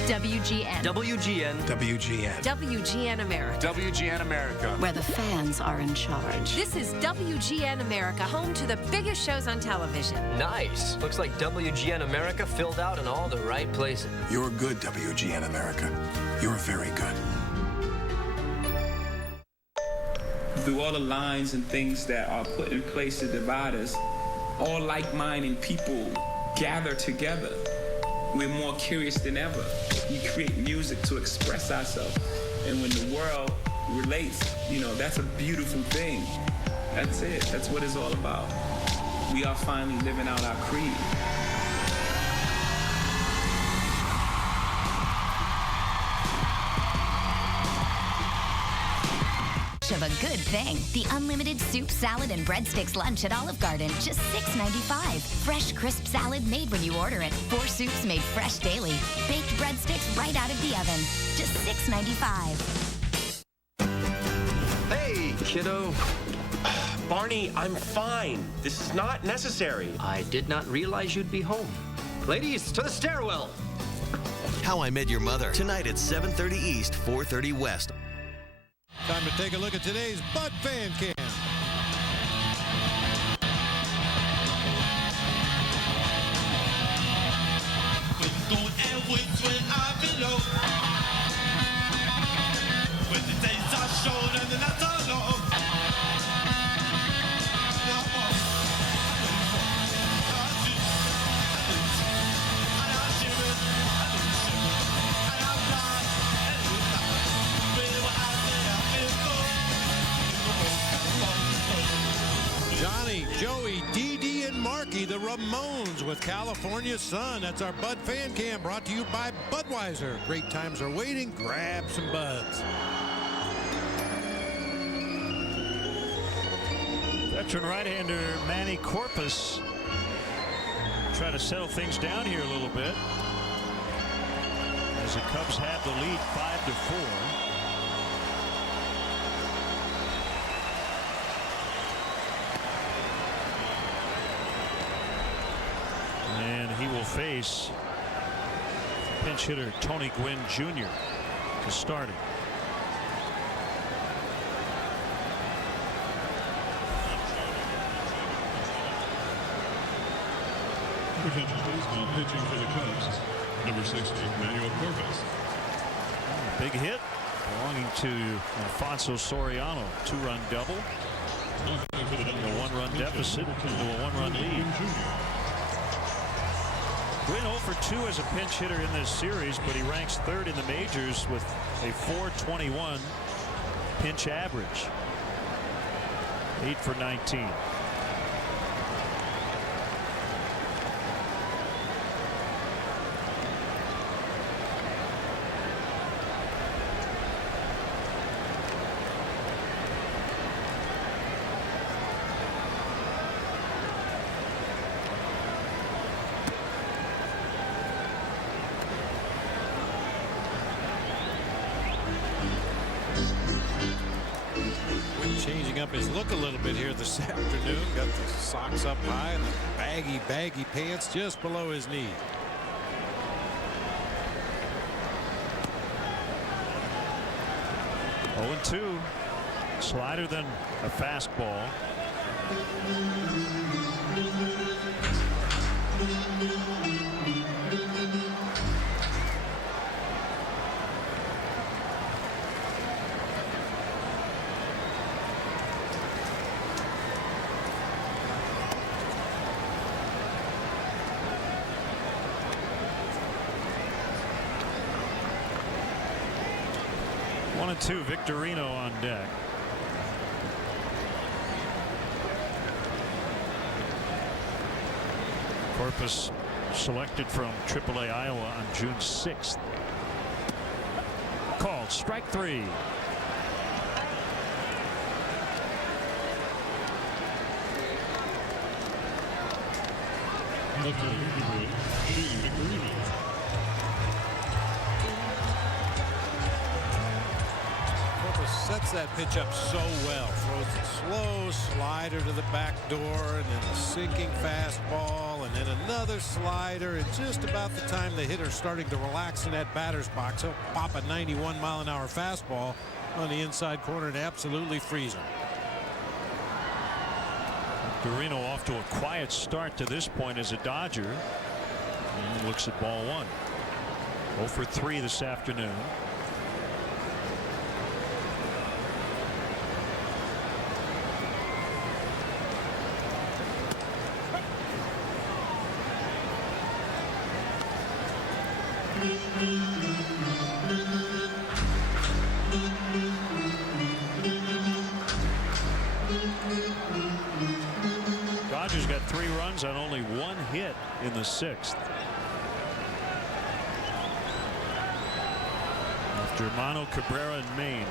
WGN. WGN. WGN. WGN America. WGN America. Where the fans are in charge. This is WGN America, home to the biggest shows on television. Nice. Looks like WGN America filled out in all the right places. You're good, WGN America. You're very good. Through all the lines and things that are put in place to divide us, all like-minded people gather together. We're more curious than ever. We create music to express ourselves. And when the world relates, you know, that's a beautiful thing. That's it. That's what it's all about. We are finally living out our creed. Of a good thing. The unlimited soup, salad, and breadsticks lunch at Olive Garden. Just $6.95. Fresh, crisp salad made when you order it. 4 soups made fresh daily. Baked breadsticks right out of the oven. Just $6.95. Hey, kiddo. Barney, I'm fine. This is not necessary. I did not realize you'd be home. Ladies, to the stairwell. How I Met Your Mother, tonight at 7:30 East, 4:30 West. Time to take a look at today's Bud Fan Cam. When the days are short and the nights are long. Johnny, Joey, Dee and Marky, the Ramones with California Sun. That's our Bud Fan Cam, brought to you by Budweiser. Great times are waiting. Grab some buds. Veteran right-hander Manny Corpus trying to settle things down here a little bit as the Cubs have the lead 5-4. And he will face pinch hitter Tony Gwynn Jr. to start it. Baseball pitching for the Cubs, number 60, Manuel Corpus. Big hit belonging to Alfonso Soriano. 2-run double. A 1-run deficit into a 1-run lead. Gwynn 0 for 2 as a pinch hitter in this series, but he ranks 3rd in the majors with a .421 pinch average. 8 for 19. Changing up his look a little bit here this afternoon. Got the socks up high and the baggy pants just below his knee. Oh, 2. Slider than a fastball. One and 2, Victorino on deck. Corpus selected from AAA Iowa on June 6th. Called strike 3. Sets that pitch up so well. Throws a slow slider to the back door, and then a sinking fastball, and then another slider. And just about the time the hitter's starting to relax in that batter's box, he'll pop a 91-mile-an-hour fastball on the inside corner and absolutely freeze him. Victorino off to a quiet start to this point as a Dodger. And looks at ball 1. 0 for 3 this afternoon. Dodgers got 3 runs on only 1 hit in the 6th. Germano Cabrera in Maine.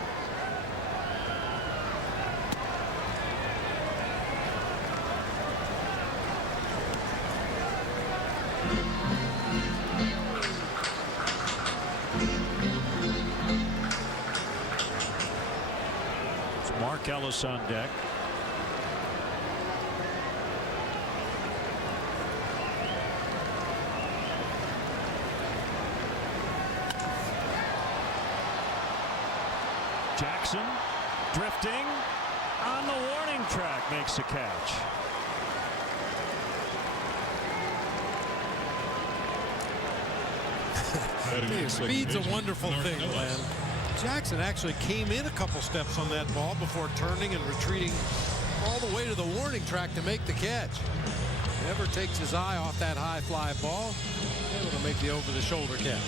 It's Mark Ellis on deck. Jackson drifting on the warning track, makes a catch. Speed's a wonderful thing, Glenn. Jackson actually came in a couple steps on that ball before turning and retreating all the way to the warning track to make the catch. Never takes his eye off that high fly ball. Able to make the over-the-shoulder catch.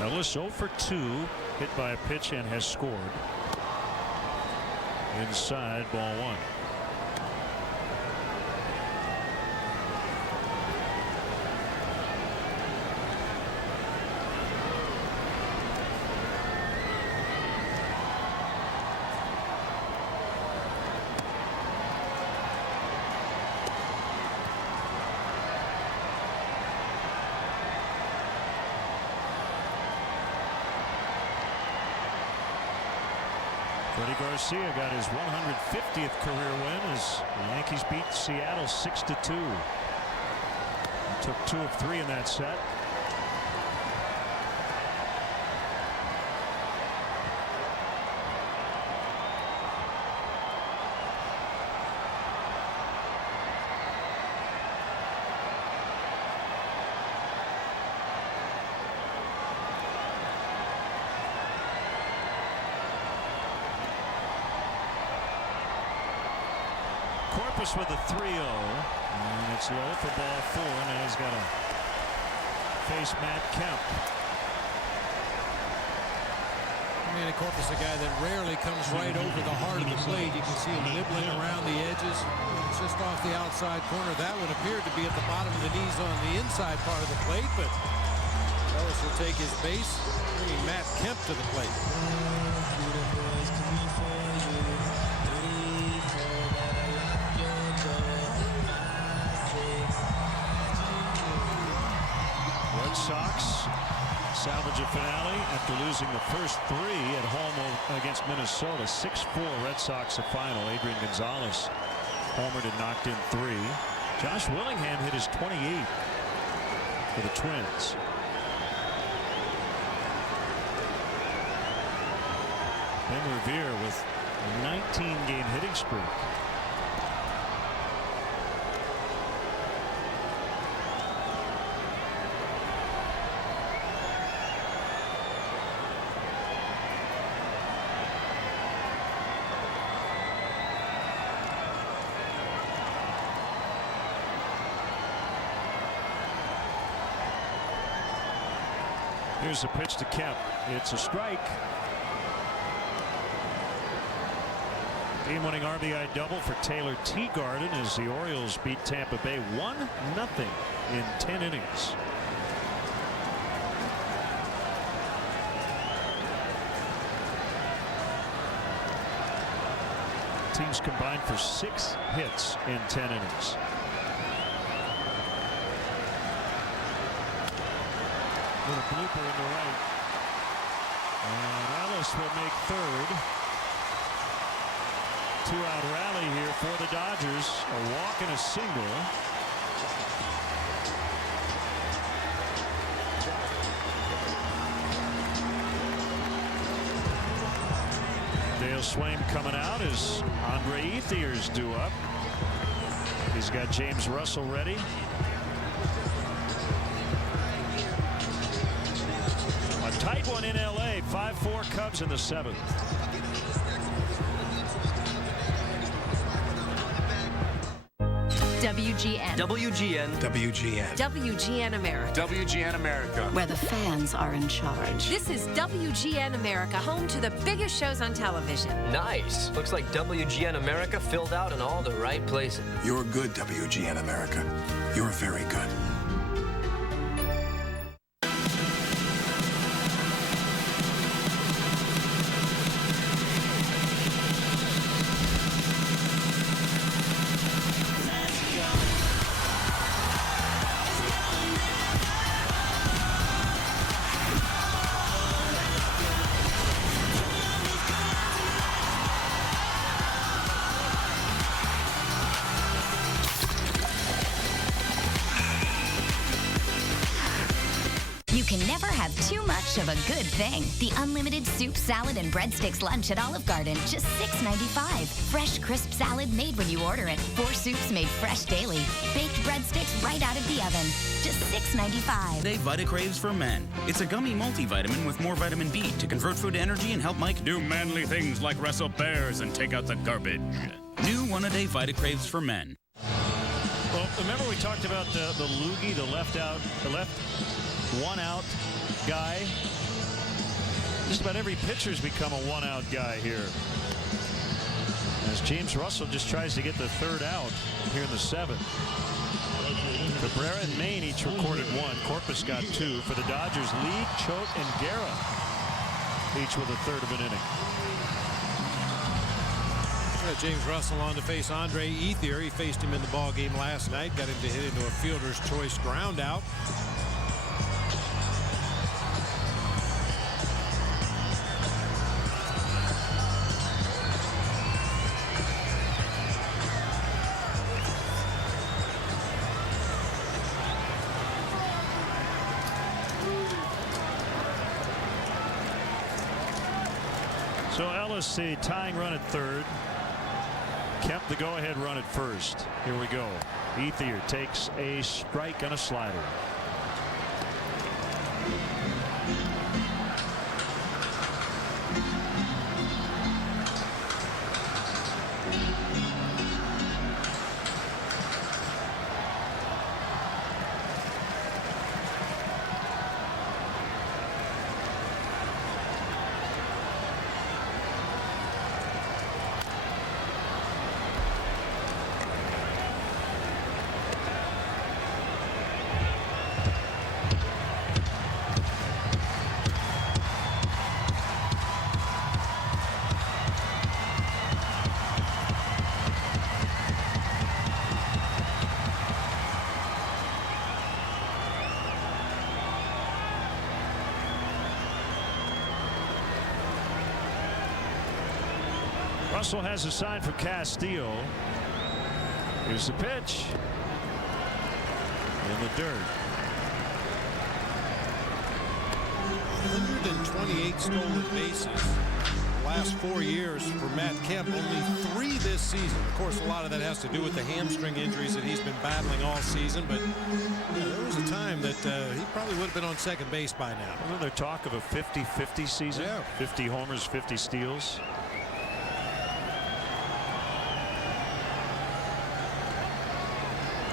Ellis 0 for 2, hit by a pitch and has scored. Inside, ball 1. Freddie Garcia got his 150th career win as the Yankees beat Seattle 6-2. He took 2 of 3 in that set. Corpus with a 3-0, and it's low for ball 4. Now he's got to face Matt Kemp. Manny Corpus, a guy that rarely comes right over the heart of the plate. You can see him nibbling around the edges, just off the outside corner. That would appear to be at the bottom of the knees on the inside part of the plate, but Ellis will take his base, bringing Matt Kemp to the plate. Red Sox salvage a finale after losing the first 3 at home against Minnesota. 6-4 Red Sox a final. Adrian Gonzalez homered and knocked in 3. Josh Willingham hit his 28th for the Twins. Ben Revere with a 19-game hitting streak. Here's a pitch to Kemp. It's a strike. Game-winning RBI double for Taylor Teagarden as the Orioles beat Tampa Bay 1-0 in 10 innings. Teams combined for 6 hits in 10 innings. Little blooper in the right. And Ellis will make third. 2-out rally here for the Dodgers. A walk and a single. Dale Swaim coming out as Andre Ethier's due up. He's got James Russell ready. A tight one in LA. 5-4 Cubs in the 7th. WGN. WGN. WGN. WGN America. WGN America. Where the fans are in charge. This is WGN America, home to the biggest shows on television. Nice. Looks like WGN America filled out in all the right places. You're good, WGN America. You're very good. good thing. The unlimited soup, salad, and breadsticks lunch at Olive Garden, just $6.95. Fresh, crisp salad made when you order it. 4 soups made fresh daily. Baked breadsticks right out of the oven, just $6.95. Day VitaCraves for Men. It's a gummy multivitamin with more vitamin B to convert food to energy and help Mike do manly things like wrestle bears and take out the garbage. New one-a-day VitaCraves for Men. Well, remember we talked about the loogie, the left one-out guy. Just about every pitcher's become a one-out guy here. As James Russell just tries to get the 3rd out here in the 7th. Cabrera and Maine each recorded 1. Corpus got 2 for the Dodgers. Lee, Choate, and Guerra each with a 3rd of an inning. James Russell on to face Andre Ethier. He faced him in the ball game last night. Got him to hit into a fielder's choice ground out. So Ellis, the tying run at 3rd. Kept the go-ahead run at 1st. Here we go. Ethier takes a strike on a slider. Russell has a sign for Castillo. Here's the pitch. In the dirt. 128 stolen bases. Last 4 years for Matt Kemp, only 3 this season. Of course, a lot of that has to do with the hamstring injuries that he's been battling all season, but there was a time that he probably would have been on second base by now. Wasn't there talk of a 50-50 season? Yeah. 50 homers, 50 steals.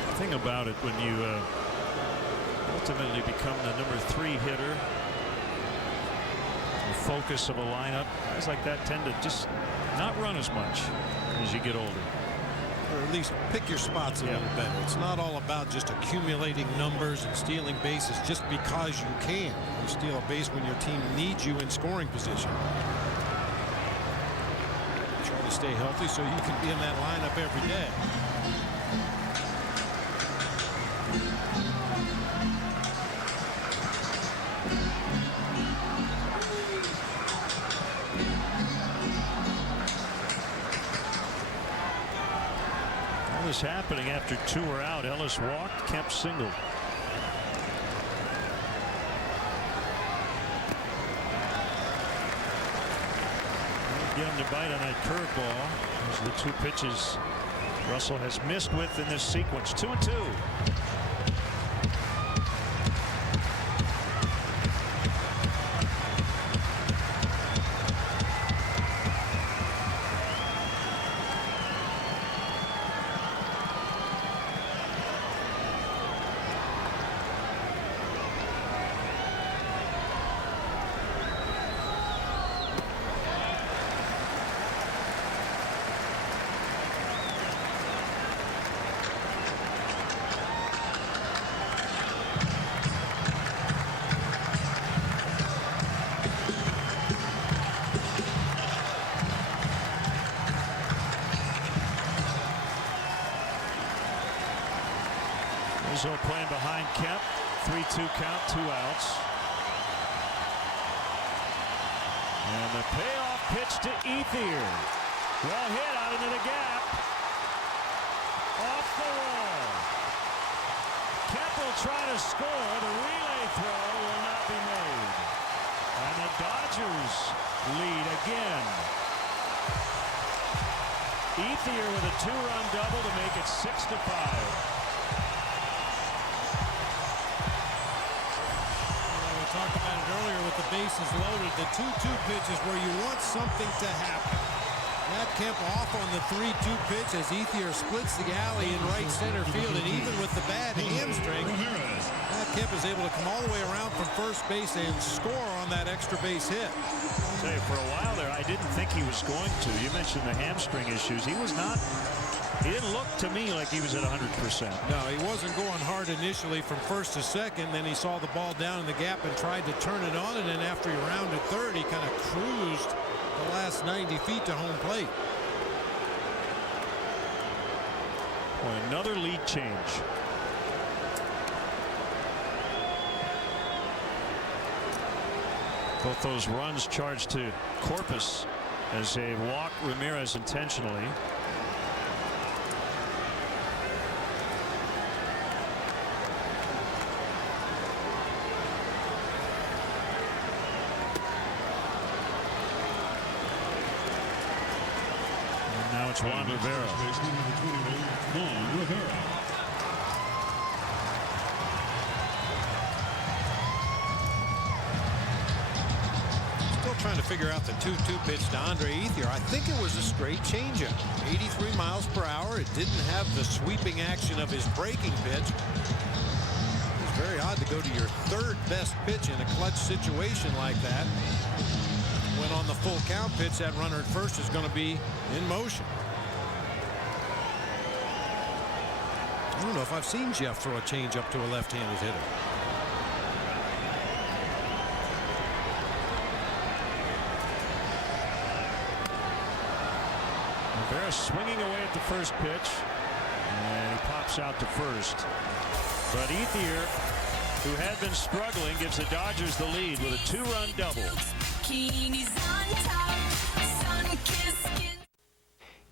The thing about it, when you ultimately become the number 3 hitter, the focus of a lineup, guys like that tend to just not run as much as you get older. Or at least pick your spots a little better. It's not all about just accumulating numbers and stealing bases just because you can. You steal a base when your team needs you in scoring position. Try to stay healthy so you can be in that lineup every day. Happening after 2 are out. Ellis walked, Kemp singled. Get him to bite on that curveball. Those are the 2 pitches Russell has missed with in this sequence. 2-2. Rizzo playing behind Kemp. 3-2 count, 2 outs. And the payoff pitch to Ethier. Well hit out into the gap. Off the wall. Kemp will try to score. The relay throw will not be made. And Dodgers lead again. Ethier with a 2-run double to make it 6-5. We talked about it earlier with the bases loaded. The 2-2 pitch is where you want something to happen. Matt Kemp off on the 3-2 pitch as Ethier splits the alley in right center field, and even with the bad hamstring, Matt Kemp is able to come all the way around from first base and score on that extra base hit. I'll tell you, for a while there, I didn't think he was going to. You mentioned the hamstring issues. He was not. He didn't look to me like he was at 100%. No, he wasn't going hard initially from first to second. Then he saw the ball down in the gap and tried to turn it on. And then after he rounded third, he kind of cruised the last 90 feet to home plate. Well, another lead change. Both those runs charged to Corpus as they walk Ramirez intentionally. And now it's Juan Rivera. Trying to figure out the 2-2 pitch to Andre Ethier. I think it was a straight changeup. 83 miles per hour. It didn't have the sweeping action of his breaking pitch. It's very odd to go to your third best pitch in a clutch situation like that. When on the full count pitch, that runner at first is going to be in motion. I don't know if I've seen Jeff throw a changeup to a left-handed hitter. Rivera swinging away at the first pitch, and he pops out to first. But Ethier, who had been struggling, gives the Dodgers the lead with a 2-run double.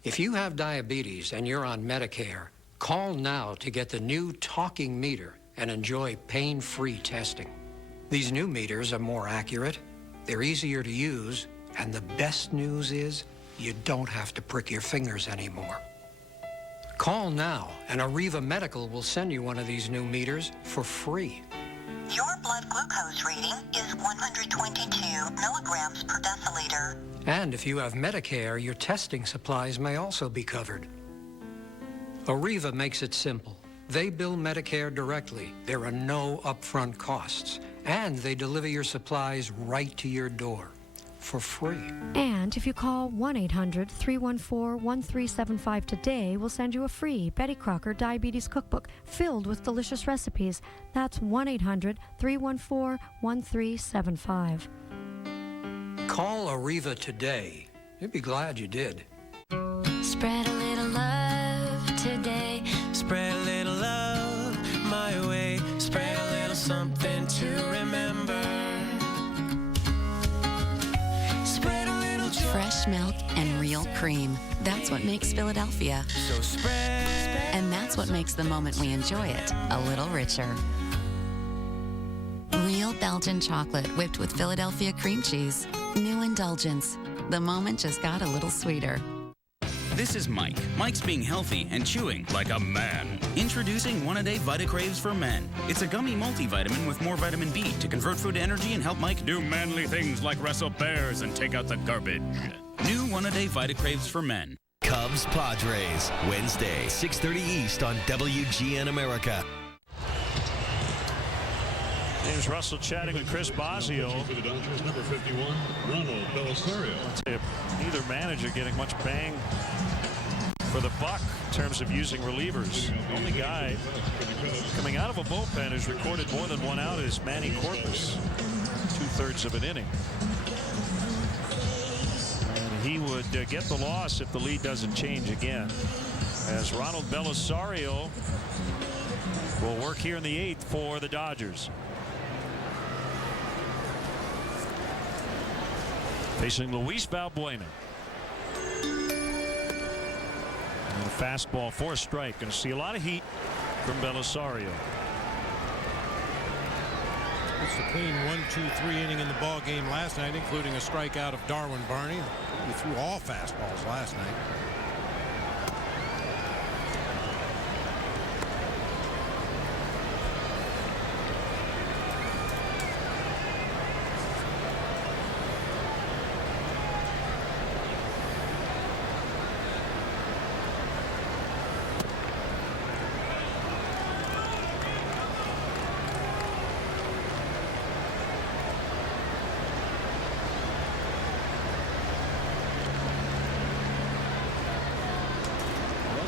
If you have diabetes and you're on Medicare, call now to get the new talking meter and enjoy pain-free testing. These new meters are more accurate, they're easier to use, and the best news is you don't have to prick your fingers anymore. Call now, and Arriva Medical will send you one of these new meters for free. Your blood glucose reading is 122 milligrams per deciliter. And if you have Medicare, your testing supplies may also be covered. Arriva makes it simple. They bill Medicare directly. There are no upfront costs. And they deliver your supplies right to your door for free. And if you call 1-800-314-1375 today, we'll send you a free Betty Crocker Diabetes Cookbook filled with delicious recipes. That's 1-800-314-1375. Call Arriva today. You'd be glad you did. Spread a little love today. Spread a little love my way. Spread a little something to remember. Fresh milk and real cream. That's what makes Philadelphia. So spread. And that's what makes the moment we enjoy it a little richer. Real Belgian chocolate whipped with Philadelphia cream cheese. New indulgence. The moment just got a little sweeter. This is Mike. Mike's being healthy and chewing like a man. Introducing One-A-Day VitaCraves for Men. It's a gummy multivitamin with more vitamin B to convert food to energy and help Mike do manly things like wrestle bears and take out the garbage. New One-A-Day VitaCraves for Men. Cubs Padres, Wednesday, 6:30 East on WGN America. James Russell chatting with Chris Bosio. For the Dodgers, number 51, Ronald Belisario. Neither manager getting much bang for the buck in terms of using relievers. The only guy coming out of a bullpen who's recorded more than one out is Manny Corpus, 2/3 of an inning. And he would get the loss if the lead doesn't change again, as Ronald Belisario will work here in the 8th for the Dodgers. Facing Luis Valbuena. And a fastball for a strike. Going to see a lot of heat from Belisario. It's the clean 1-2-3 inning in the ball game last night, including a strikeout of Darwin Barney. He threw all fastballs last night.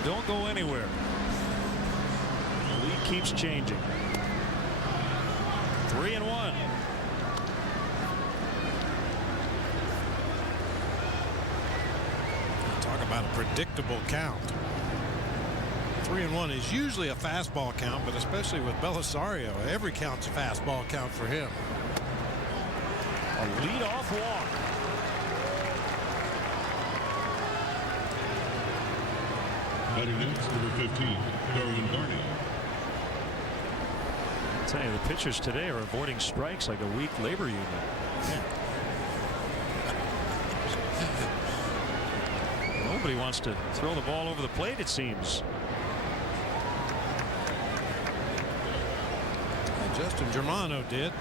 Don't go anywhere. The lead keeps changing. 3-1. Talk about a predictable count. 3-1 is usually a fastball count, but especially with Belisario, every count's a fastball count for him. A leadoff walk. Batting next, number 15, Darwin Barney. I'll tell you, the pitchers today are avoiding strikes like a weak labor union. Yeah. Nobody wants to throw the ball over the plate, it seems. Justin Germano did.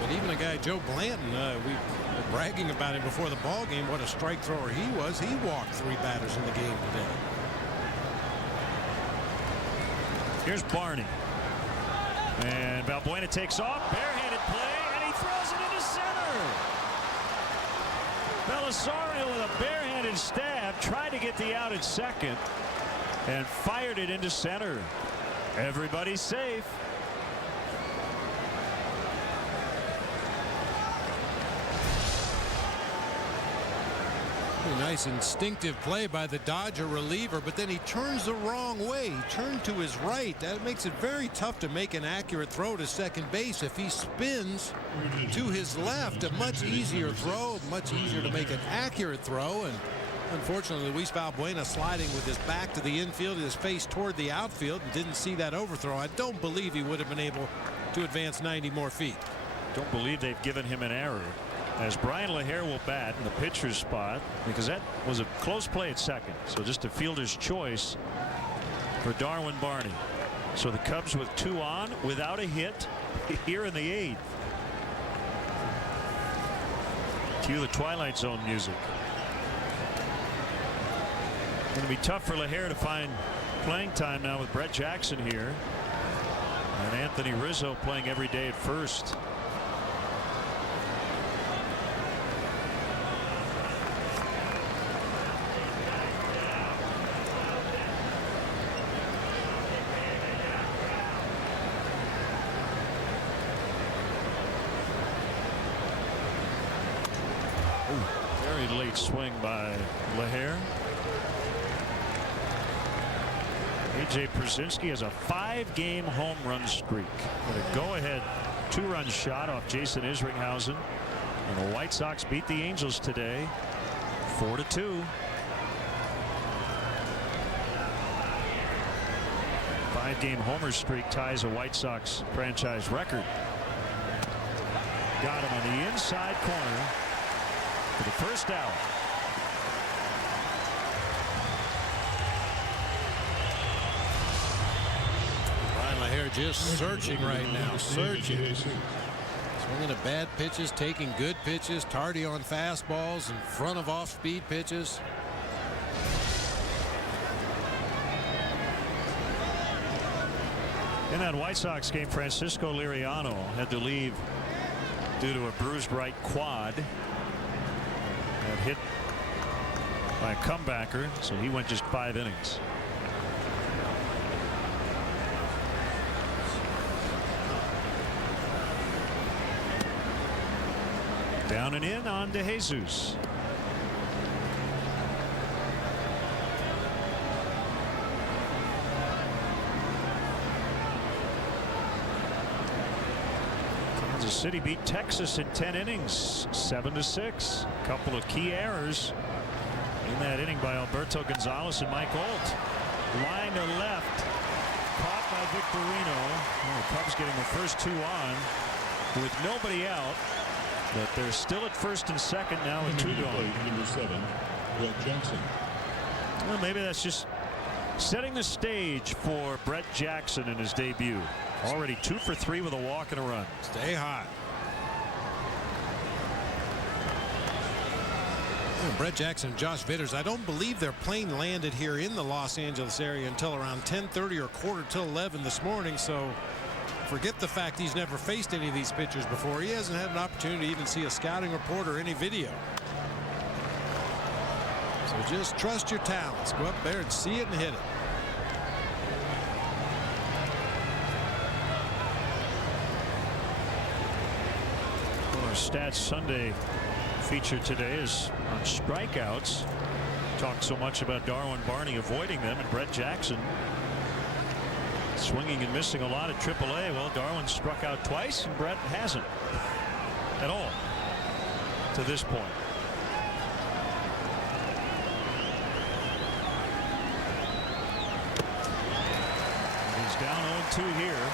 But even a guy, Joe Blanton, we were bragging about him before the ball game, what a strike thrower he was. He walked 3 batters in the game today. Here's Barney. And Valbuena takes off. Barehanded play, and he throws it into center. Belisario with a barehanded stab, tried to get the out at second, and fired it into center. Everybody's safe. A nice instinctive play by the Dodger reliever, but then he turns the wrong way. He turned to his right. That makes it very tough to make an accurate throw to second base. If he spins to his left, a much easier throw, much easier to make an accurate throw. And unfortunately, Luis Valbuena sliding with his back to the infield, his face toward the outfield, and didn't see that overthrow. I don't believe he would have been able to advance 90 more feet. Don't believe they've given him an error, as Brian LaHair will bat in the pitcher's spot, because that was a close play at second. So just a fielder's choice for Darwin Barney. So the Cubs with 2 on without a hit here in the 8th. Cue the Twilight Zone music. Going to be tough for LaHair to find playing time now with Brett Jackson here and Anthony Rizzo playing every day at first. Late swing by LaHair. A.J. Przinsky has a 5-game home run streak with a go-ahead 2-run shot off Jason Isringhausen. And the White Sox beat the Angels today 4-2. 5-game homer streak ties a White Sox franchise record. Got him on the inside corner for the first out. Brian LaHair just searching right now. Searching. Swinging at bad pitches, taking good pitches, tardy on fastballs in front of off-speed pitches. In that White Sox game, Francisco Liriano had to leave due to a bruised right quad. Got hit by a comebacker, so he went just 5 innings. Down and in on to Jesus. Kansas City beat Texas in 10 innings, 7-6. A couple of key errors in that inning by Alberto Gonzalez and Mike Holt. Line to left. caught by Victorino. Well, the Cubs getting the first two on with nobody out. But they're still at first and second now with two gone. Number 7, Brett Jackson. Well, maybe that's just setting the stage for Brett Jackson in his debut. Already 2 for 3 with a walk and a run. Stay hot. Brett Jackson, Josh Vitters, I don't believe their plane landed here in the Los Angeles area until around 10:30 or quarter till 11 this morning. So forget the fact he's never faced any of these pitchers before. He hasn't had an opportunity to even see a scouting report or any video. So just trust your talents. Go up there and see it and hit it. Well, our Stats Sunday feature today is on strikeouts. Talked so much about Darwin Barney avoiding them, and Brett Jackson swinging and missing a lot at AAA. Well, Darwin struck out twice and Brett hasn't at all to this point. He's down 0-2 here.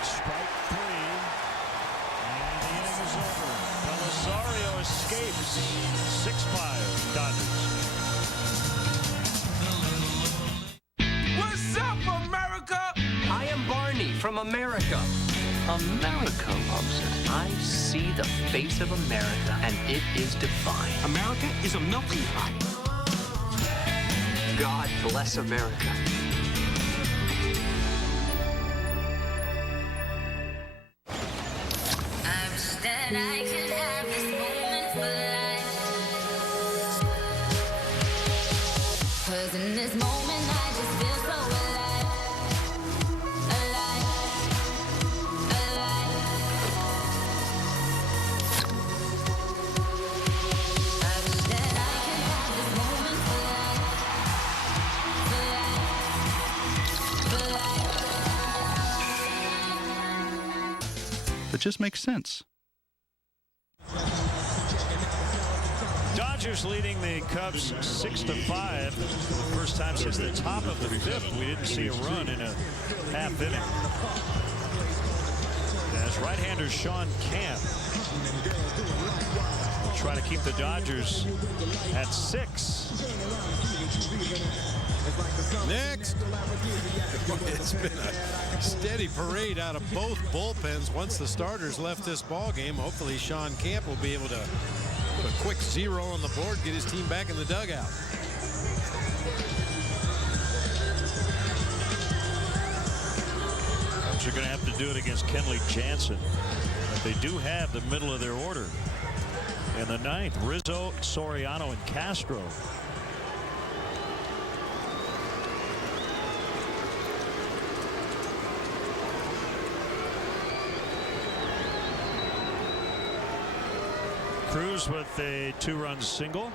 Strike 3, and the inning is over. Belisario escapes. 6-5 Dodgers. What's up, America? I am Barney from America. America loves it. I see the face of America, and it is divine. America is a melting pot. God bless America. I could have this moment for life. 'Cause in this moment I just feel so alive. Alive. Alive. I wish that I could have this moment for life. For life. For life. It just makes sense. Dodgers leading the Cubs 6-5. For the first time since the top of the 5th, we didn't see a run in a half inning. As right-hander Sean Camp will try to keep the Dodgers at 6. Next. It's been a steady parade out of both bullpens once the starters left this ball game. Hopefully Sean Camp will be able to put a quick 0 on the board, get his team back in the dugout. Cubs are going to have to do it against Kenley Jansen. But they do have the middle of their order. In the 9th, Rizzo, Soriano, and Castro. Cruz with a 2-run single.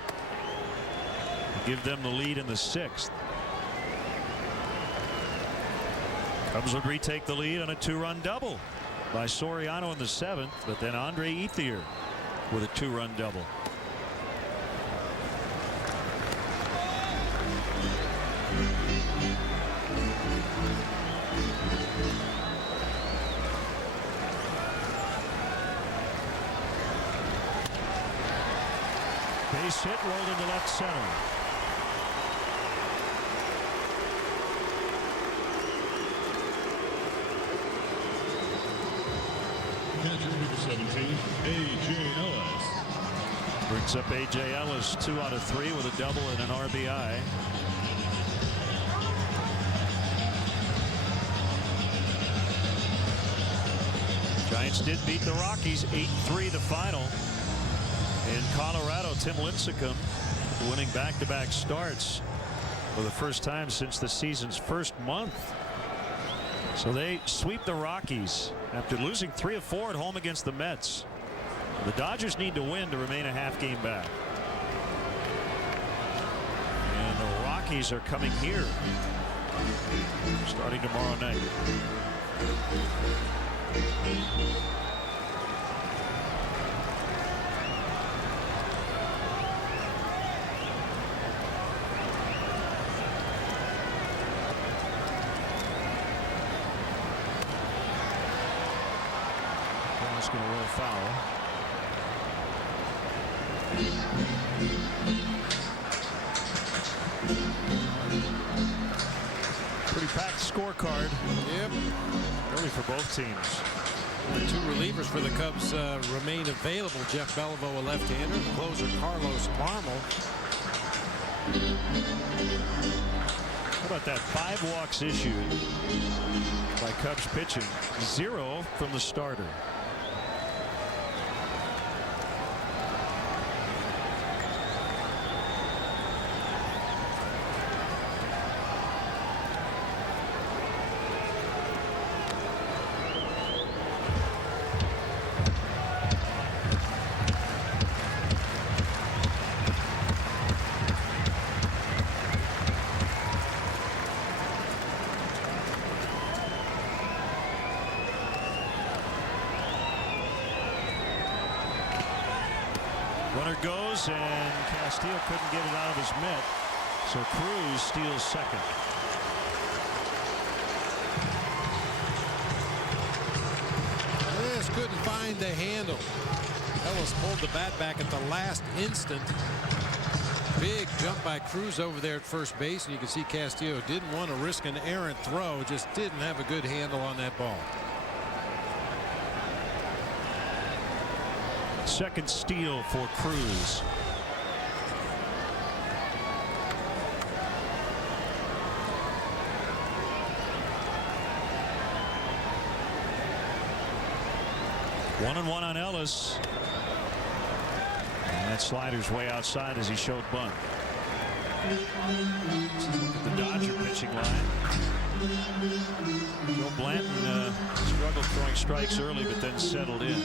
Give them the lead in the 6th. Cubs would retake the lead on a 2-run double by Soriano in the 7th, but then Andre Ethier with a 2-run double. Base hit, rolled into left center. Catcher number 17, A.J. Ellis. Brings up A.J. Ellis 2 out of 3 with a double and an RBI. Giants did beat the Rockies 8-3 the final. In Colorado, Tim Lincecum winning back-to-back starts for the first time since the season's first month. So they sweep the Rockies after losing 3 of 4 at home against the Mets. The Dodgers need to win to remain a half game back. Rockies are coming here starting tomorrow night. Ball's going to roll foul. Pretty packed scorecard. Yep. Really for both teams. The two relievers for the Cubs remain available. Jeff Beliveau, a left-hander. The closer, Carlos Marmol. How about that? 5 walks issued by Cubs pitching. 0 from the starter. Runner goes, and Castillo couldn't get it out of his mitt, so Cruz steals second. This couldn't find the handle. Ellis pulled the bat back at the last instant. Big jump by Cruz over there at first base, and you can see Castillo didn't want to risk an errant throw, just didn't have a good handle on that ball. Second steal for Cruz. One and one on Ellis. And that slider's way outside as he showed bunt. Look at the Dodger pitching line. Joe Blanton struggled throwing strikes early, but then settled in.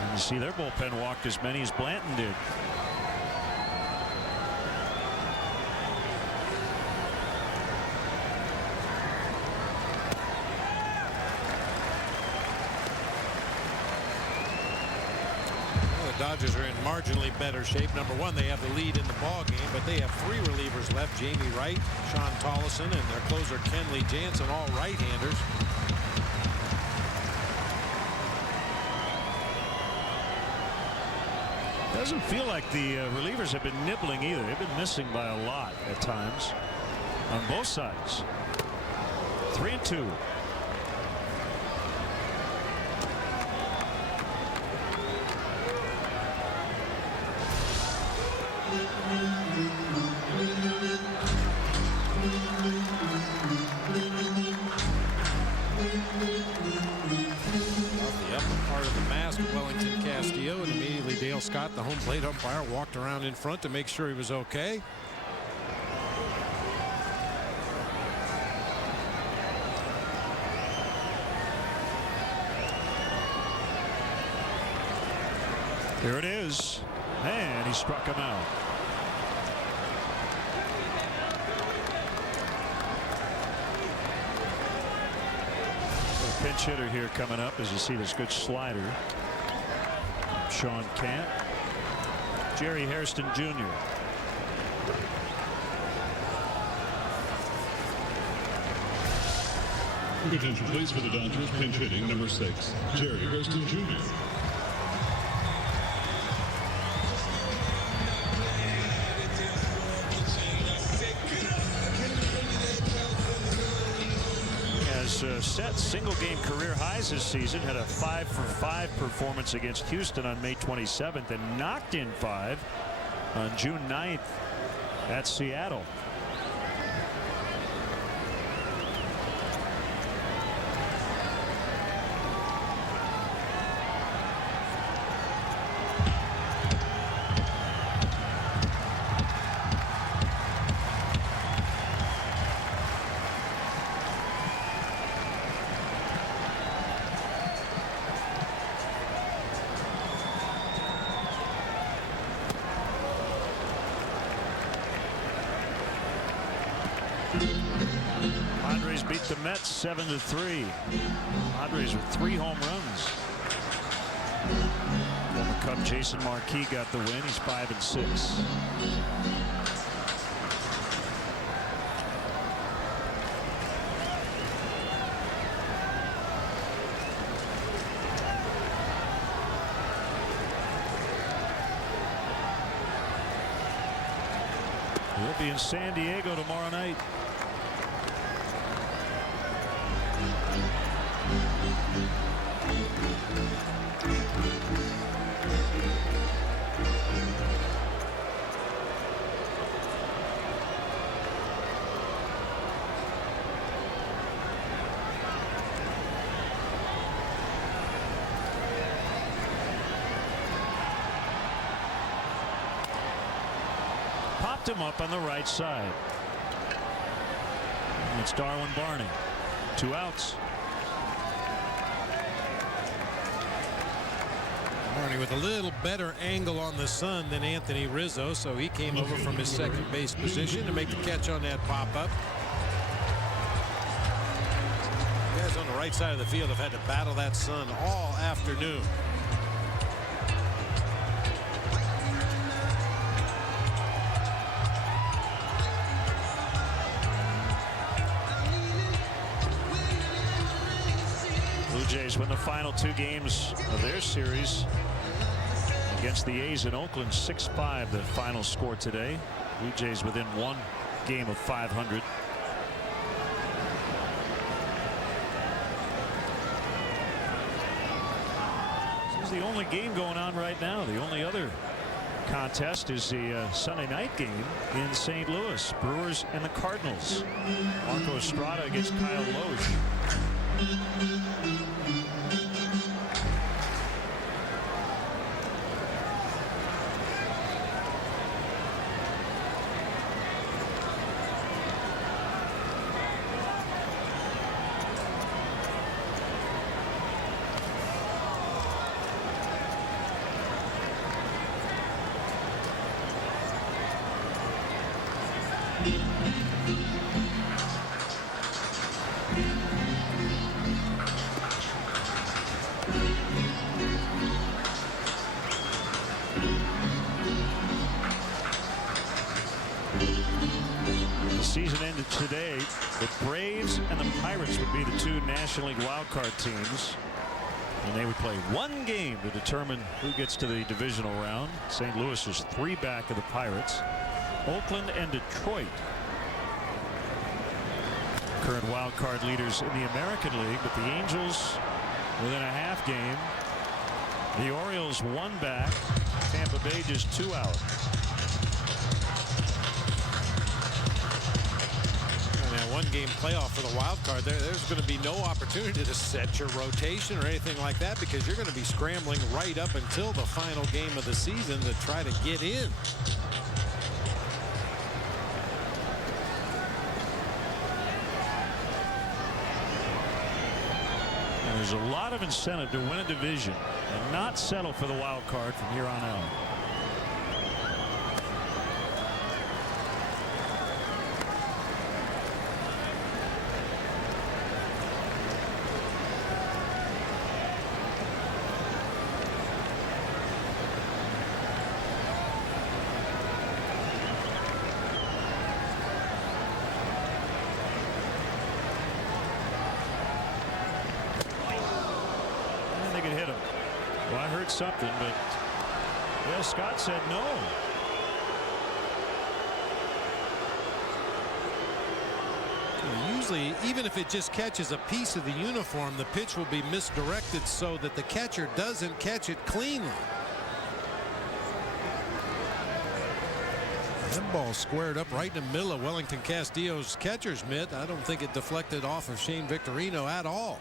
And you see their bullpen walked as many as Blanton did. Dodgers are in marginally better shape. Number one, they have the lead in the ball game, but they have 3 relievers left: Jamie Wright, Sean Tollison, and their closer Kenley Jansen, all right-handers. Doesn't feel like the relievers have been nibbling either. They've been missing by a lot at times on both sides. 3-2. Scott, the home plate umpire, walked around in front to make sure he was okay. Here it is, and he struck him out. A pinch hitter here coming up. As you see, this good slider. Sean Camp, Jerry Hairston Jr. Attention please for the Dodgers, pinch hitting number 6, Jerry Hairston Jr. Set single-game career highs this season. Had a 5-for-5 performance against Houston on May 27th and knocked in 5 on June 9th at Seattle. Mets 7-3. Padres with 3 home runs. Former Cub Jason Marquis got the win. He's 5-6. We'll be in San Diego tomorrow night. Popped him up on the right side. It's Darwin Barney. 2 outs. Barney with a little better angle on the sun than Anthony Rizzo, so he came over from his second base position to make the catch on that pop-up. Guys on the right side of the field have had to battle that sun all afternoon. Blue Jays win the final 2 games of their series against the A's in Oakland. 6-5 the final score today. Blue Jays within 1 game of 500. This is the only game going on right now. The only other contest is the Sunday night game in St. Louis. Brewers and the Cardinals. Marco Estrada against Kyle Loesch. The season ended today. The Braves and the Pirates would be the 2 National League wildcard teams. And they would play 1 game to determine who gets to the divisional round. St. Louis is 3 back of the Pirates. Oakland and Detroit, current wildcard leaders in the American League, but the Angels within a half game. The Orioles 1 back. Tampa Bay just 2 out. That 1-game playoff for the wild card, there's going to be no opportunity to set your rotation or anything like that, because you're going to be scrambling right up until the final game of the season to try to get in. And there's a lot of incentive to win a division and not settle for the wild card from here on out. Something, but well, Scott said no. Usually, even if it just catches a piece of the uniform, the pitch will be misdirected so that the catcher doesn't catch it cleanly. That ball squared up right in the middle of Wellington Castillo's catcher's mitt. I don't think it deflected off of Shane Victorino at all.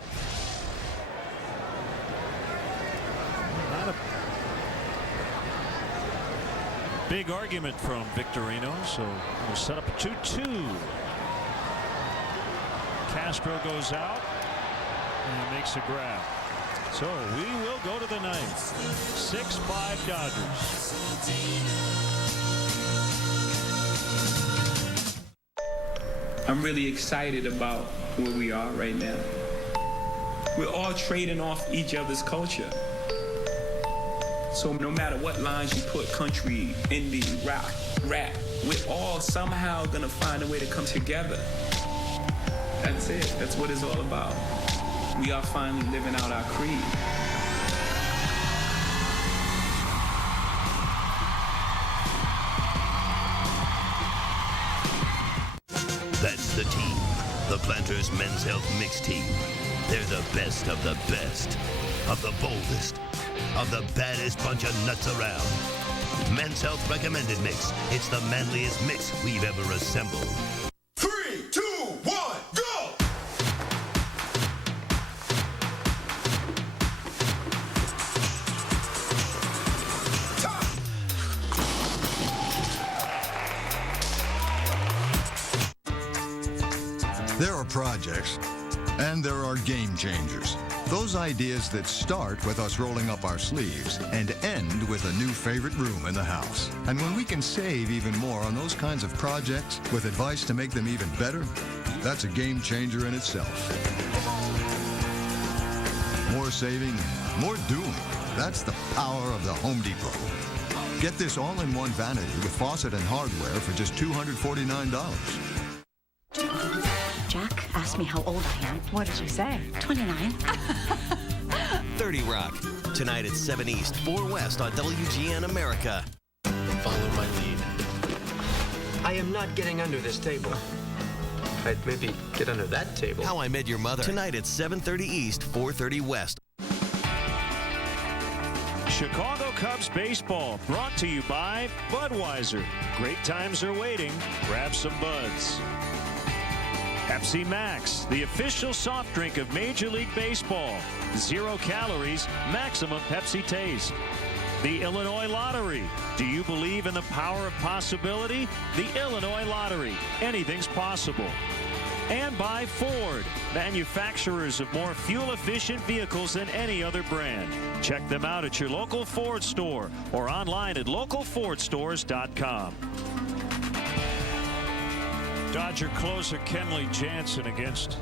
Big argument from Victorino, so we'll set up a 2-2. Castro goes out and makes a grab. So we will go to the ninth. 6-5 Dodgers. I'm really excited about where we are right now. We're all trading off each other's culture. So no matter what lines you put, country, indie, rock, rap, we're all somehow gonna find a way to come together. That's it. That's what it's all about. We are finally living out our creed. That's the team. The Planters Men's Health Mix Team. They're the best of the best, of the boldest, of the baddest bunch of nuts around. Men's Health Recommended Mix. It's the manliest mix we've ever assembled. 3, 2, 1, go! There are projects, and there are game changers. Those ideas that start with us rolling up our sleeves and end with a new favorite room in the house. And when we can save even more on those kinds of projects with advice to make them even better, that's a game changer in itself. More saving, more doing. That's the power of the Home Depot. Get this all-in-one vanity with faucet and hardware for just $249. Jack asked me how old I am. What did you say? 29. 30 Rock. Tonight at 7 East, 4 West on WGN America. Follow my lead. I am not getting under this table. I'd maybe get under that table. How I Met Your Mother. Tonight at 7:30 East, 4:30 West. Chicago Cubs baseball brought to you by Budweiser. Great times are waiting. Grab some buds. Pepsi Max, the official soft drink of Major League Baseball. 0 calories, maximum Pepsi taste. The Illinois Lottery. Do you believe in the power of possibility? The Illinois Lottery. Anything's possible. And by Ford, manufacturers of more fuel-efficient vehicles than any other brand. Check them out at your local Ford store or online at localfordstores.com. Dodger closer Kenley Jansen against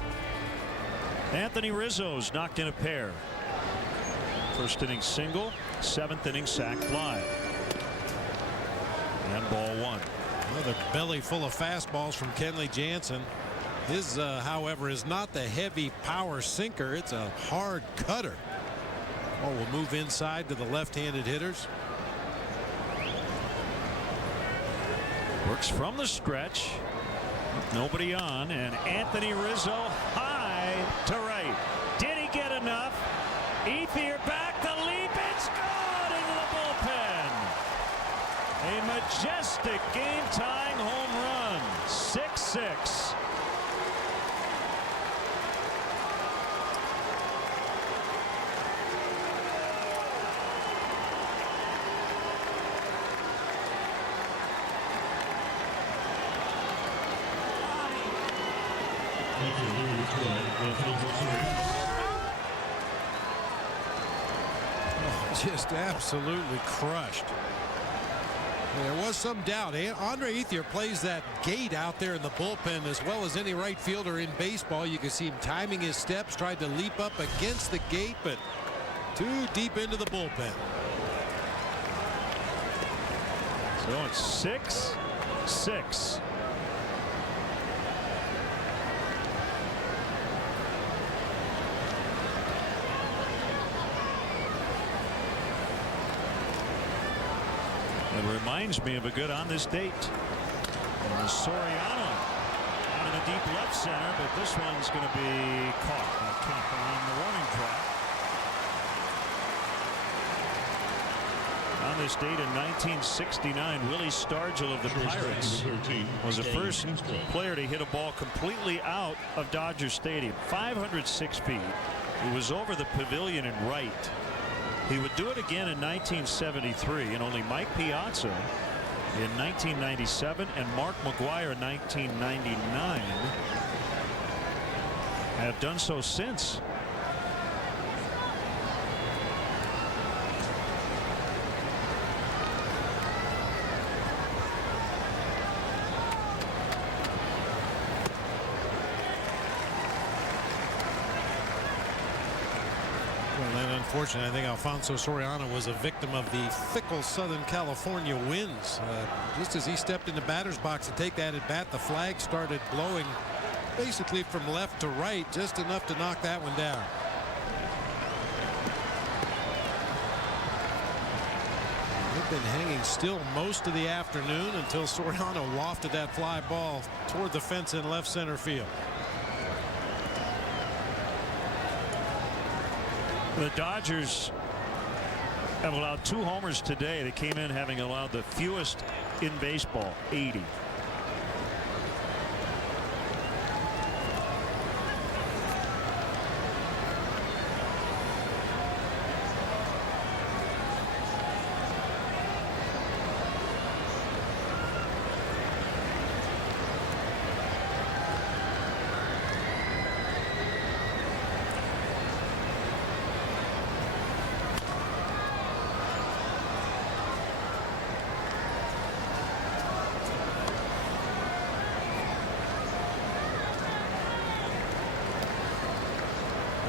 Anthony Rizzo's knocked in a pair. First inning single, 7th inning sac fly. And ball 1. Another belly full of fastballs from Kenley Jansen. His, however, is not the heavy power sinker. It's a hard cutter. Ball will move inside to the left-handed hitters. Works from the stretch. Nobody on, and Anthony Rizzo high to right. Did he get enough? Ethier back, the leap, it's gone into the bullpen. A majestic game-tying home run, 6-6. Just absolutely crushed. There was some doubt. Andre Ethier plays that gate out there in the bullpen as well as any right fielder in baseball. You can see him timing his steps, tried to leap up against the gate, but too deep into the bullpen. So it's 6-6. It reminds me of a good on this date. Soriano out in the deep left center, but this one's going to be caught by Kemp on the warning track. On this date in 1969, Willie Stargell of the Pirates was the first player to hit a ball completely out of Dodger Stadium. 506 feet. He was over the pavilion in right. He would do it again in 1973, and only Mike Piazza in 1997 and Mark McGwire in 1999 have done so since. Well, and unfortunately, I think Alfonso Soriano was a victim of the fickle Southern California winds. Just as he stepped in the batter's box to take that at bat, the flag started blowing basically from left to right, just enough to knock that one down. They've been hanging still most of the afternoon until Soriano lofted that fly ball toward the fence in left center field. The Dodgers have allowed 2 homers today. They came in having allowed the fewest in baseball, 80.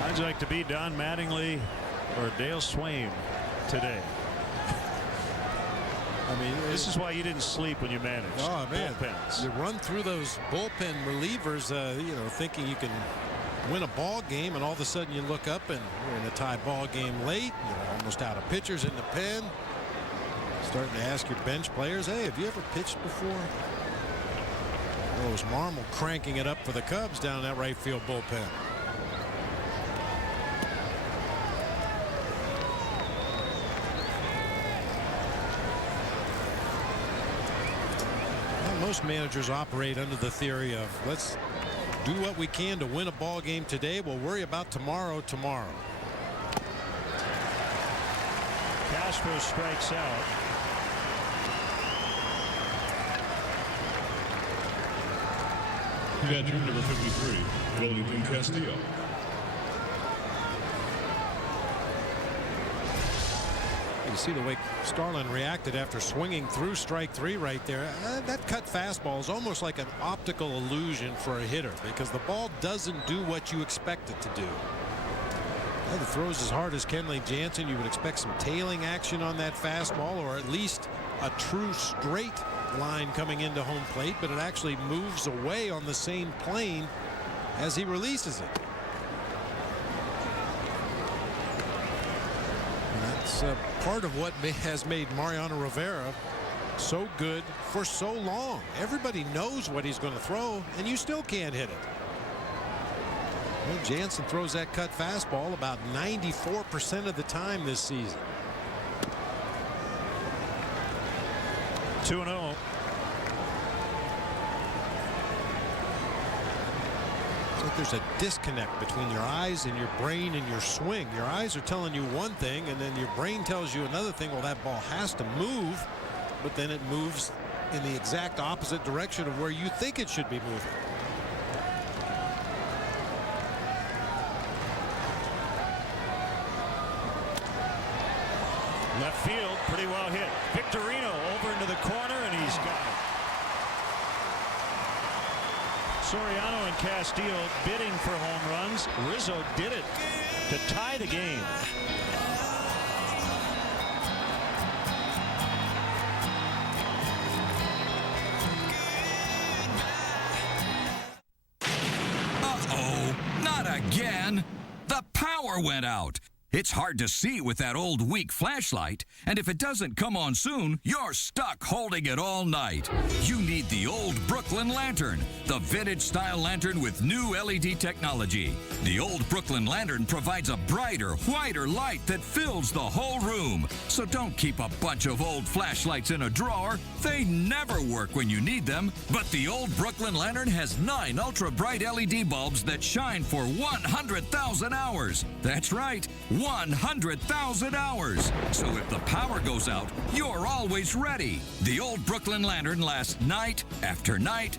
I'd like to be Don Mattingly or Dale Swain today. I mean, this is why you didn't sleep when you managed. Oh man, bullpens. You run through those bullpen relievers, you know, thinking you can win a ball game, and all of a sudden you look up and you're in a tie ball game late. You're almost out of pitchers in the pen. Starting to ask your bench players, hey, have you ever pitched before? Well, it was Marmol cranking it up for the Cubs down that right field bullpen. Most managers operate under the theory of let's do what we can to win a ball game today. We'll worry about tomorrow. Castro strikes out. Catcher number 53, Wellington Castillo. You see the way Starlin reacted after swinging through strike 3 right there. That cut fastball is almost like an optical illusion for a hitter because the ball doesn't do what you expect it to do. If it throws as hard as Kenley Jansen, you would expect some tailing action on that fastball, or at least a true straight line coming into home plate, but it actually moves away on the same plane as he releases it. That's part of what has made Mariano Rivera so good for so long. Everybody knows what he's going to throw, and you still can't hit it. Well, Jansen throws that cut fastball about 94% of the time this season. 2-0. Like there's a disconnect between your eyes and your brain and your swing. Your eyes are telling you one thing, and then your brain tells you another thing. Well, that ball has to move, but then it moves in the exact opposite direction of where you think it should be moving. Left field, pretty well hit. Victorino over into the corner, and he's got it. Soriano and Castillo bidding for home runs. Rizzo did it to tie the game. Uh-oh, not again. The power went out. It's hard to see with that old weak flashlight, and if it doesn't come on soon, you're stuck holding it all night. You need the old Brooklyn Lantern, the vintage-style lantern with new LED technology. The old Brooklyn Lantern provides a brighter, whiter light that fills the whole room. So don't keep a bunch of old flashlights in a drawer. They never work when you need them. But the old Brooklyn Lantern has 9 ultra-bright LED bulbs that shine for 100,000 hours. That's right, 100,000 hours. So if the power goes out, you're always ready. The old Brooklyn Lantern lasts night after night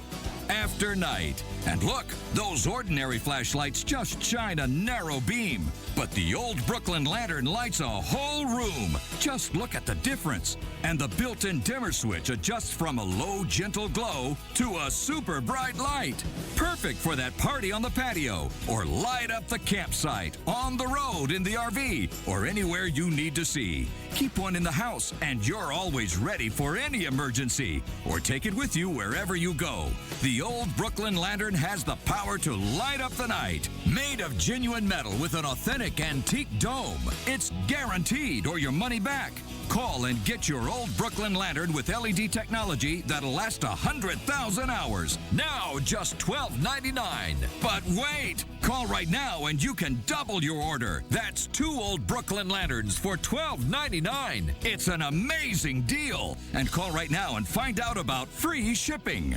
after night. And look, those ordinary flashlights just shine a narrow beam. But the old Brooklyn lantern lights a whole room. Just look at the difference. And the built-in dimmer switch adjusts from a low, gentle glow to a super bright light. Perfect for that party on the patio, or light up the campsite, on the road, in the RV, or anywhere you need to see. Keep one in the house, and you're always ready for any emergency. Or take it with you wherever you go. The old Brooklyn lantern has the power to light up the night. Made of genuine metal with an authentic antique dome. It's guaranteed or your money back. Call and get your old Brooklyn lantern with LED technology that'll last 100,000 hours. Now just $12.99. But wait! Call right now and you can double your order. That's 2 old Brooklyn lanterns for $12.99. It's an amazing deal. And call right now and find out about free shipping.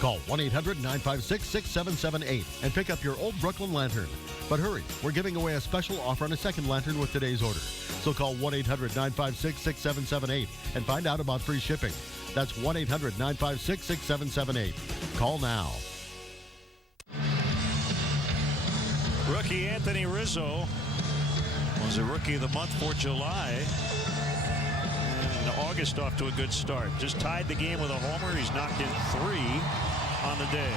Call 1-800-956-6778 and pick up your old Brooklyn lantern. But hurry, we're giving away a special offer on a second lantern with today's order. So call 1-800-956-6778 and find out about free shipping. That's 1-800-956-6778. Call now. Rookie Anthony Rizzo was a Rookie of the Month for July. And August off to a good start. Just tied the game with a homer. He's knocked in 3 on the day.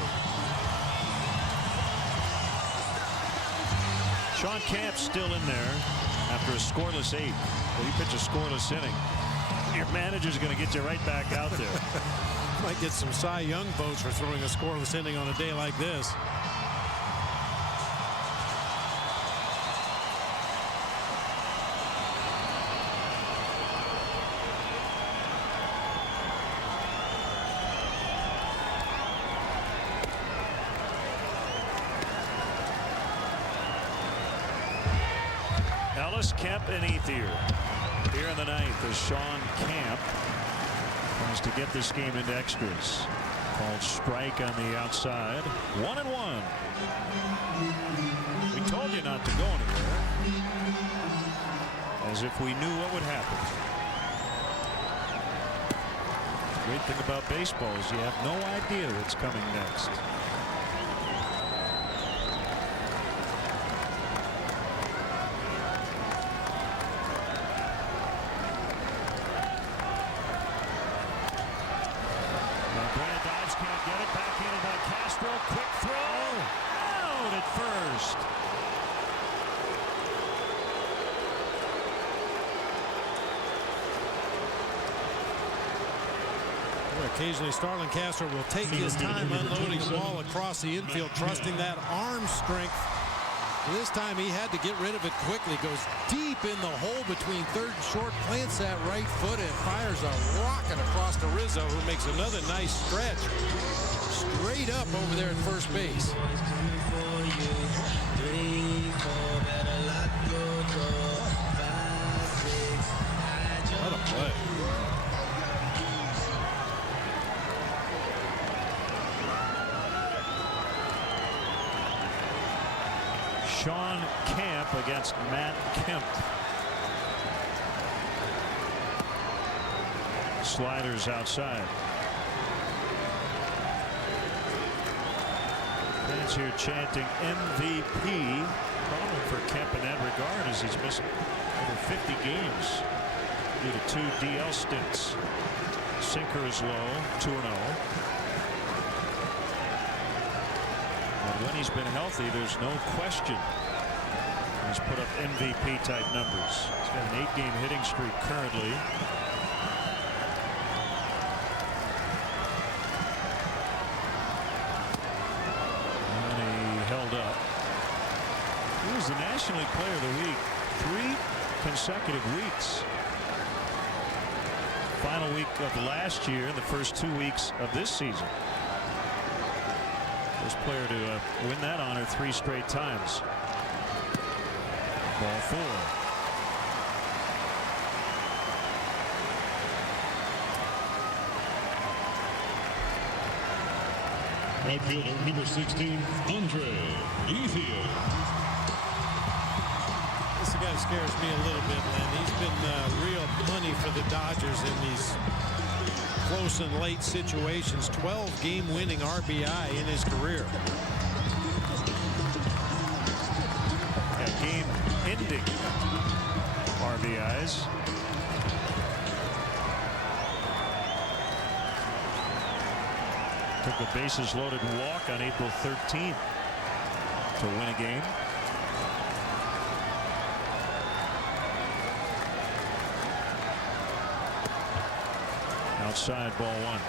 Sean Camp's still in there after a scoreless 8. Well, you pitch a scoreless inning, your manager's going to get you right back out there. Might get some Cy Young votes for throwing a scoreless inning on a day like this. Kemp and Ethier here in the 9th as Sean Camp tries to get this game into extras. Called strike on the outside. 1-1. We told you not to go anywhere, as if we knew what would happen. The great thing about baseball is you have no idea what's coming next. Occasionally, Starlin Castro will take his time unloading a ball across the infield, trusting that arm strength. This time he had to get rid of it quickly. Goes deep in the hole between third and short, plants that right foot, and fires a rocket across to Rizzo, who makes another nice stretch straight up over there at first base. What a play. Sean Camp against Matt Kemp. Sliders outside. Fans here chanting MVP. Problem for Kemp in that regard is he's missed over 50 games due to 2 DL stints. Sinker is low, 2-0. When he's been healthy, there's no question he's put up MVP type numbers. He's got an 8-game hitting streak currently. And he held up. He was the National League Player of the Week 3 consecutive weeks. Final week of last year and the first 2 weeks of this season. First player to win that honor 3 straight times. Ball 4. Outfielder number 16, Andre Ethier. This guy scares me a little bit, man. He's been real money for the Dodgers in these close and late situations. 12 game-winning RBI in his career. Game-ending RBIs. Took a bases-loaded walk on April 13th to win a game. Outside, ball one.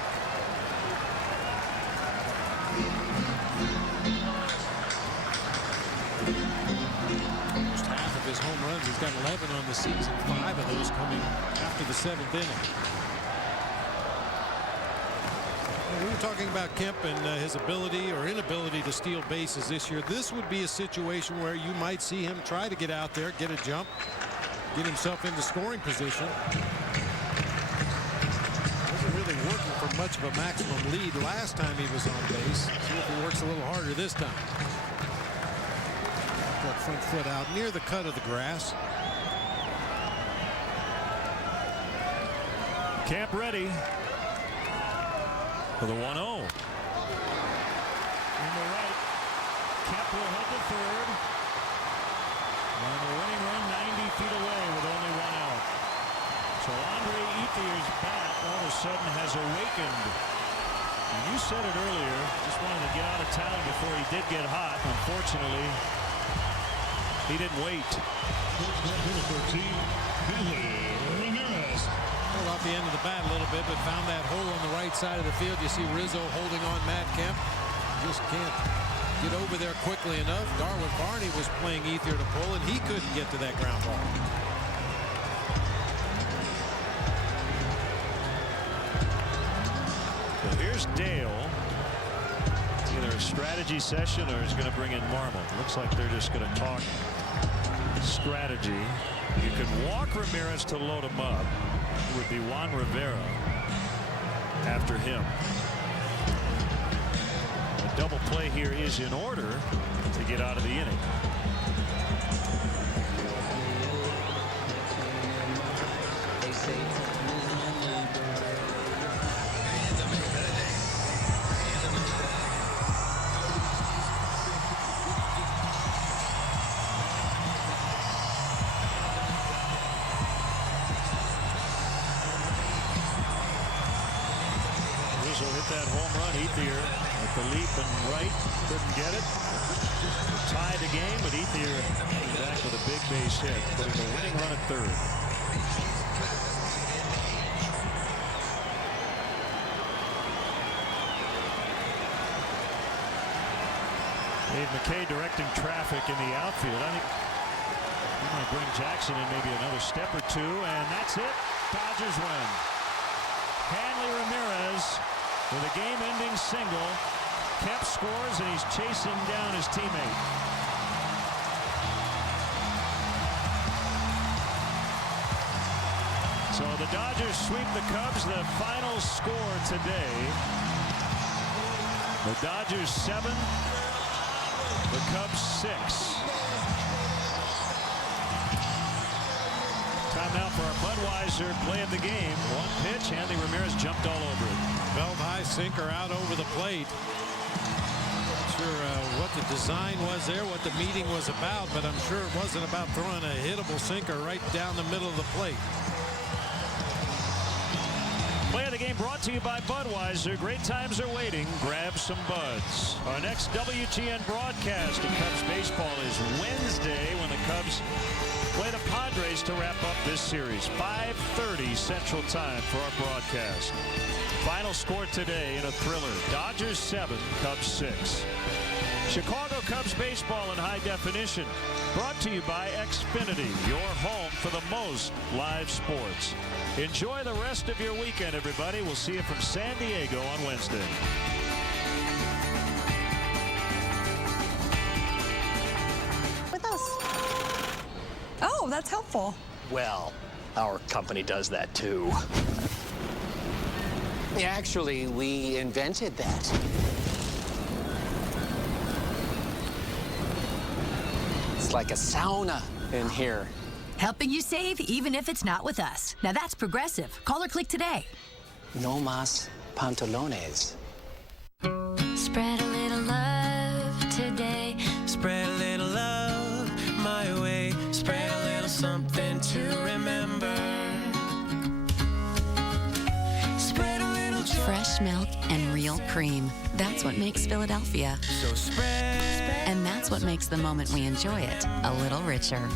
Almost half of his home runs. He's got 11 on the season, 5 of those coming after the 7th inning. We were talking about Kemp and his ability or inability to steal bases this year. This would be a situation where you might see him try to get out there, get a jump, get himself into scoring position. Wasn't really working for much of a maximum lead last time he was on base. See if he works a little harder this time. That front foot out near the cut of the grass. Kemp ready for the 1-0. In the right, Kemp will head to third. And the winning run 90 feet away with only 1 out. So Andre Ethier's bat all of a sudden has awakened. And you said it earlier, just wanted to get out of town before he did get hot. Unfortunately, he didn't wait. Pulled off the end of the bat a little bit, but found that hole on the right side of the field. You see Rizzo holding on Matt Kemp. Just can't get over there quickly enough. Darwin Barney was playing Ethier to pull, and he couldn't get to that ground ball. Well, here's Dale. It's either a strategy session or he's going to bring in Marmol. Looks like they're just going to talk strategy. You could walk Ramirez to load him up. It would be Juan Rivera after him. A double play here is in order to get out of the inning. Rizzo hit that home run. Ethier at the leap and right, couldn't get it. Tied the game, but Ethier came back with a big base hit, putting the winning run at third. Dave McKay directing traffic in the outfield. I think he's going to bring Jackson in maybe another step or two, and that's it. Dodgers win. Hanley Ramirez with a game-ending single. Kemp scores, and he's chasing down his teammate. So the Dodgers sweep the Cubs. The final score today: the Dodgers 7, the Cubs 6. Time now for our Budweiser play of the game. One pitch, Hanley Ramirez jumped all over it. Belt high sinker out over the plate. Not sure what the design was there, what the meeting was about, but I'm sure it wasn't about throwing a hittable sinker right down the middle of the plate. Play of the game brought to you by Budweiser. Great times are waiting. Grab some buds. Our next WGN broadcast of Cubs baseball is Wednesday when the Cubs play the Padres to wrap up this series. 5:30 Central Time for our broadcast. Final score today in a thriller: Dodgers 7, Cubs 6. Chicago Cubs baseball in high definition. Brought to you by Xfinity, your home for the most live sports. Enjoy the rest of your weekend, everybody. We'll see you from San Diego on Wednesday. With us. Oh, that's helpful. Well, our company does that too. Actually, we invented that. It's like a sauna in here. Helping you save even if it's not with us. Now that's progressive. Call or click today. no más pantalones. Spread a little love today. Spread a little love my way. Spread a little something to remember. Spread a little joy. Fresh milk and real cream. That's what makes Philadelphia. So spread. And that's what makes the moment we enjoy it a little richer.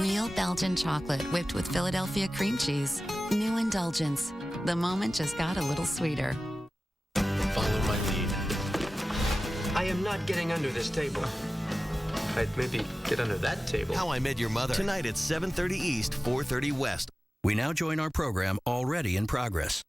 Real Belgian chocolate whipped with Philadelphia cream cheese. New indulgence. The moment just got a little sweeter. Follow my lead. I am not getting under this table. I'd maybe get under that table. How I Met Your Mother. Tonight at 7:30 East, 4:30 West. We now join our program already in progress.